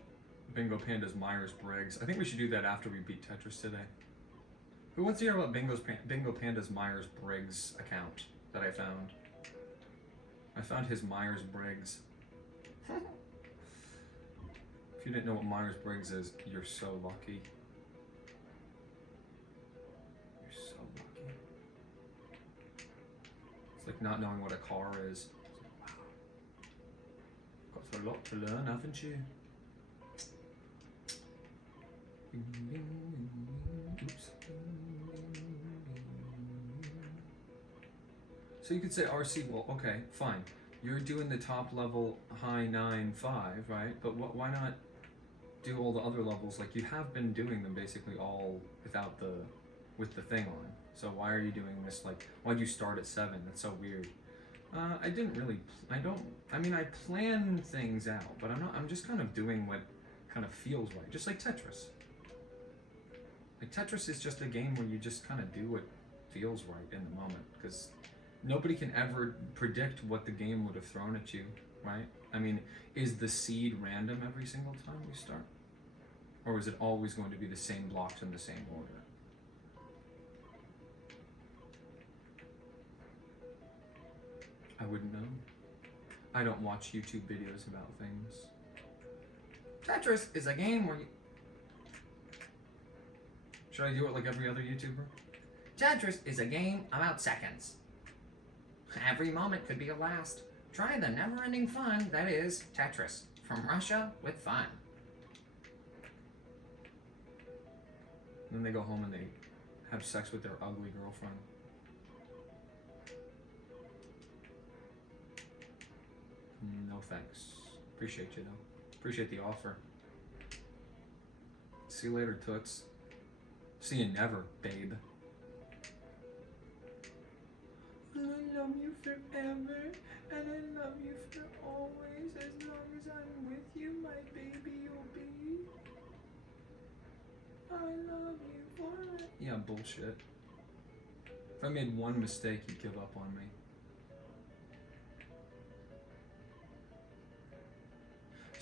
Bingo Panda's Myers-Briggs. I think we should do that after we beat Tetris today. Who wants to hear about Bingo Panda's Myers-Briggs account that I found? I found his Myers-Briggs. If you didn't know what Myers-Briggs is, you're so lucky. You're so lucky. It's like not knowing what a car is. Wow. Got a lot to learn, haven't you? Oops. So you could say RC, well, okay, fine. You're doing the top level high 9-5, right? But why not do all the other levels? Like, you have been doing them basically all with the thing on. So why are you doing this? Like, why'd you start at 7? That's so weird. I didn't really, I mean, I plan things out, but I'm just kind of doing what kind of feels right. Just like Tetris. Like, Tetris is just a game where you just kind of do what feels right in the moment, because nobody can ever predict what the game would have thrown at you, right? I mean, is the seed random every single time you start? Or is it always going to be the same blocks in the same order? I wouldn't know. I don't watch YouTube videos about things. Tetris is a game where you... Should I do it like every other YouTuber? Tetris is a game about seconds. Every moment could be a last. Try the never-ending fun that is Tetris. From Russia with fun. Then they go home and they have sex with their ugly girlfriend. No thanks. Appreciate you though. Appreciate the offer. See you later, toots. See you never, babe. I love you forever, and I love you for always. As long as I'm with you, my baby, you'll be. I love you forever. Yeah, bullshit. If I made one mistake, you'd give up on me.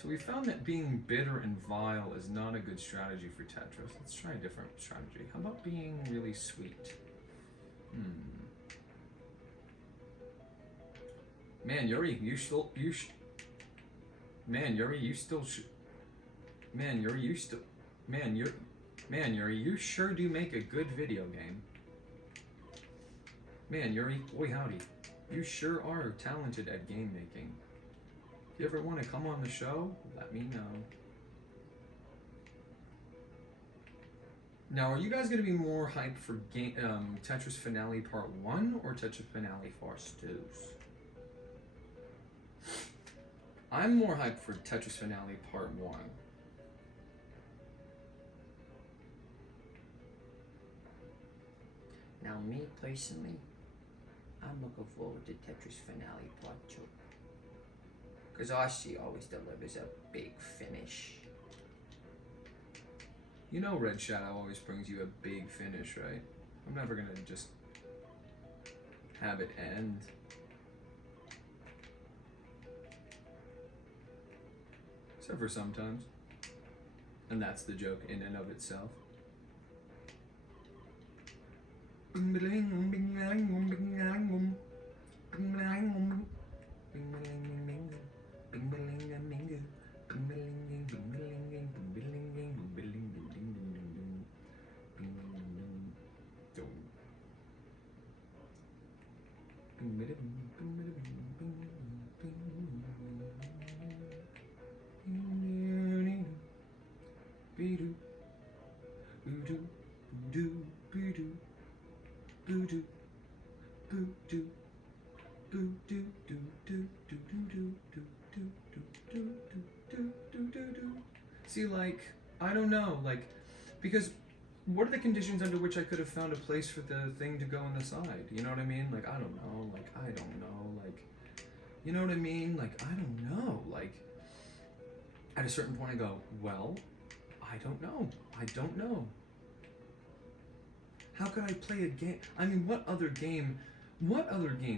So we found that being bitter and vile is not a good strategy for Tetris. Let's try a different strategy. How about being really sweet? Man, Yuri, you still Yuri, you sure do make a good video game. Man, Yuri, boy howdy. You sure are talented at game making. If you ever want to come on the show, let me know. Now, are you guys going to be more hyped for Tetris Finale Part 1 or Tetris Finale Farce 2? I'm more hyped for Tetris Finale Part 1. Now, me personally, I'm looking forward to Tetris Finale Part 2. Because RC always delivers a big finish. You know Red Shadow always brings you a big finish, right? I'm never going to just have it end. Except for sometimes. And that's the joke in and of itself. See, like, I don't know, like, because what are the conditions under which I could have found a place for the thing to go on the side? You know what I mean? Like, I don't know, like, I don't know, like, you know what I mean? Like, I don't know, like, at a certain point I go, well, I don't know, I don't know. How could I play a game? I mean, what other game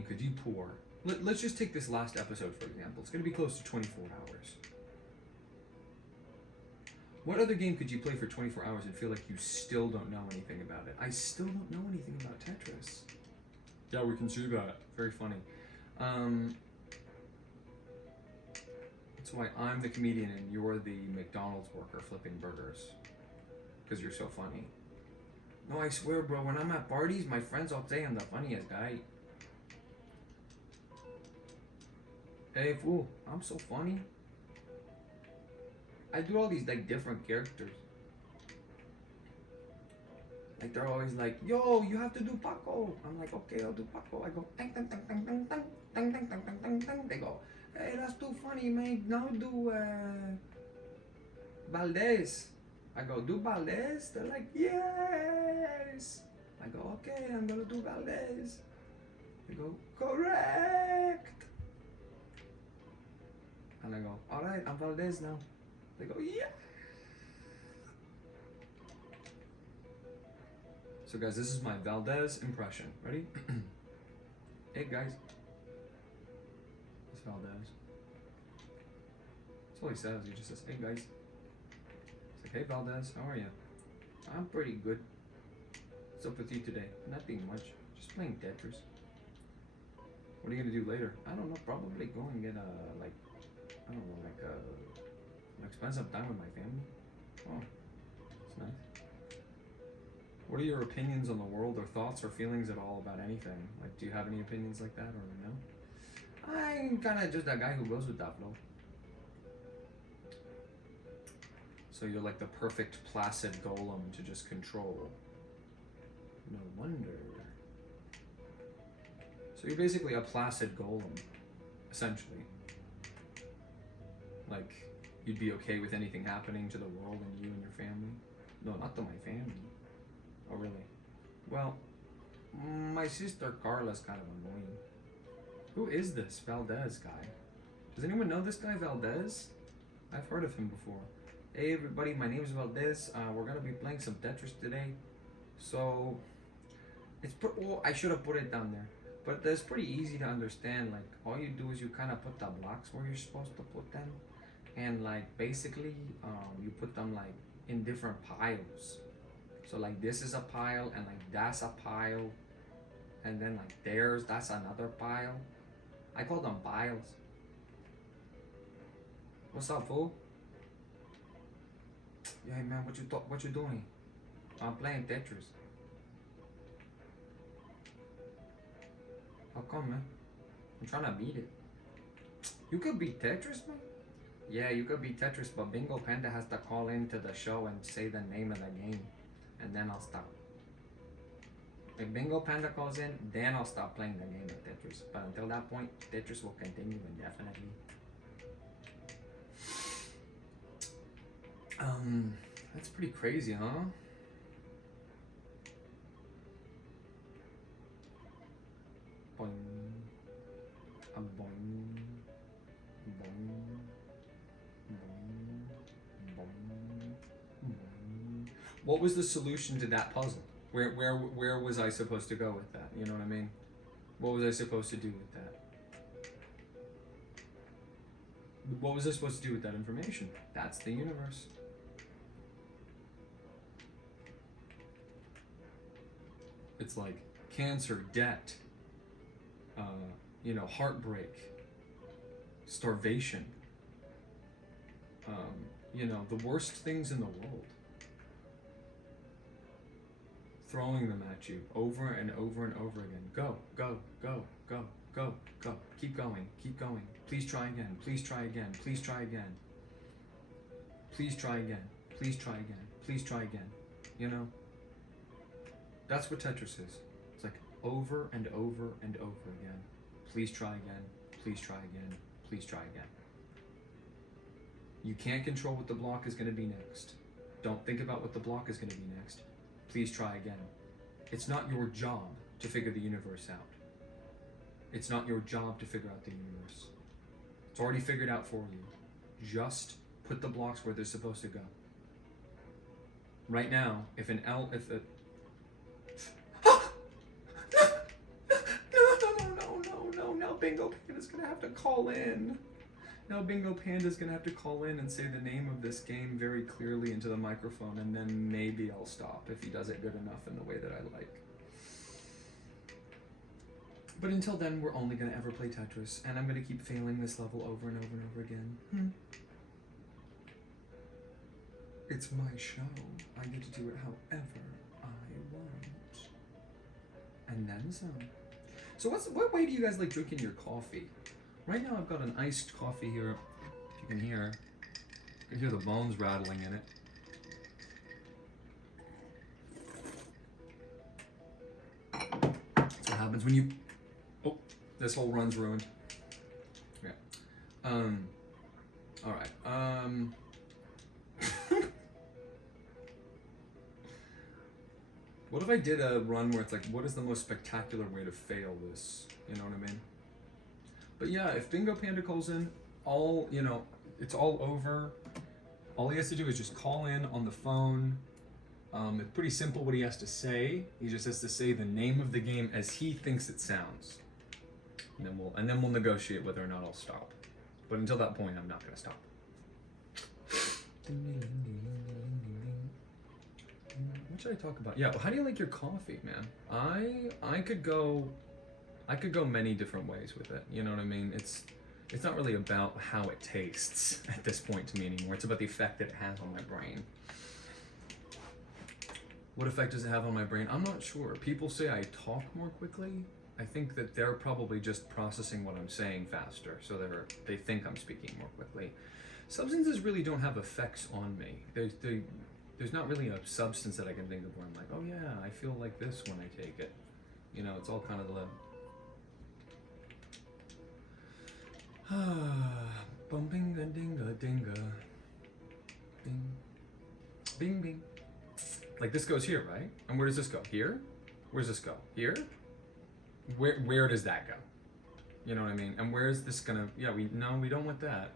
could you pour? Let's just take this last episode, for example. It's going to be close to 24 hours. What other game could you play for 24 hours and feel like you still don't know anything about it? I still don't know anything about Tetris. Yeah, we can see that. Very funny. That's why I'm the comedian and you're the McDonald's worker flipping burgers. Because you're so funny. No, I swear, bro, when I'm at parties, my friends all say I'm the funniest guy. Hey, fool, I'm so funny. I do all these, like, different characters. Like, they're always like, yo, you have to do Paco. I'm like, okay, I'll do Paco. I go, dang, dang, dang, dang, dang, dang, dang, dang, dang, dang, dang, dang. They go, hey, that's too funny, man. Now do, Valdez. I go, do Valdez? They're like, yes. I go, okay, I'm gonna do Valdez. They go, correct. And I go, all right, I'm Valdez now. They go, yeah. So guys, this is my Valdez impression. Ready? Hey guys. It's Valdez. That's all he says. He just says, hey guys. It's like, hey Valdez, how are you? I'm pretty good. What's up with you today? Nothing much. Just playing Tetris. What are you gonna do later? I don't know. Probably go and get a, like, I don't know, like spend some time with my family. Oh, that's nice. What are your opinions on the world, or thoughts or feelings at all about anything? Like, do you have any opinions like that, or no? I'm kind of just that guy who goes with that flow. So you're like the perfect placid golem to just control. No wonder. So you're basically a placid golem, essentially. Like, you'd be okay with anything happening to the world and you and your family? No, not to my family. Oh, really? Well, my sister Carla's kind of annoying. Who is this Valdez guy? Does anyone know this guy Valdez? I've heard of him before. Hey everybody, my name is Valdez. We're gonna be playing some Tetris today. So, it's well, I should have put it down there. But it's pretty easy to understand. Like, all you do is you kind of put the blocks where you're supposed to put them. And like, basically, you put them like in different piles. So like, this is a pile, and like, that's a pile. And then like, that's another pile. I call them piles. What's up, fool? Yeah, man, what you doing? I'm playing Tetris. How come, man? I'm trying to beat it. You could beat Tetris, man? Yeah, you could beat Tetris, but Bingo Panda has to call into the show and say the name of the game. And then I'll stop. If Bingo Panda calls in, then I'll stop playing the game of Tetris. But until that point, Tetris will continue indefinitely. That's pretty crazy, huh? Boing. A boing. Boing. Boing. Boing. Boing. What was the solution to that puzzle? Where was I supposed to go with that? You know what I mean? What was I supposed to do with that? What was I supposed to do with that information? That's the universe. It's like cancer, debt, heartbreak, starvation, the worst things in the world. Throwing them at you over and over and over again. Go, go, go, go, go, go. Keep going, keep going. Please try again, please try again, please try again. Please try again, please try again, please try again. You know? That's what Tetris is. It's like over and over and over again. Please try again, please try again, please try again. You can't control what the block is going to be next. Don't think about what the block is going to be next. Please try again. It's not your job to figure the universe out. It's not your job to figure out the universe. It's already figured out for you. Just put the blocks where they're supposed to go. Right now, if a no, Bingo Panda's gonna have to call in. Now Bingo Panda's gonna have to call in and say the name of this game very clearly into the microphone, and then maybe I'll stop if he does it good enough in the way that I like. But until then, we're only gonna ever play Tetris, and I'm gonna keep failing this level over and over and over again. It's my show. I get to do it however I want. And then some. So what way do you guys like drinking your coffee? Right now I've got an iced coffee here. If you can hear the bones rattling in it. That's what happens when you, oh, this whole run's ruined. Yeah. All right. What if I did a run where it's like, what is the most spectacular way to fail this? You know what I mean? But yeah, if Bingo Panda calls in, it's all over. All he has to do is just call in on the phone. It's pretty simple what he has to say. He just has to say the name of the game as he thinks it sounds. And then we'll negotiate whether or not I'll stop. But until that point, I'm not gonna stop. What should I talk about? Yeah, well, how do you like your coffee, man? I could go many different ways with it. You know what I mean? It's not really about how it tastes at this point to me anymore. It's about the effect that it has on my brain. What effect does it have on my brain? I'm not sure. People say I talk more quickly. I think that they're probably just processing what I'm saying faster, so they think I'm speaking more quickly. Substances really don't have effects on me. There's not really a substance that I can think of where I'm like, oh yeah, I feel like this when I take it. You know, it's all kind of the bumping a dinga dinga. Bing. Bing bing. Like this goes here, right? And where does this go? Here? Where does this go? Here? Where does that go? You know what I mean? And where is this gonna, yeah, we don't want that.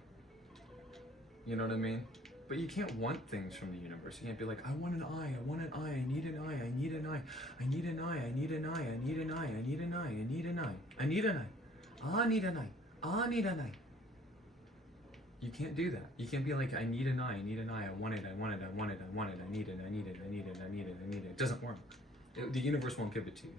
You know what I mean? But you can't want things from the universe. You can't be like, I want an eye, I want an eye, I need an eye, I need an eye, I need an eye, I need an eye, I need an eye, I need an eye, I need an eye, I need an eye, I need an eye, I need an eye. You can't do that. You can't be like, I need an eye, I need an eye, I want it, I want it, I want it, I want it, I need it, I need it, I need it, I need it, I need it. It doesn't work. The universe won't give it to you.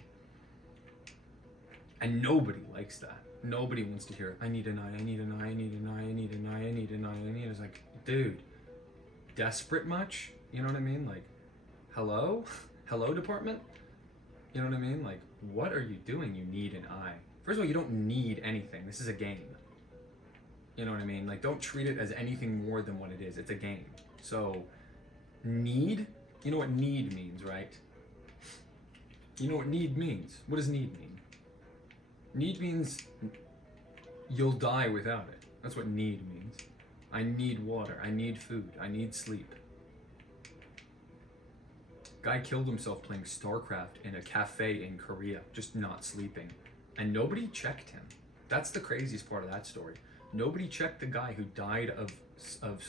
And nobody likes that. Nobody wants to hear, I need an eye, I need an eye, I need an eye, I need an eye, I need an eye, I need. It's like, dude, desperate much? You know what I mean? Like, hello? Hello, department? You know what I mean? Like, what are you doing? You need an eye. First of all, you don't need anything. This is a game. You know what I mean? Like, don't treat it as anything more than what it is. It's a game. So, need? You know what need means, right? You know what need means? What does need mean? Need means you'll die without it. That's what need means. I need water, I need food, I need sleep. Guy killed himself playing StarCraft in a cafe in Korea, just not sleeping. And nobody checked him. That's the craziest part of that story. Nobody checked the guy who died of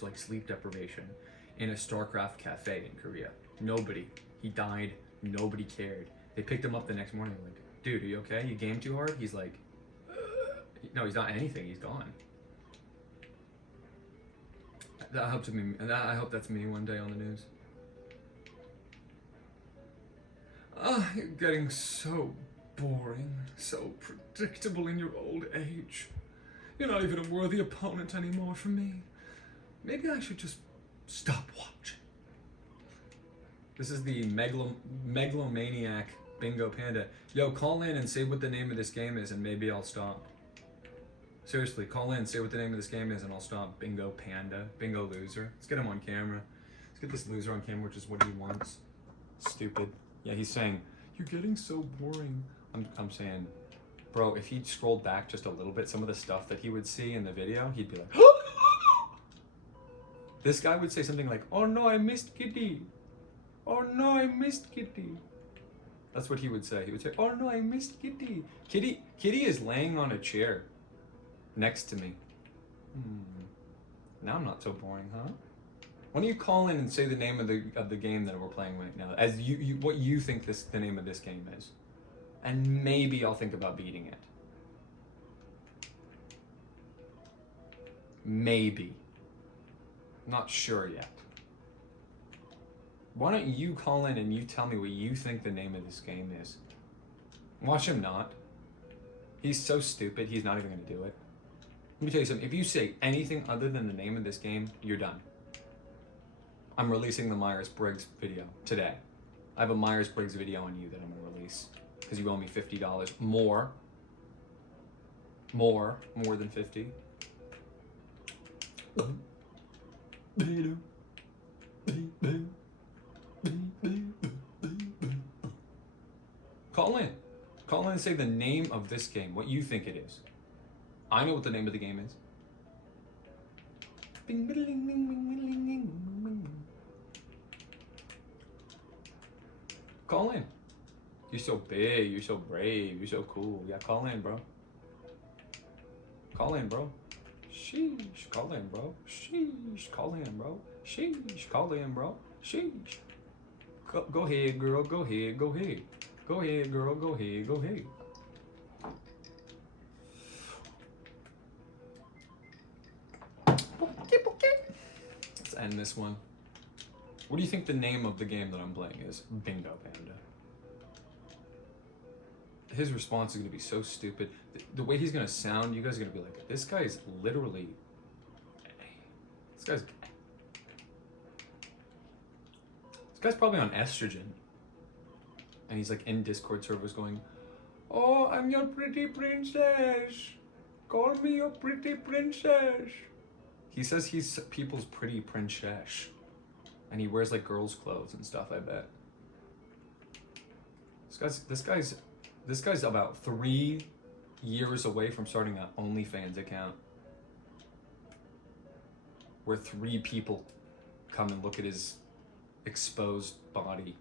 like sleep deprivation in a StarCraft cafe in Korea. Nobody. He died, nobody cared. They picked him up the next morning like, dude, are you okay? You gamed too hard? He's like, no, he's not anything, he's gone. I hope that's me one day on the news. You're getting so boring, so predictable in your old age. You're not even a worthy opponent anymore for me. Maybe I should just stop watching. This is the megalomaniac Bingo Panda. Yo, call in and say what the name of this game is and maybe I'll stop. Seriously, call in, say what the name of this game is and I'll stop. Bingo Panda, Bingo Loser. Let's get him on camera. Let's get this loser on camera, which is what he wants. Stupid. Yeah, he's saying, you're getting so boring. I'm saying, bro, if he'd scrolled back just a little bit, some of the stuff that he would see in the video, he'd be like, this guy would say something like, oh no, I missed Kitty. Oh no, I missed Kitty. That's what he would say. He would say, oh no, I missed Kitty. Kitty is laying on a chair next to me. Now I'm not so boring, huh? Why don't you call in and say the name of the game that we're playing right now, as you what you think the name of this game is, and maybe I'll think about beating it. Maybe. Not sure yet. Why don't you call in and you tell me what you think the name of this game is? Watch him not. He's so stupid, he's not even gonna do it. Let me tell you something. If you say anything other than the name of this game, you're done. I'm releasing the Myers-Briggs video today. I have a Myers-Briggs video on you that I'm gonna release because you owe me $50 more. More than 50. Call in. Call in and say the name of this game, what you think it is. I know what the name of the game is. Call in. You're so big, you're so brave, you're so cool. Yeah, call in, bro. Call in, bro. Sheesh, call in, bro. Sheesh, call in, bro. Sheesh, call in, bro. Sheesh. Go ahead, girl, go ahead, go ahead. Go ahead, girl, go ahead, go ahead. Let's end this one. What do you think the name of the game that I'm playing is? Bingo Panda. His response is going to be so stupid. The way he's going to sound, you guys are going to be like, this guy is literally... This guy's probably on estrogen. And he's like in Discord servers going, oh, I'm your pretty princess. Call me your pretty princess. He says he's people's pretty princess. And he wears like girls' clothes and stuff, I bet. This guy's about 3 years away from starting an OnlyFans account. Where 3 people come and look at his exposed body.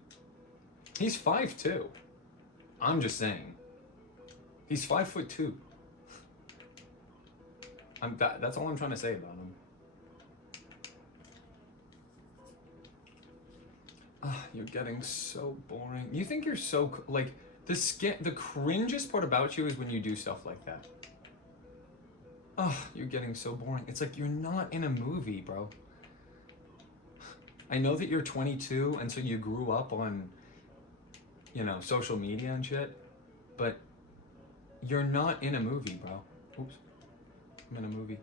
He's 5'2". I'm just saying. He's 5'2". That's all I'm trying to say about him. You're getting so boring. You think you're so like the cringiest part about you is when you do stuff like that. You're getting so boring. It's like you're not in a movie, bro. I know that you're 22 and so you grew up on, you know, social media and shit, but you're not in a movie, bro. Oops. I'm in a movie.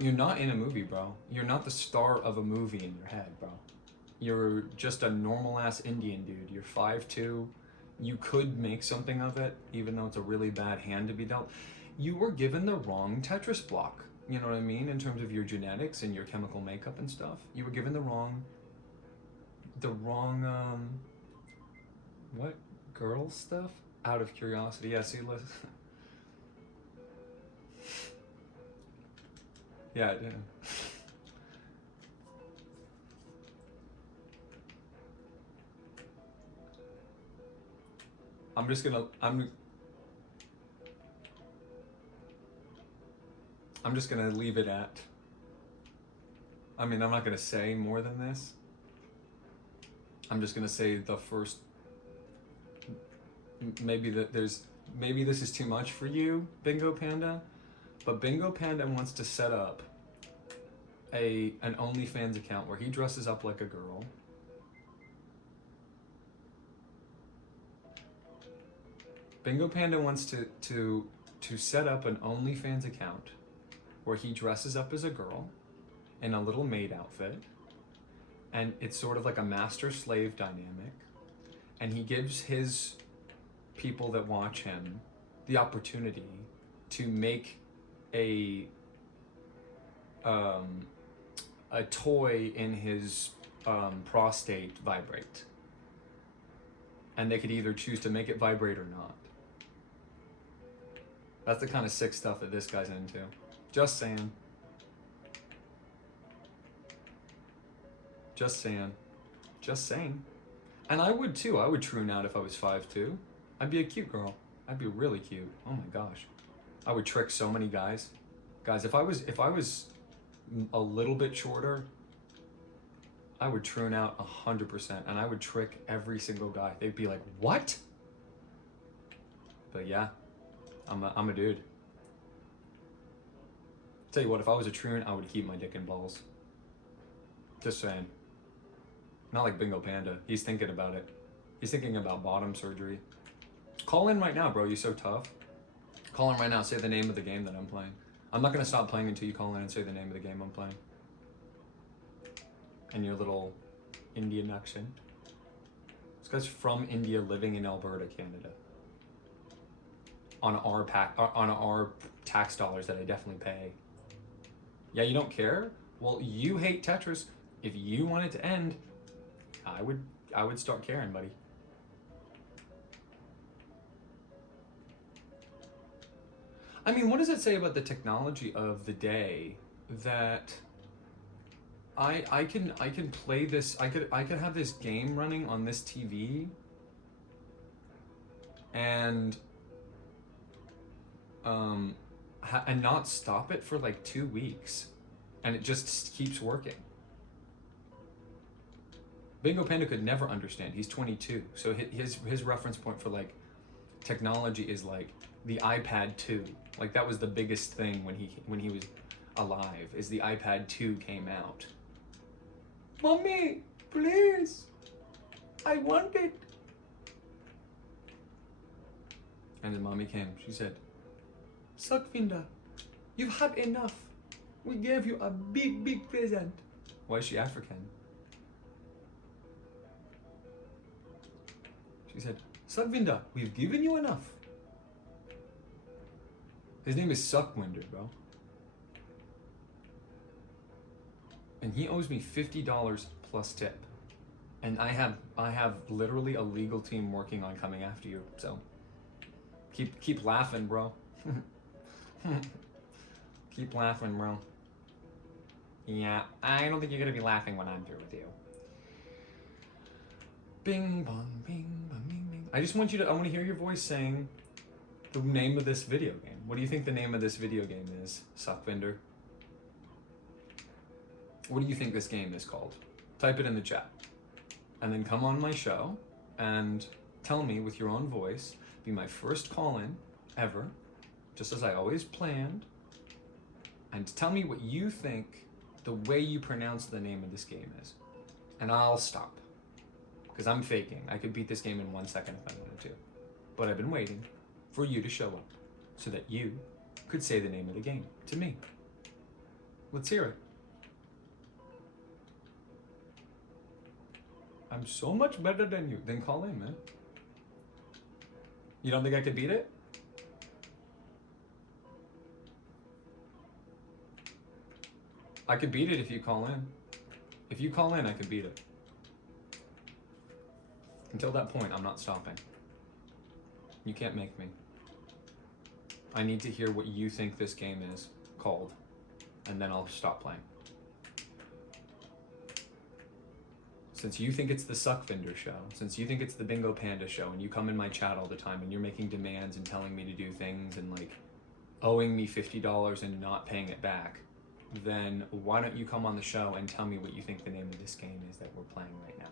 You're not in a movie, bro. You're not the star of a movie in your head, bro. You're just a normal-ass Indian dude. You're 5'2". You could make something of it, even though it's a really bad hand to be dealt. You were given the wrong Tetris block. You know what I mean? In terms of your genetics and your chemical makeup and stuff. You were given the wrong, what? Girl stuff? Out of curiosity. Yeah, see, listen. Yeah, it did. I'm just gonna leave it at, I mean, I'm not gonna say more than this. I'm just gonna say the first, maybe this is too much for you, Bingo Panda, but Bingo Panda wants to set up an OnlyFans account where he dresses up like a girl. Bingo Panda wants to set up an OnlyFans account where he dresses up as a girl in a little maid outfit, and it's sort of like a master-slave dynamic, and he gives his people that watch him the opportunity to make a toy in his prostate vibrate, and they could either choose to make it vibrate or not. That's the kind of sick stuff that this guy's into. Just saying. Just saying. Just saying. And I would too. I would troon out if I was 5'2". I'd be a cute girl. I'd be really cute. Oh my gosh. I would trick so many guys. Guys, if I was a little bit shorter, I would troon out 100%, and I would trick every single guy. They'd be like, "What?" But yeah. I'm a dude. Tell you what, if I was a troon, I would keep my dick and balls. Just saying. Not like Bingo Panda. He's thinking about it. He's thinking about bottom surgery. Call in right now, bro. You're so tough. Call in right now. Say the name of the game that I'm playing. I'm not going to stop playing until you call in and say the name of the game I'm playing. And your little Indian accent. This guy's from India living in Alberta, Canada. On our tax dollars that I definitely pay. Yeah, you don't care? Well, you hate Tetris. If you want it to end, I would start caring, buddy. I mean, what does it say about the technology of the day that I can play this, I could have this game running on this TV and not stop it for like 2 weeks, and it just keeps working. Bingo Panda could never understand. He's 22, so his reference point for like technology is like the iPad 2. Like that was the biggest thing when he was alive. Is the iPad 2 came out. Mommy, please, I want it. And then mommy came. She said, Sakvinda, you've had enough. We gave you a big, big present. Why is she African? She said, Sakvinda, we've given you enough. His name is Suckwinder, bro. And he owes me $50 plus tip. And I have literally a legal team working on coming after you. So keep laughing, bro. Keep laughing, bro. Yeah, I don't think you're gonna be laughing when I'm through with you. Bing bong, bing bong, bing bing. I want to hear your voice saying the name of this video game. What do you think the name of this video game is, Suckvinder? What do you think this game is called? Type it in the chat. And then come on my show and tell me with your own voice. Be my first call-in ever, just as I always planned. And tell me what you think the way you pronounce the name of this game is. And I'll stop. Because I'm faking. I could beat this game in 1 second if I wanted to. But I've been waiting for you to show up so that you could say the name of the game to me. Let's hear it. I'm so much better than you. Then call in, man. You don't think I could beat it? I could beat it if you call in. If you call in, I could beat it. Until that point, I'm not stopping. You can't make me. I need to hear what you think this game is called, and then I'll stop playing. Since you think it's the Suckvinder show, since you think it's the Bingo Panda show, and you come in my chat all the time and you're making demands and telling me to do things and like owing me $50 and not paying it back, then why don't you come on the show and tell me what you think the name of this game is that we're playing right now?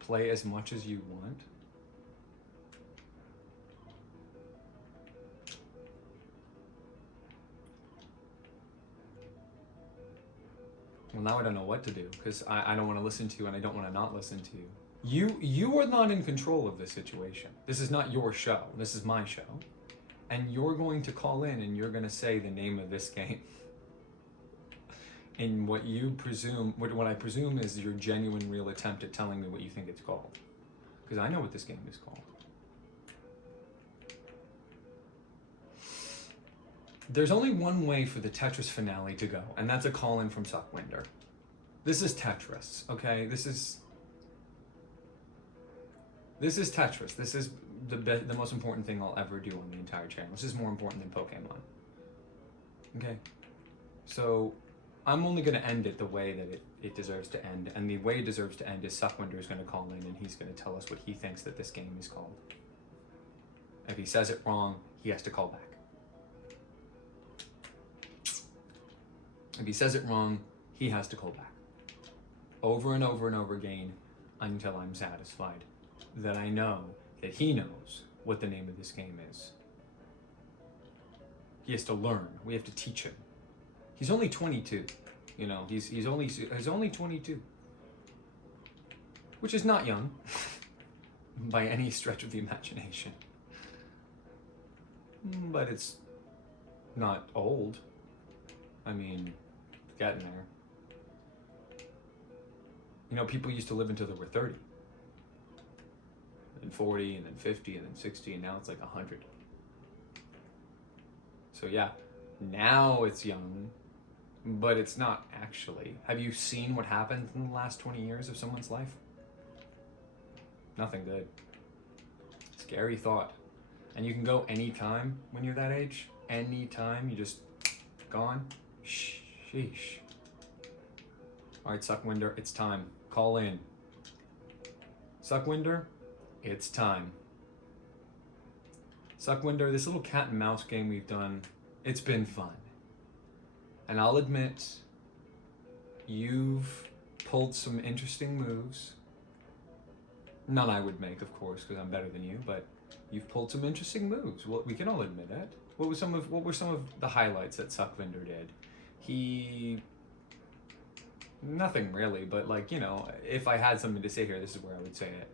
Play as much as you want. Well, now I don't know what to do, because I don't want to listen to you and I don't want to not listen to you. You are not in control of this situation. This is not your show. This is my show. And you're going to call in and you're going to say the name of this game. In what you presume, what I presume is your genuine, real attempt at telling me what you think it's called. Because I know what this game is called. There's only one way for the Tetris finale to go, and that's a call-in from Suckwinder. This is Tetris, okay? This is Tetris. This is the most important thing I'll ever do on the entire channel. This is more important than Pokemon. Okay? So I'm only going to end it the way that it deserves to end, and the way it deserves to end is Suckwinder is going to call in and he's going to tell us what he thinks that this game is called. If he says it wrong, he has to call back. If he says it wrong, he has to call back. Over and over and over again until I'm satisfied that I know that he knows what the name of this game is. He has to learn. We have to teach him. He's only 22. You know, he's only 22. Which is not young by any stretch of the imagination. But it's not old. I mean, getting there. You know, people used to live until they were 30. And 40, and then 50, and then 60, and now it's like 100. So yeah, now it's young, but it's not actually. Have you seen what happened in the last 20 years of someone's life? Nothing good. Scary thought. And you can go anytime when you're that age. Anytime, you just gone. Sheesh. All right, Suckwinder, it's time. Call in. Suckwinder, it's time. Suckwinder, this little cat and mouse game we've done, it's been fun. And I'll admit, you've pulled some interesting moves. None I would make, of course, because I'm better than you, but you've pulled some interesting moves. Well, we can all admit it. What were some of the highlights that Suckwinder did? Nothing really, but like, you know, if I had something to say here, this is where I would say it.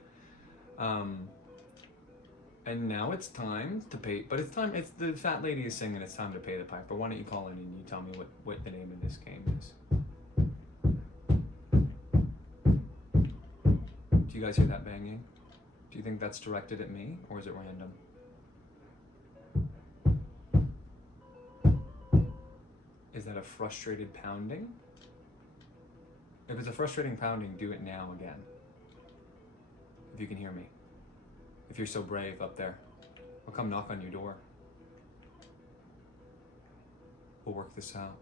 And now it's time to pay, but it's the fat lady is singing, it's time to pay the piper. Why don't you call in and you tell me what the name of this game is? Do you guys hear that banging? Do you think that's directed at me, or is it random? Is that a frustrated pounding? If it's a frustrating pounding, do it now again. If you can hear me. If you're so brave up there, I'll come knock on your door. We'll work this out.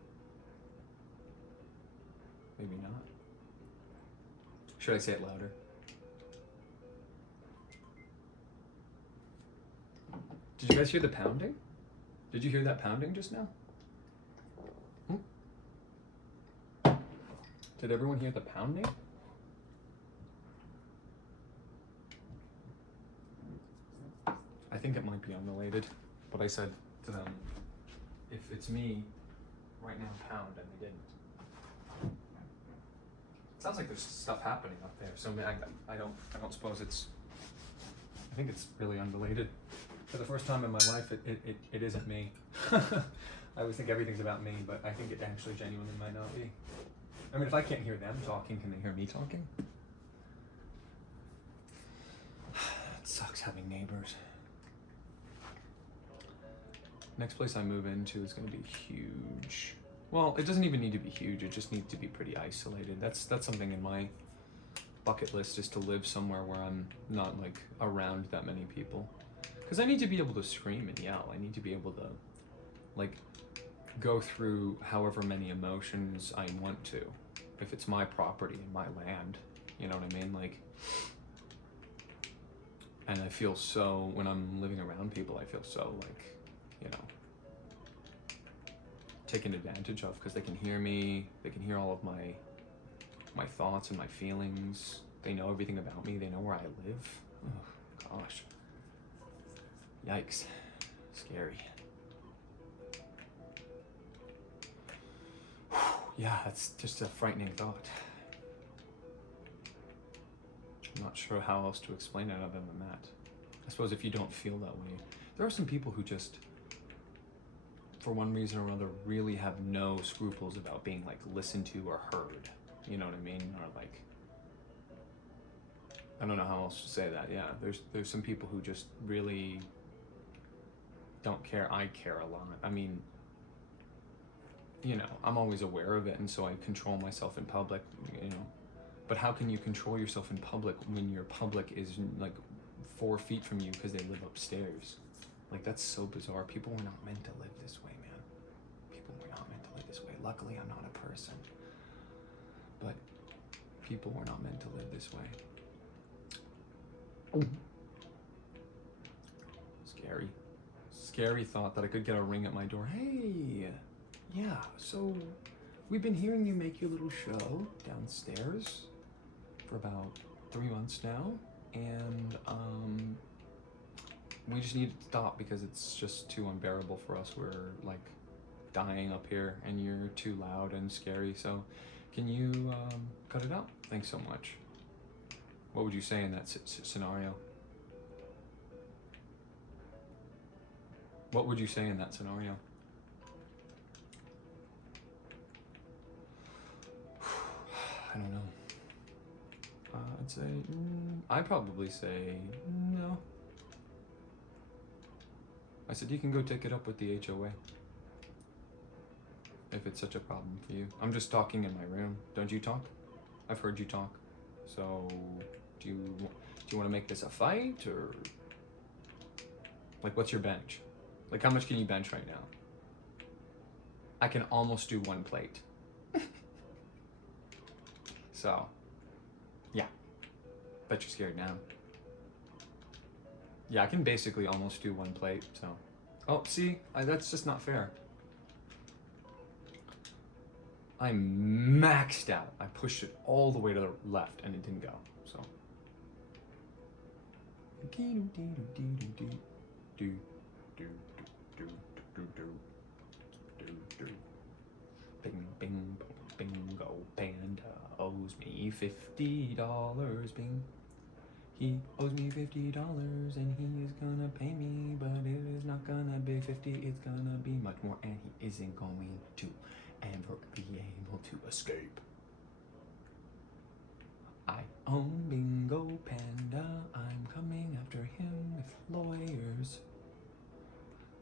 Maybe not. Should I say it louder? Did you guys hear the pounding? Did you hear that pounding just now? Did everyone hear the pounding? I think it might be unrelated, but I said to them, if it's me, right now pound, and they didn't. Sounds like there's stuff happening up there, so I don't suppose it's, I think it's really unrelated. For the first time in my life, it isn't me. I always think everything's about me, but I think it actually genuinely might not be. I mean, if I can't hear them talking, can they hear me talking? It sucks having neighbors. Next place I move into is going to be huge. Well, it doesn't even need to be huge. It just needs to be pretty isolated. That's something in my bucket list, is to live somewhere where I'm not like around that many people. Because I need to be able to scream and yell. I need to be able to like go through however many emotions I want to. If it's my property and my land, you know what I mean? Like, and I feel so, when I'm living around people, I feel so like, you know, taken advantage of, because they can hear me, they can hear all of my thoughts and my feelings. They know everything about me, they know where I live. Oh, gosh. Yikes. Scary. Yeah, that's just a frightening thought. I'm not sure how else to explain it other than that. I suppose if you don't feel that way, there are some people who just, for one reason or another, really have no scruples about being like listened to or heard. You know what I mean? Or like, I don't know how else to say that. Yeah, there's some people who just really don't care. I care a lot. I mean, you know, I'm always aware of it, and so I control myself in public, you know. But how can you control yourself in public when your public is like 4 feet from you because they live upstairs? Like, that's so bizarre. People were not meant to live this way, man. People were not meant to live this way. Luckily, I'm not a person. But people were not meant to live this way. Scary. Scary thought that I could get a ring at my door. Hey! Yeah, so we've been hearing you make your little show downstairs for about 3 months now, and we just need to stop because it's just too unbearable for us. We're like dying up here and you're too loud and scary. So can you cut it out? Thanks so much. What would you say in that scenario? What would you say in that scenario? I don't know. I'd say, I'd probably say no. I said you can go take it up with the HOA. If it's such a problem for you. I'm just talking in my room. Don't you talk? I've heard you talk. So, do you want to make this a fight, or like what's your bench? Like how much can you bench right now? I can almost do 1 plate. So, yeah. Bet you're scared now. Yeah, I can basically almost do 1 plate, so. Oh, see, that's just not fair. I'm maxed out. I pushed it all the way to the left and it didn't go, so. Bing, bing, bingo, panda owes me $50, bing. He owes me $50 and he is gonna pay me, but it is not gonna be 50, it's gonna be much more, and he isn't going to ever be able to escape. I own Bingo Panda, I'm coming after him with lawyers.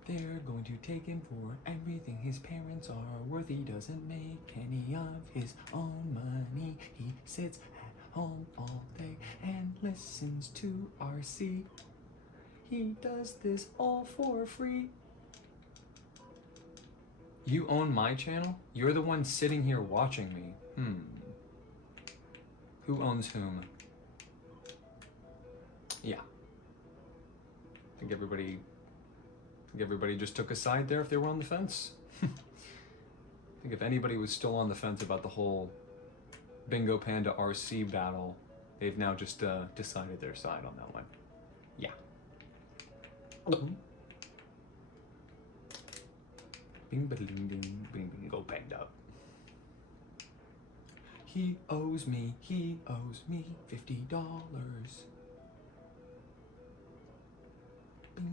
They're going to take him for everything his parents are worth. He doesn't make any of his own money. He sits at home all day and listens to RC. He does this all for free. You own my channel? You're the one sitting here watching me. Who owns whom? Yeah. I think everybody just took a side there if they were on the fence. I think if anybody was still on the fence about the whole Bingo Panda RC battle, they've now just decided their side on that one. Yeah. Bing ba ding ding, bing Bingo Panda. He owes me $50. Bing da boom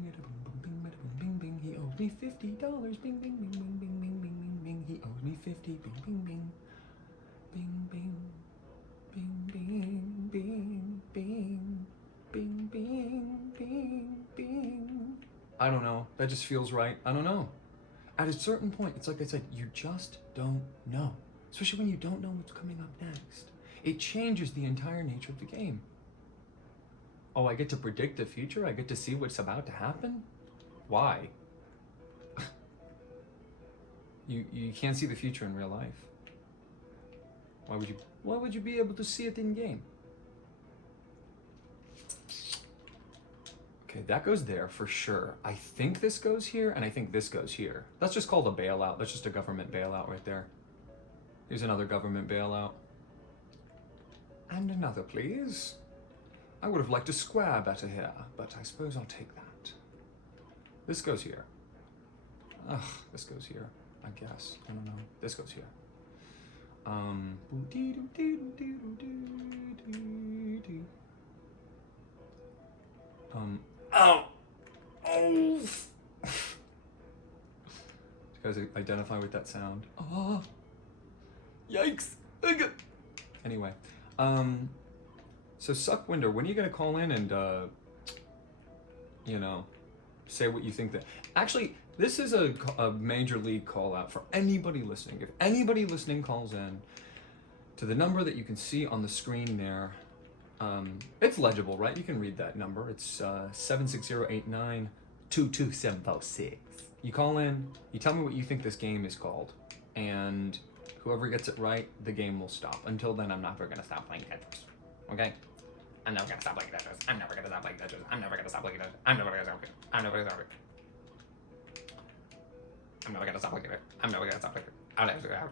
boom bing ba boom bing bing. He owes me $50. Bing bing bing bing bing bing bing bing bing. He owes me 50. Bing bing bing. Bing bing. Bing bing bing bing. Bing bing bing bing. I don't know. That just feels right. I don't know. At a certain point, it's like I said, you just don't know. Especially when you don't know what's coming up next. It changes the entire nature of the game. Oh, I get to predict the future? I get to see what's about to happen? Why? You can't see the future in real life. Why would you be able to see it in game? Okay, that goes there for sure. I think this goes here, and I think this goes here. That's just called a bailout. That's just a government bailout right there. Here's another government bailout. And another, please. I would have liked a square better here, but I suppose I'll take that. This goes here. Ugh, this goes here, I guess. I don't know. This goes here. Oh! Oh! Do you guys identify with that sound? Oh! Yikes! Anyway, so Suckwinder, when are you gonna call in and, you know, say what you think that... Actually, this is a major league call out for anybody listening. If anybody listening calls in to the number that you can see on the screen there, it's legible, right? You can read that number. It's 76089-22746. You call in, you tell me what you think this game is called, and whoever gets it right, the game will stop. Until then, I'm never gonna stop playing Tetris. Okay? I'm never gonna stop playing Tetris. I'm never gonna stop playing Tetris. I'm never gonna stop playing Tetris. I'm never gonna stop playing Tetris. I'm never gonna stop playing Tetris. I'm never gonna stop playing Tetris. I'm never gonna stop playing Tetris. I'm never gonna.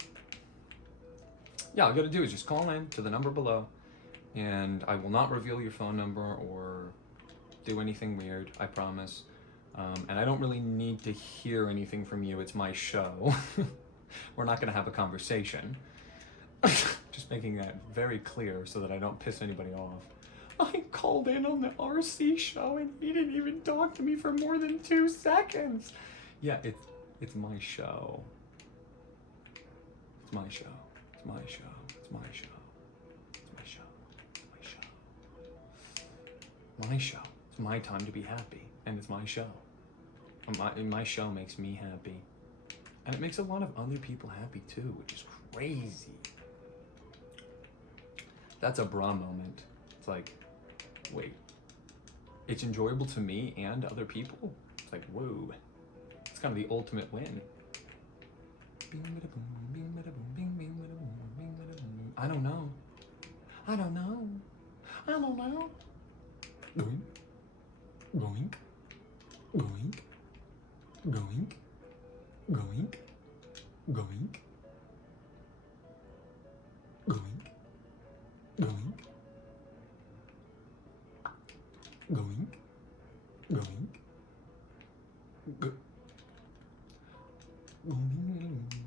Yeah, all you gotta do is just call in to the number below, and I will not reveal your phone number or do anything weird, I promise. And I don't really need to hear anything from you. It's my show. We're not going to have a conversation. Just making that very clear so that I don't piss anybody off. I called in on the RC show and he didn't even talk to me for more than 2 seconds. Yeah, it's my show. It's my show. It's my show. It's my show. It's my show. It's my show. My show. It's my time to be happy, and it's my show. My show makes me happy, and it makes a lot of other people happy too, which is crazy. That's a bra moment. It's like, wait, it's enjoyable to me and other people? It's like, whoa. It's kind of the ultimate win. I don't know. I don't know. I don't know. Going. Going. Going. Going. Going. Going. Going. Going. Going. Going. Go.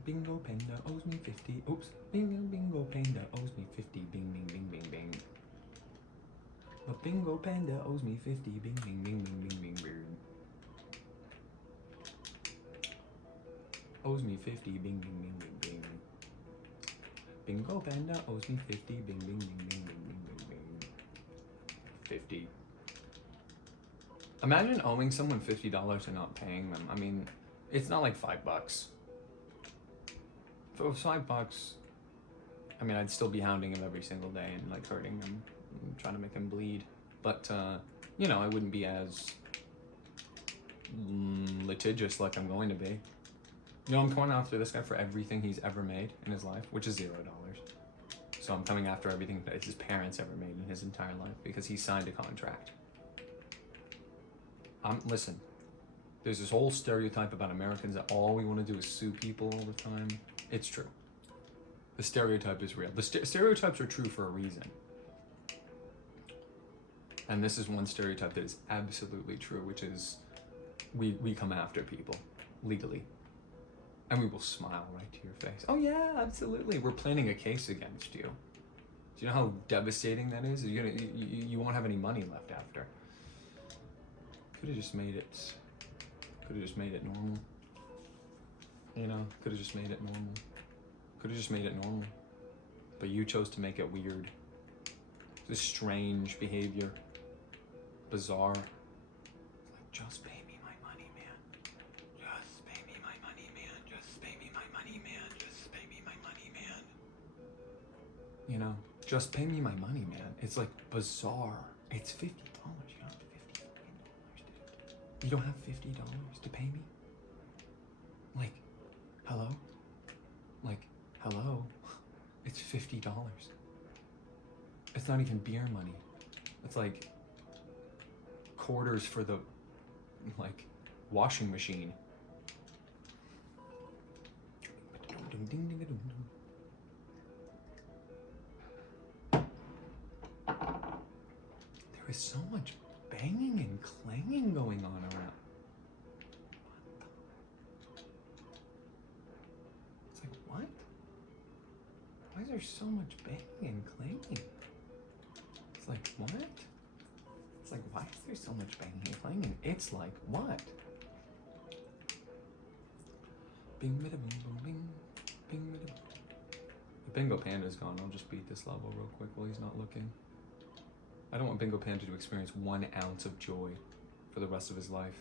Bingo panda owes me 50. Oops. Bingo panda owes me 50. Bing bing bing bing bing. But bingo panda owes me 50. Bing bing bing bing bing bing bing. Owes me 50. Bing bing bing bing bing. Bingo panda owes me 50. Bing bing bing bing bing bing bing bing. 50. Imagine owing someone $50 and not paying them. I mean, it's not like $5. If it was $5, I mean, I'd still be hounding him every single day and like hurting him and trying to make him bleed. But, you know, I wouldn't be as litigious like I'm going to be. You know, I'm going after this guy for everything he's ever made in his life, which is $0. So I'm coming after everything that his parents ever made in his entire life because he signed a contract. Listen, there's this whole stereotype about Americans that all we want to do is sue people all the time. It's true. The stereotype is real. The stereotypes are true for a reason. And this is one stereotype that is absolutely true, which is we come after people legally. And we will smile right to your face. Oh yeah, absolutely. We're planning a case against you. Do you know how devastating that is? You won't have any money left after. Could have just made it. Could have just made it normal. You know, could have just made it normal. Could have just made it normal. But you chose to make it weird. This strange behavior. Bizarre. Like, just pay me my money, man. Just pay me my money, man. Just pay me my money, man. Just pay me my money, man. You know, just pay me my money, man. It's like bizarre. It's $50. You don't have $50 to pay me? Like, hello? Like, hello? It's $50. It's not even beer money. It's like quarters for the, like, washing machine. There is so much banging and clanging going on around. It's like, what? Why is there so much banging and clanging? It's like, what? It's like, why is there so much banging and clanging? It's like, what? Bing, bada, boom, boom, bing. Bing, bada, boom. The Bingo Panda's gone. I'll just beat this level real quick while he's not looking. I don't want Bingo Panda to experience 1 ounce of joy for the rest of his life.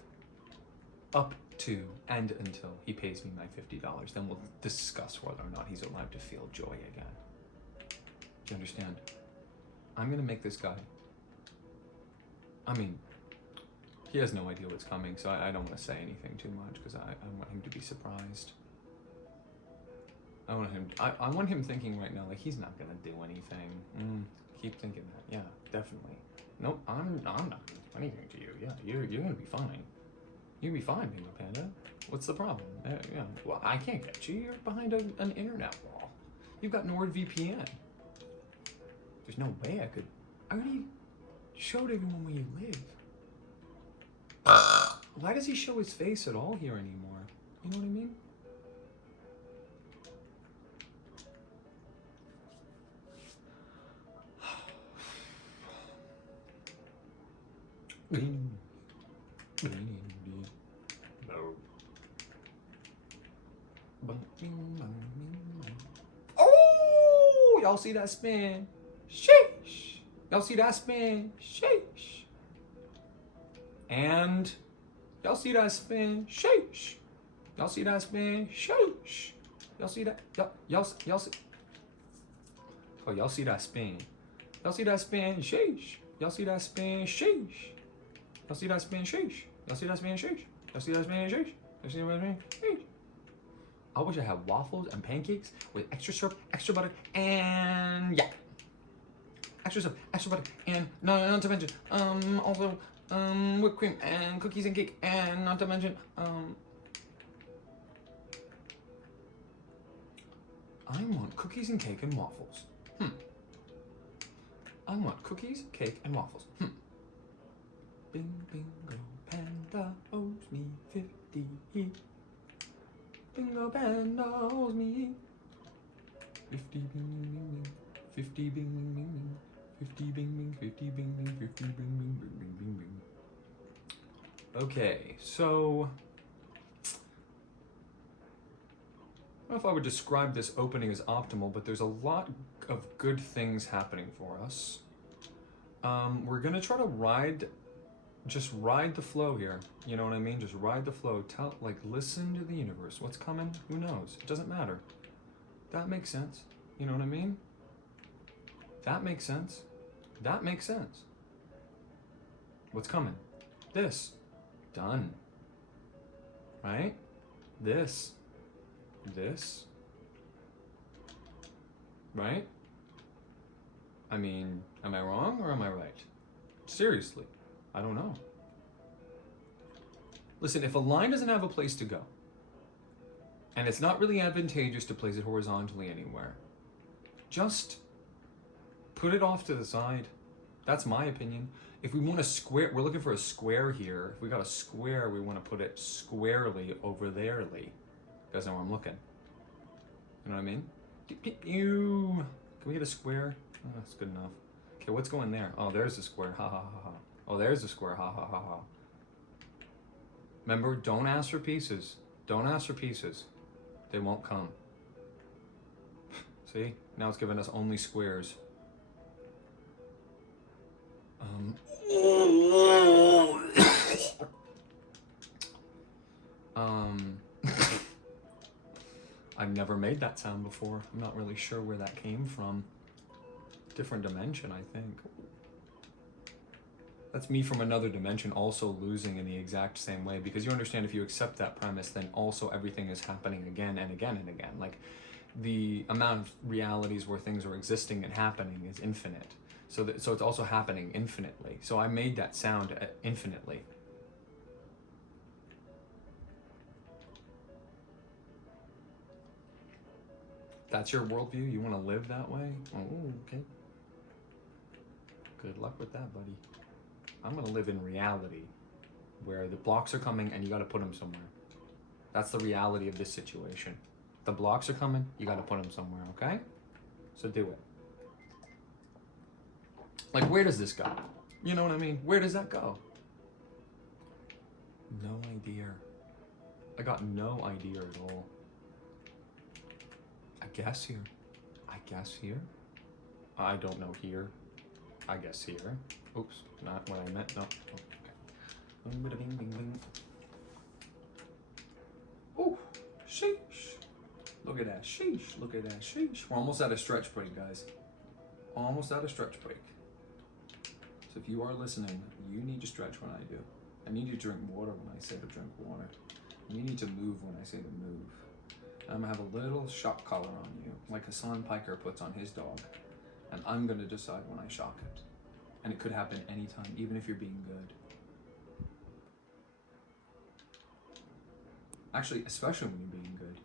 Up to and until he pays me my $50. Then we'll discuss whether or not he's allowed to feel joy again. Do you understand? I'm gonna make this guy. I mean, he has no idea what's coming, so I don't want to say anything too much because I want him to be surprised. I want him thinking right now like he's not gonna do anything. Keep thinking that. Yeah, definitely. Nope, I'm not gonna do anything to you. Yeah, you're gonna be fine. You're gonna be fine, Bingo Panda. What's the problem? Yeah. Well, I can't get you. You're behind an internet wall. You've got NordVPN. There's no way I already showed everyone where you live. Why does he show his face at all here anymore? You know what I mean? Oh, y'all see that spin? Sheesh. Y'all see that spin? Sheesh. And y'all see that spin? Sheesh. Y'all see that spin? Sheesh. Y'all see that? Y'all see? Oh, y'all see that spin? Y'all see that spin? Sheesh. Y'all see that spin? Sheesh. Y'all see that spin? Sheesh. Y'all see that spin? Sheesh. Y'all see that spin? Sheesh. Y'all see that spin? Sheesh. I wish I had waffles and pancakes with extra syrup, extra butter, and yeah. Extra syrup, extra butter, and not to mention, also, whipped cream and cookies and cake, and not to mention, I want cookies and cake and waffles. I want cookies, cake, and waffles. Bing, bingo, panda owes me 50. Bingo, panda owes me 50, bing, bing, bing, 50, bing, bing, bing, 50, bing, bing, 50, bing, bing, 50, bing, bing, bing, bing, bing, bing. Okay, so I don't know if I would describe this opening as optimal, but there's a lot of good things happening for us. We're gonna try to just ride the flow here. You know what I mean? Just ride the flow. Listen to the universe. What's coming? Who knows? It doesn't matter. That makes sense. You know what I mean? That makes sense. That makes sense. What's coming? This. Done. Right? This. Right? I mean, am I wrong or am I right? Seriously, I don't know. Listen, if a line doesn't have a place to go, and it's not really advantageous to place it horizontally anywhere, just put it off to the side. That's my opinion. If we want a square, we're looking for a square here. If we got a square, we want to put it squarely over there-ly. You guys know where I'm looking. You know what I mean? Can we get a square? Oh, that's good enough. Okay, what's going there? Oh, there's the square. Ha ha ha ha. Oh, there's the square. Ha ha ha ha. Remember, don't ask for pieces. Don't ask for pieces. They won't come. See? Now it's giving us only squares. I've never made that sound before. I'm not really sure where that came from. Different dimension, I think. That's me from another dimension also losing in the exact same way, because you understand if you accept that premise, then also everything is happening again and again and again. Like, the amount of realities where things are existing and happening is infinite. So it's also happening infinitely. So I made that sound infinitely. That's your worldview? You want to live that way? Oh, okay. Good luck with that, buddy. I'm going to live in reality, where the blocks are coming and you got to put them somewhere. That's the reality of this situation. The blocks are coming, you got to put them somewhere, okay? So do it. Like, where does this go? You know what I mean? Where does that go? No idea. I got no idea at all. I guess here. I guess here. I don't know here. I guess here. Oops, not what I meant. No. Oh, okay. Bing, bing, bing. Oh, sheesh. Look at that. Sheesh. Look at that. Sheesh. We're almost at a stretch break, guys. Almost at a stretch break. So if you are listening, you need to stretch when I do. I need you to drink water when I say to drink water. You need to move when I say to move. I'm gonna have a little shock collar on you, like Hassan Piker puts on his dog. And I'm gonna decide when I shock it. And it could happen anytime, even if you're being good. Actually, especially when you're being good.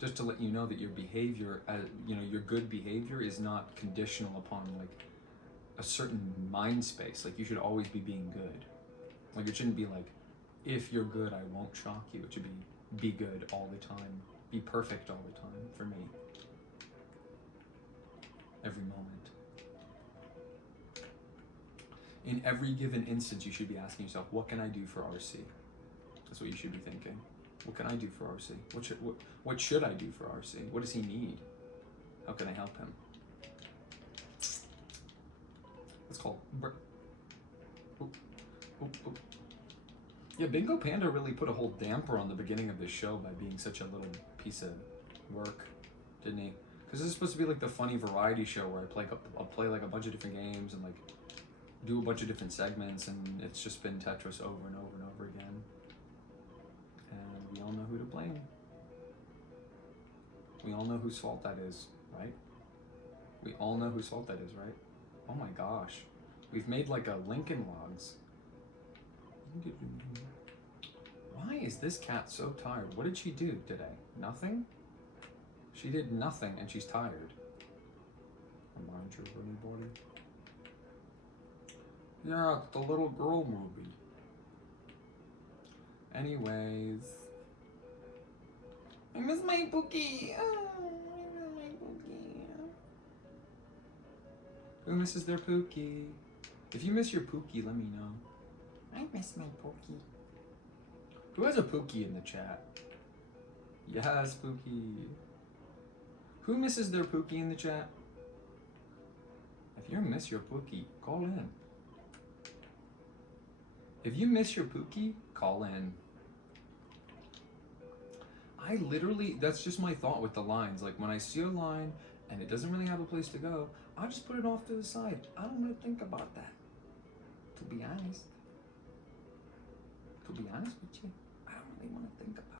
Just to let you know that your behavior, your good behavior is not conditional upon like a certain mind space. Like, you should always be being good. Like, it shouldn't be like, if you're good, I won't shock you. It should be good all the time. Be perfect all the time for me. Every moment. In every given instance, you should be asking yourself, what can I do for RC? That's what you should be thinking. What can I do for RC? What should I do for RC? What does he need? How can I help him? It's called... Yeah, Bingo Panda really put a whole damper on the beginning of this show by being such a little piece of work, didn't he? Because this is supposed to be like the funny variety show where I'll play like a bunch of different games and like do a bunch of different segments, and it's just been Tetris over and over and over again. And we all know who to blame. We all know whose fault that is, right? We all know whose fault that is, right? Oh my gosh. We've made like a Lincoln Logs. Why is this cat so tired? What did she do today? Nothing? She did nothing and she's tired. Remind you of anybody? Yeah, it's the little girl movie. Anyways. I miss my Pookie. Oh, I miss my Pookie. Who misses their Pookie? If you miss your Pookie, let me know. I miss my Pookie. Who has a Pookie in the chat? Yes, Pookie. Who misses their Pookie in the chat? If you miss your Pookie, call in. If you miss your Pookie, call in. I literally, that's just my thought with the lines. Like when I see a line and it doesn't really have a place to go, I'll just put it off to the side. I don't want to think about that. To be honest. To be honest with you, I don't really want to think about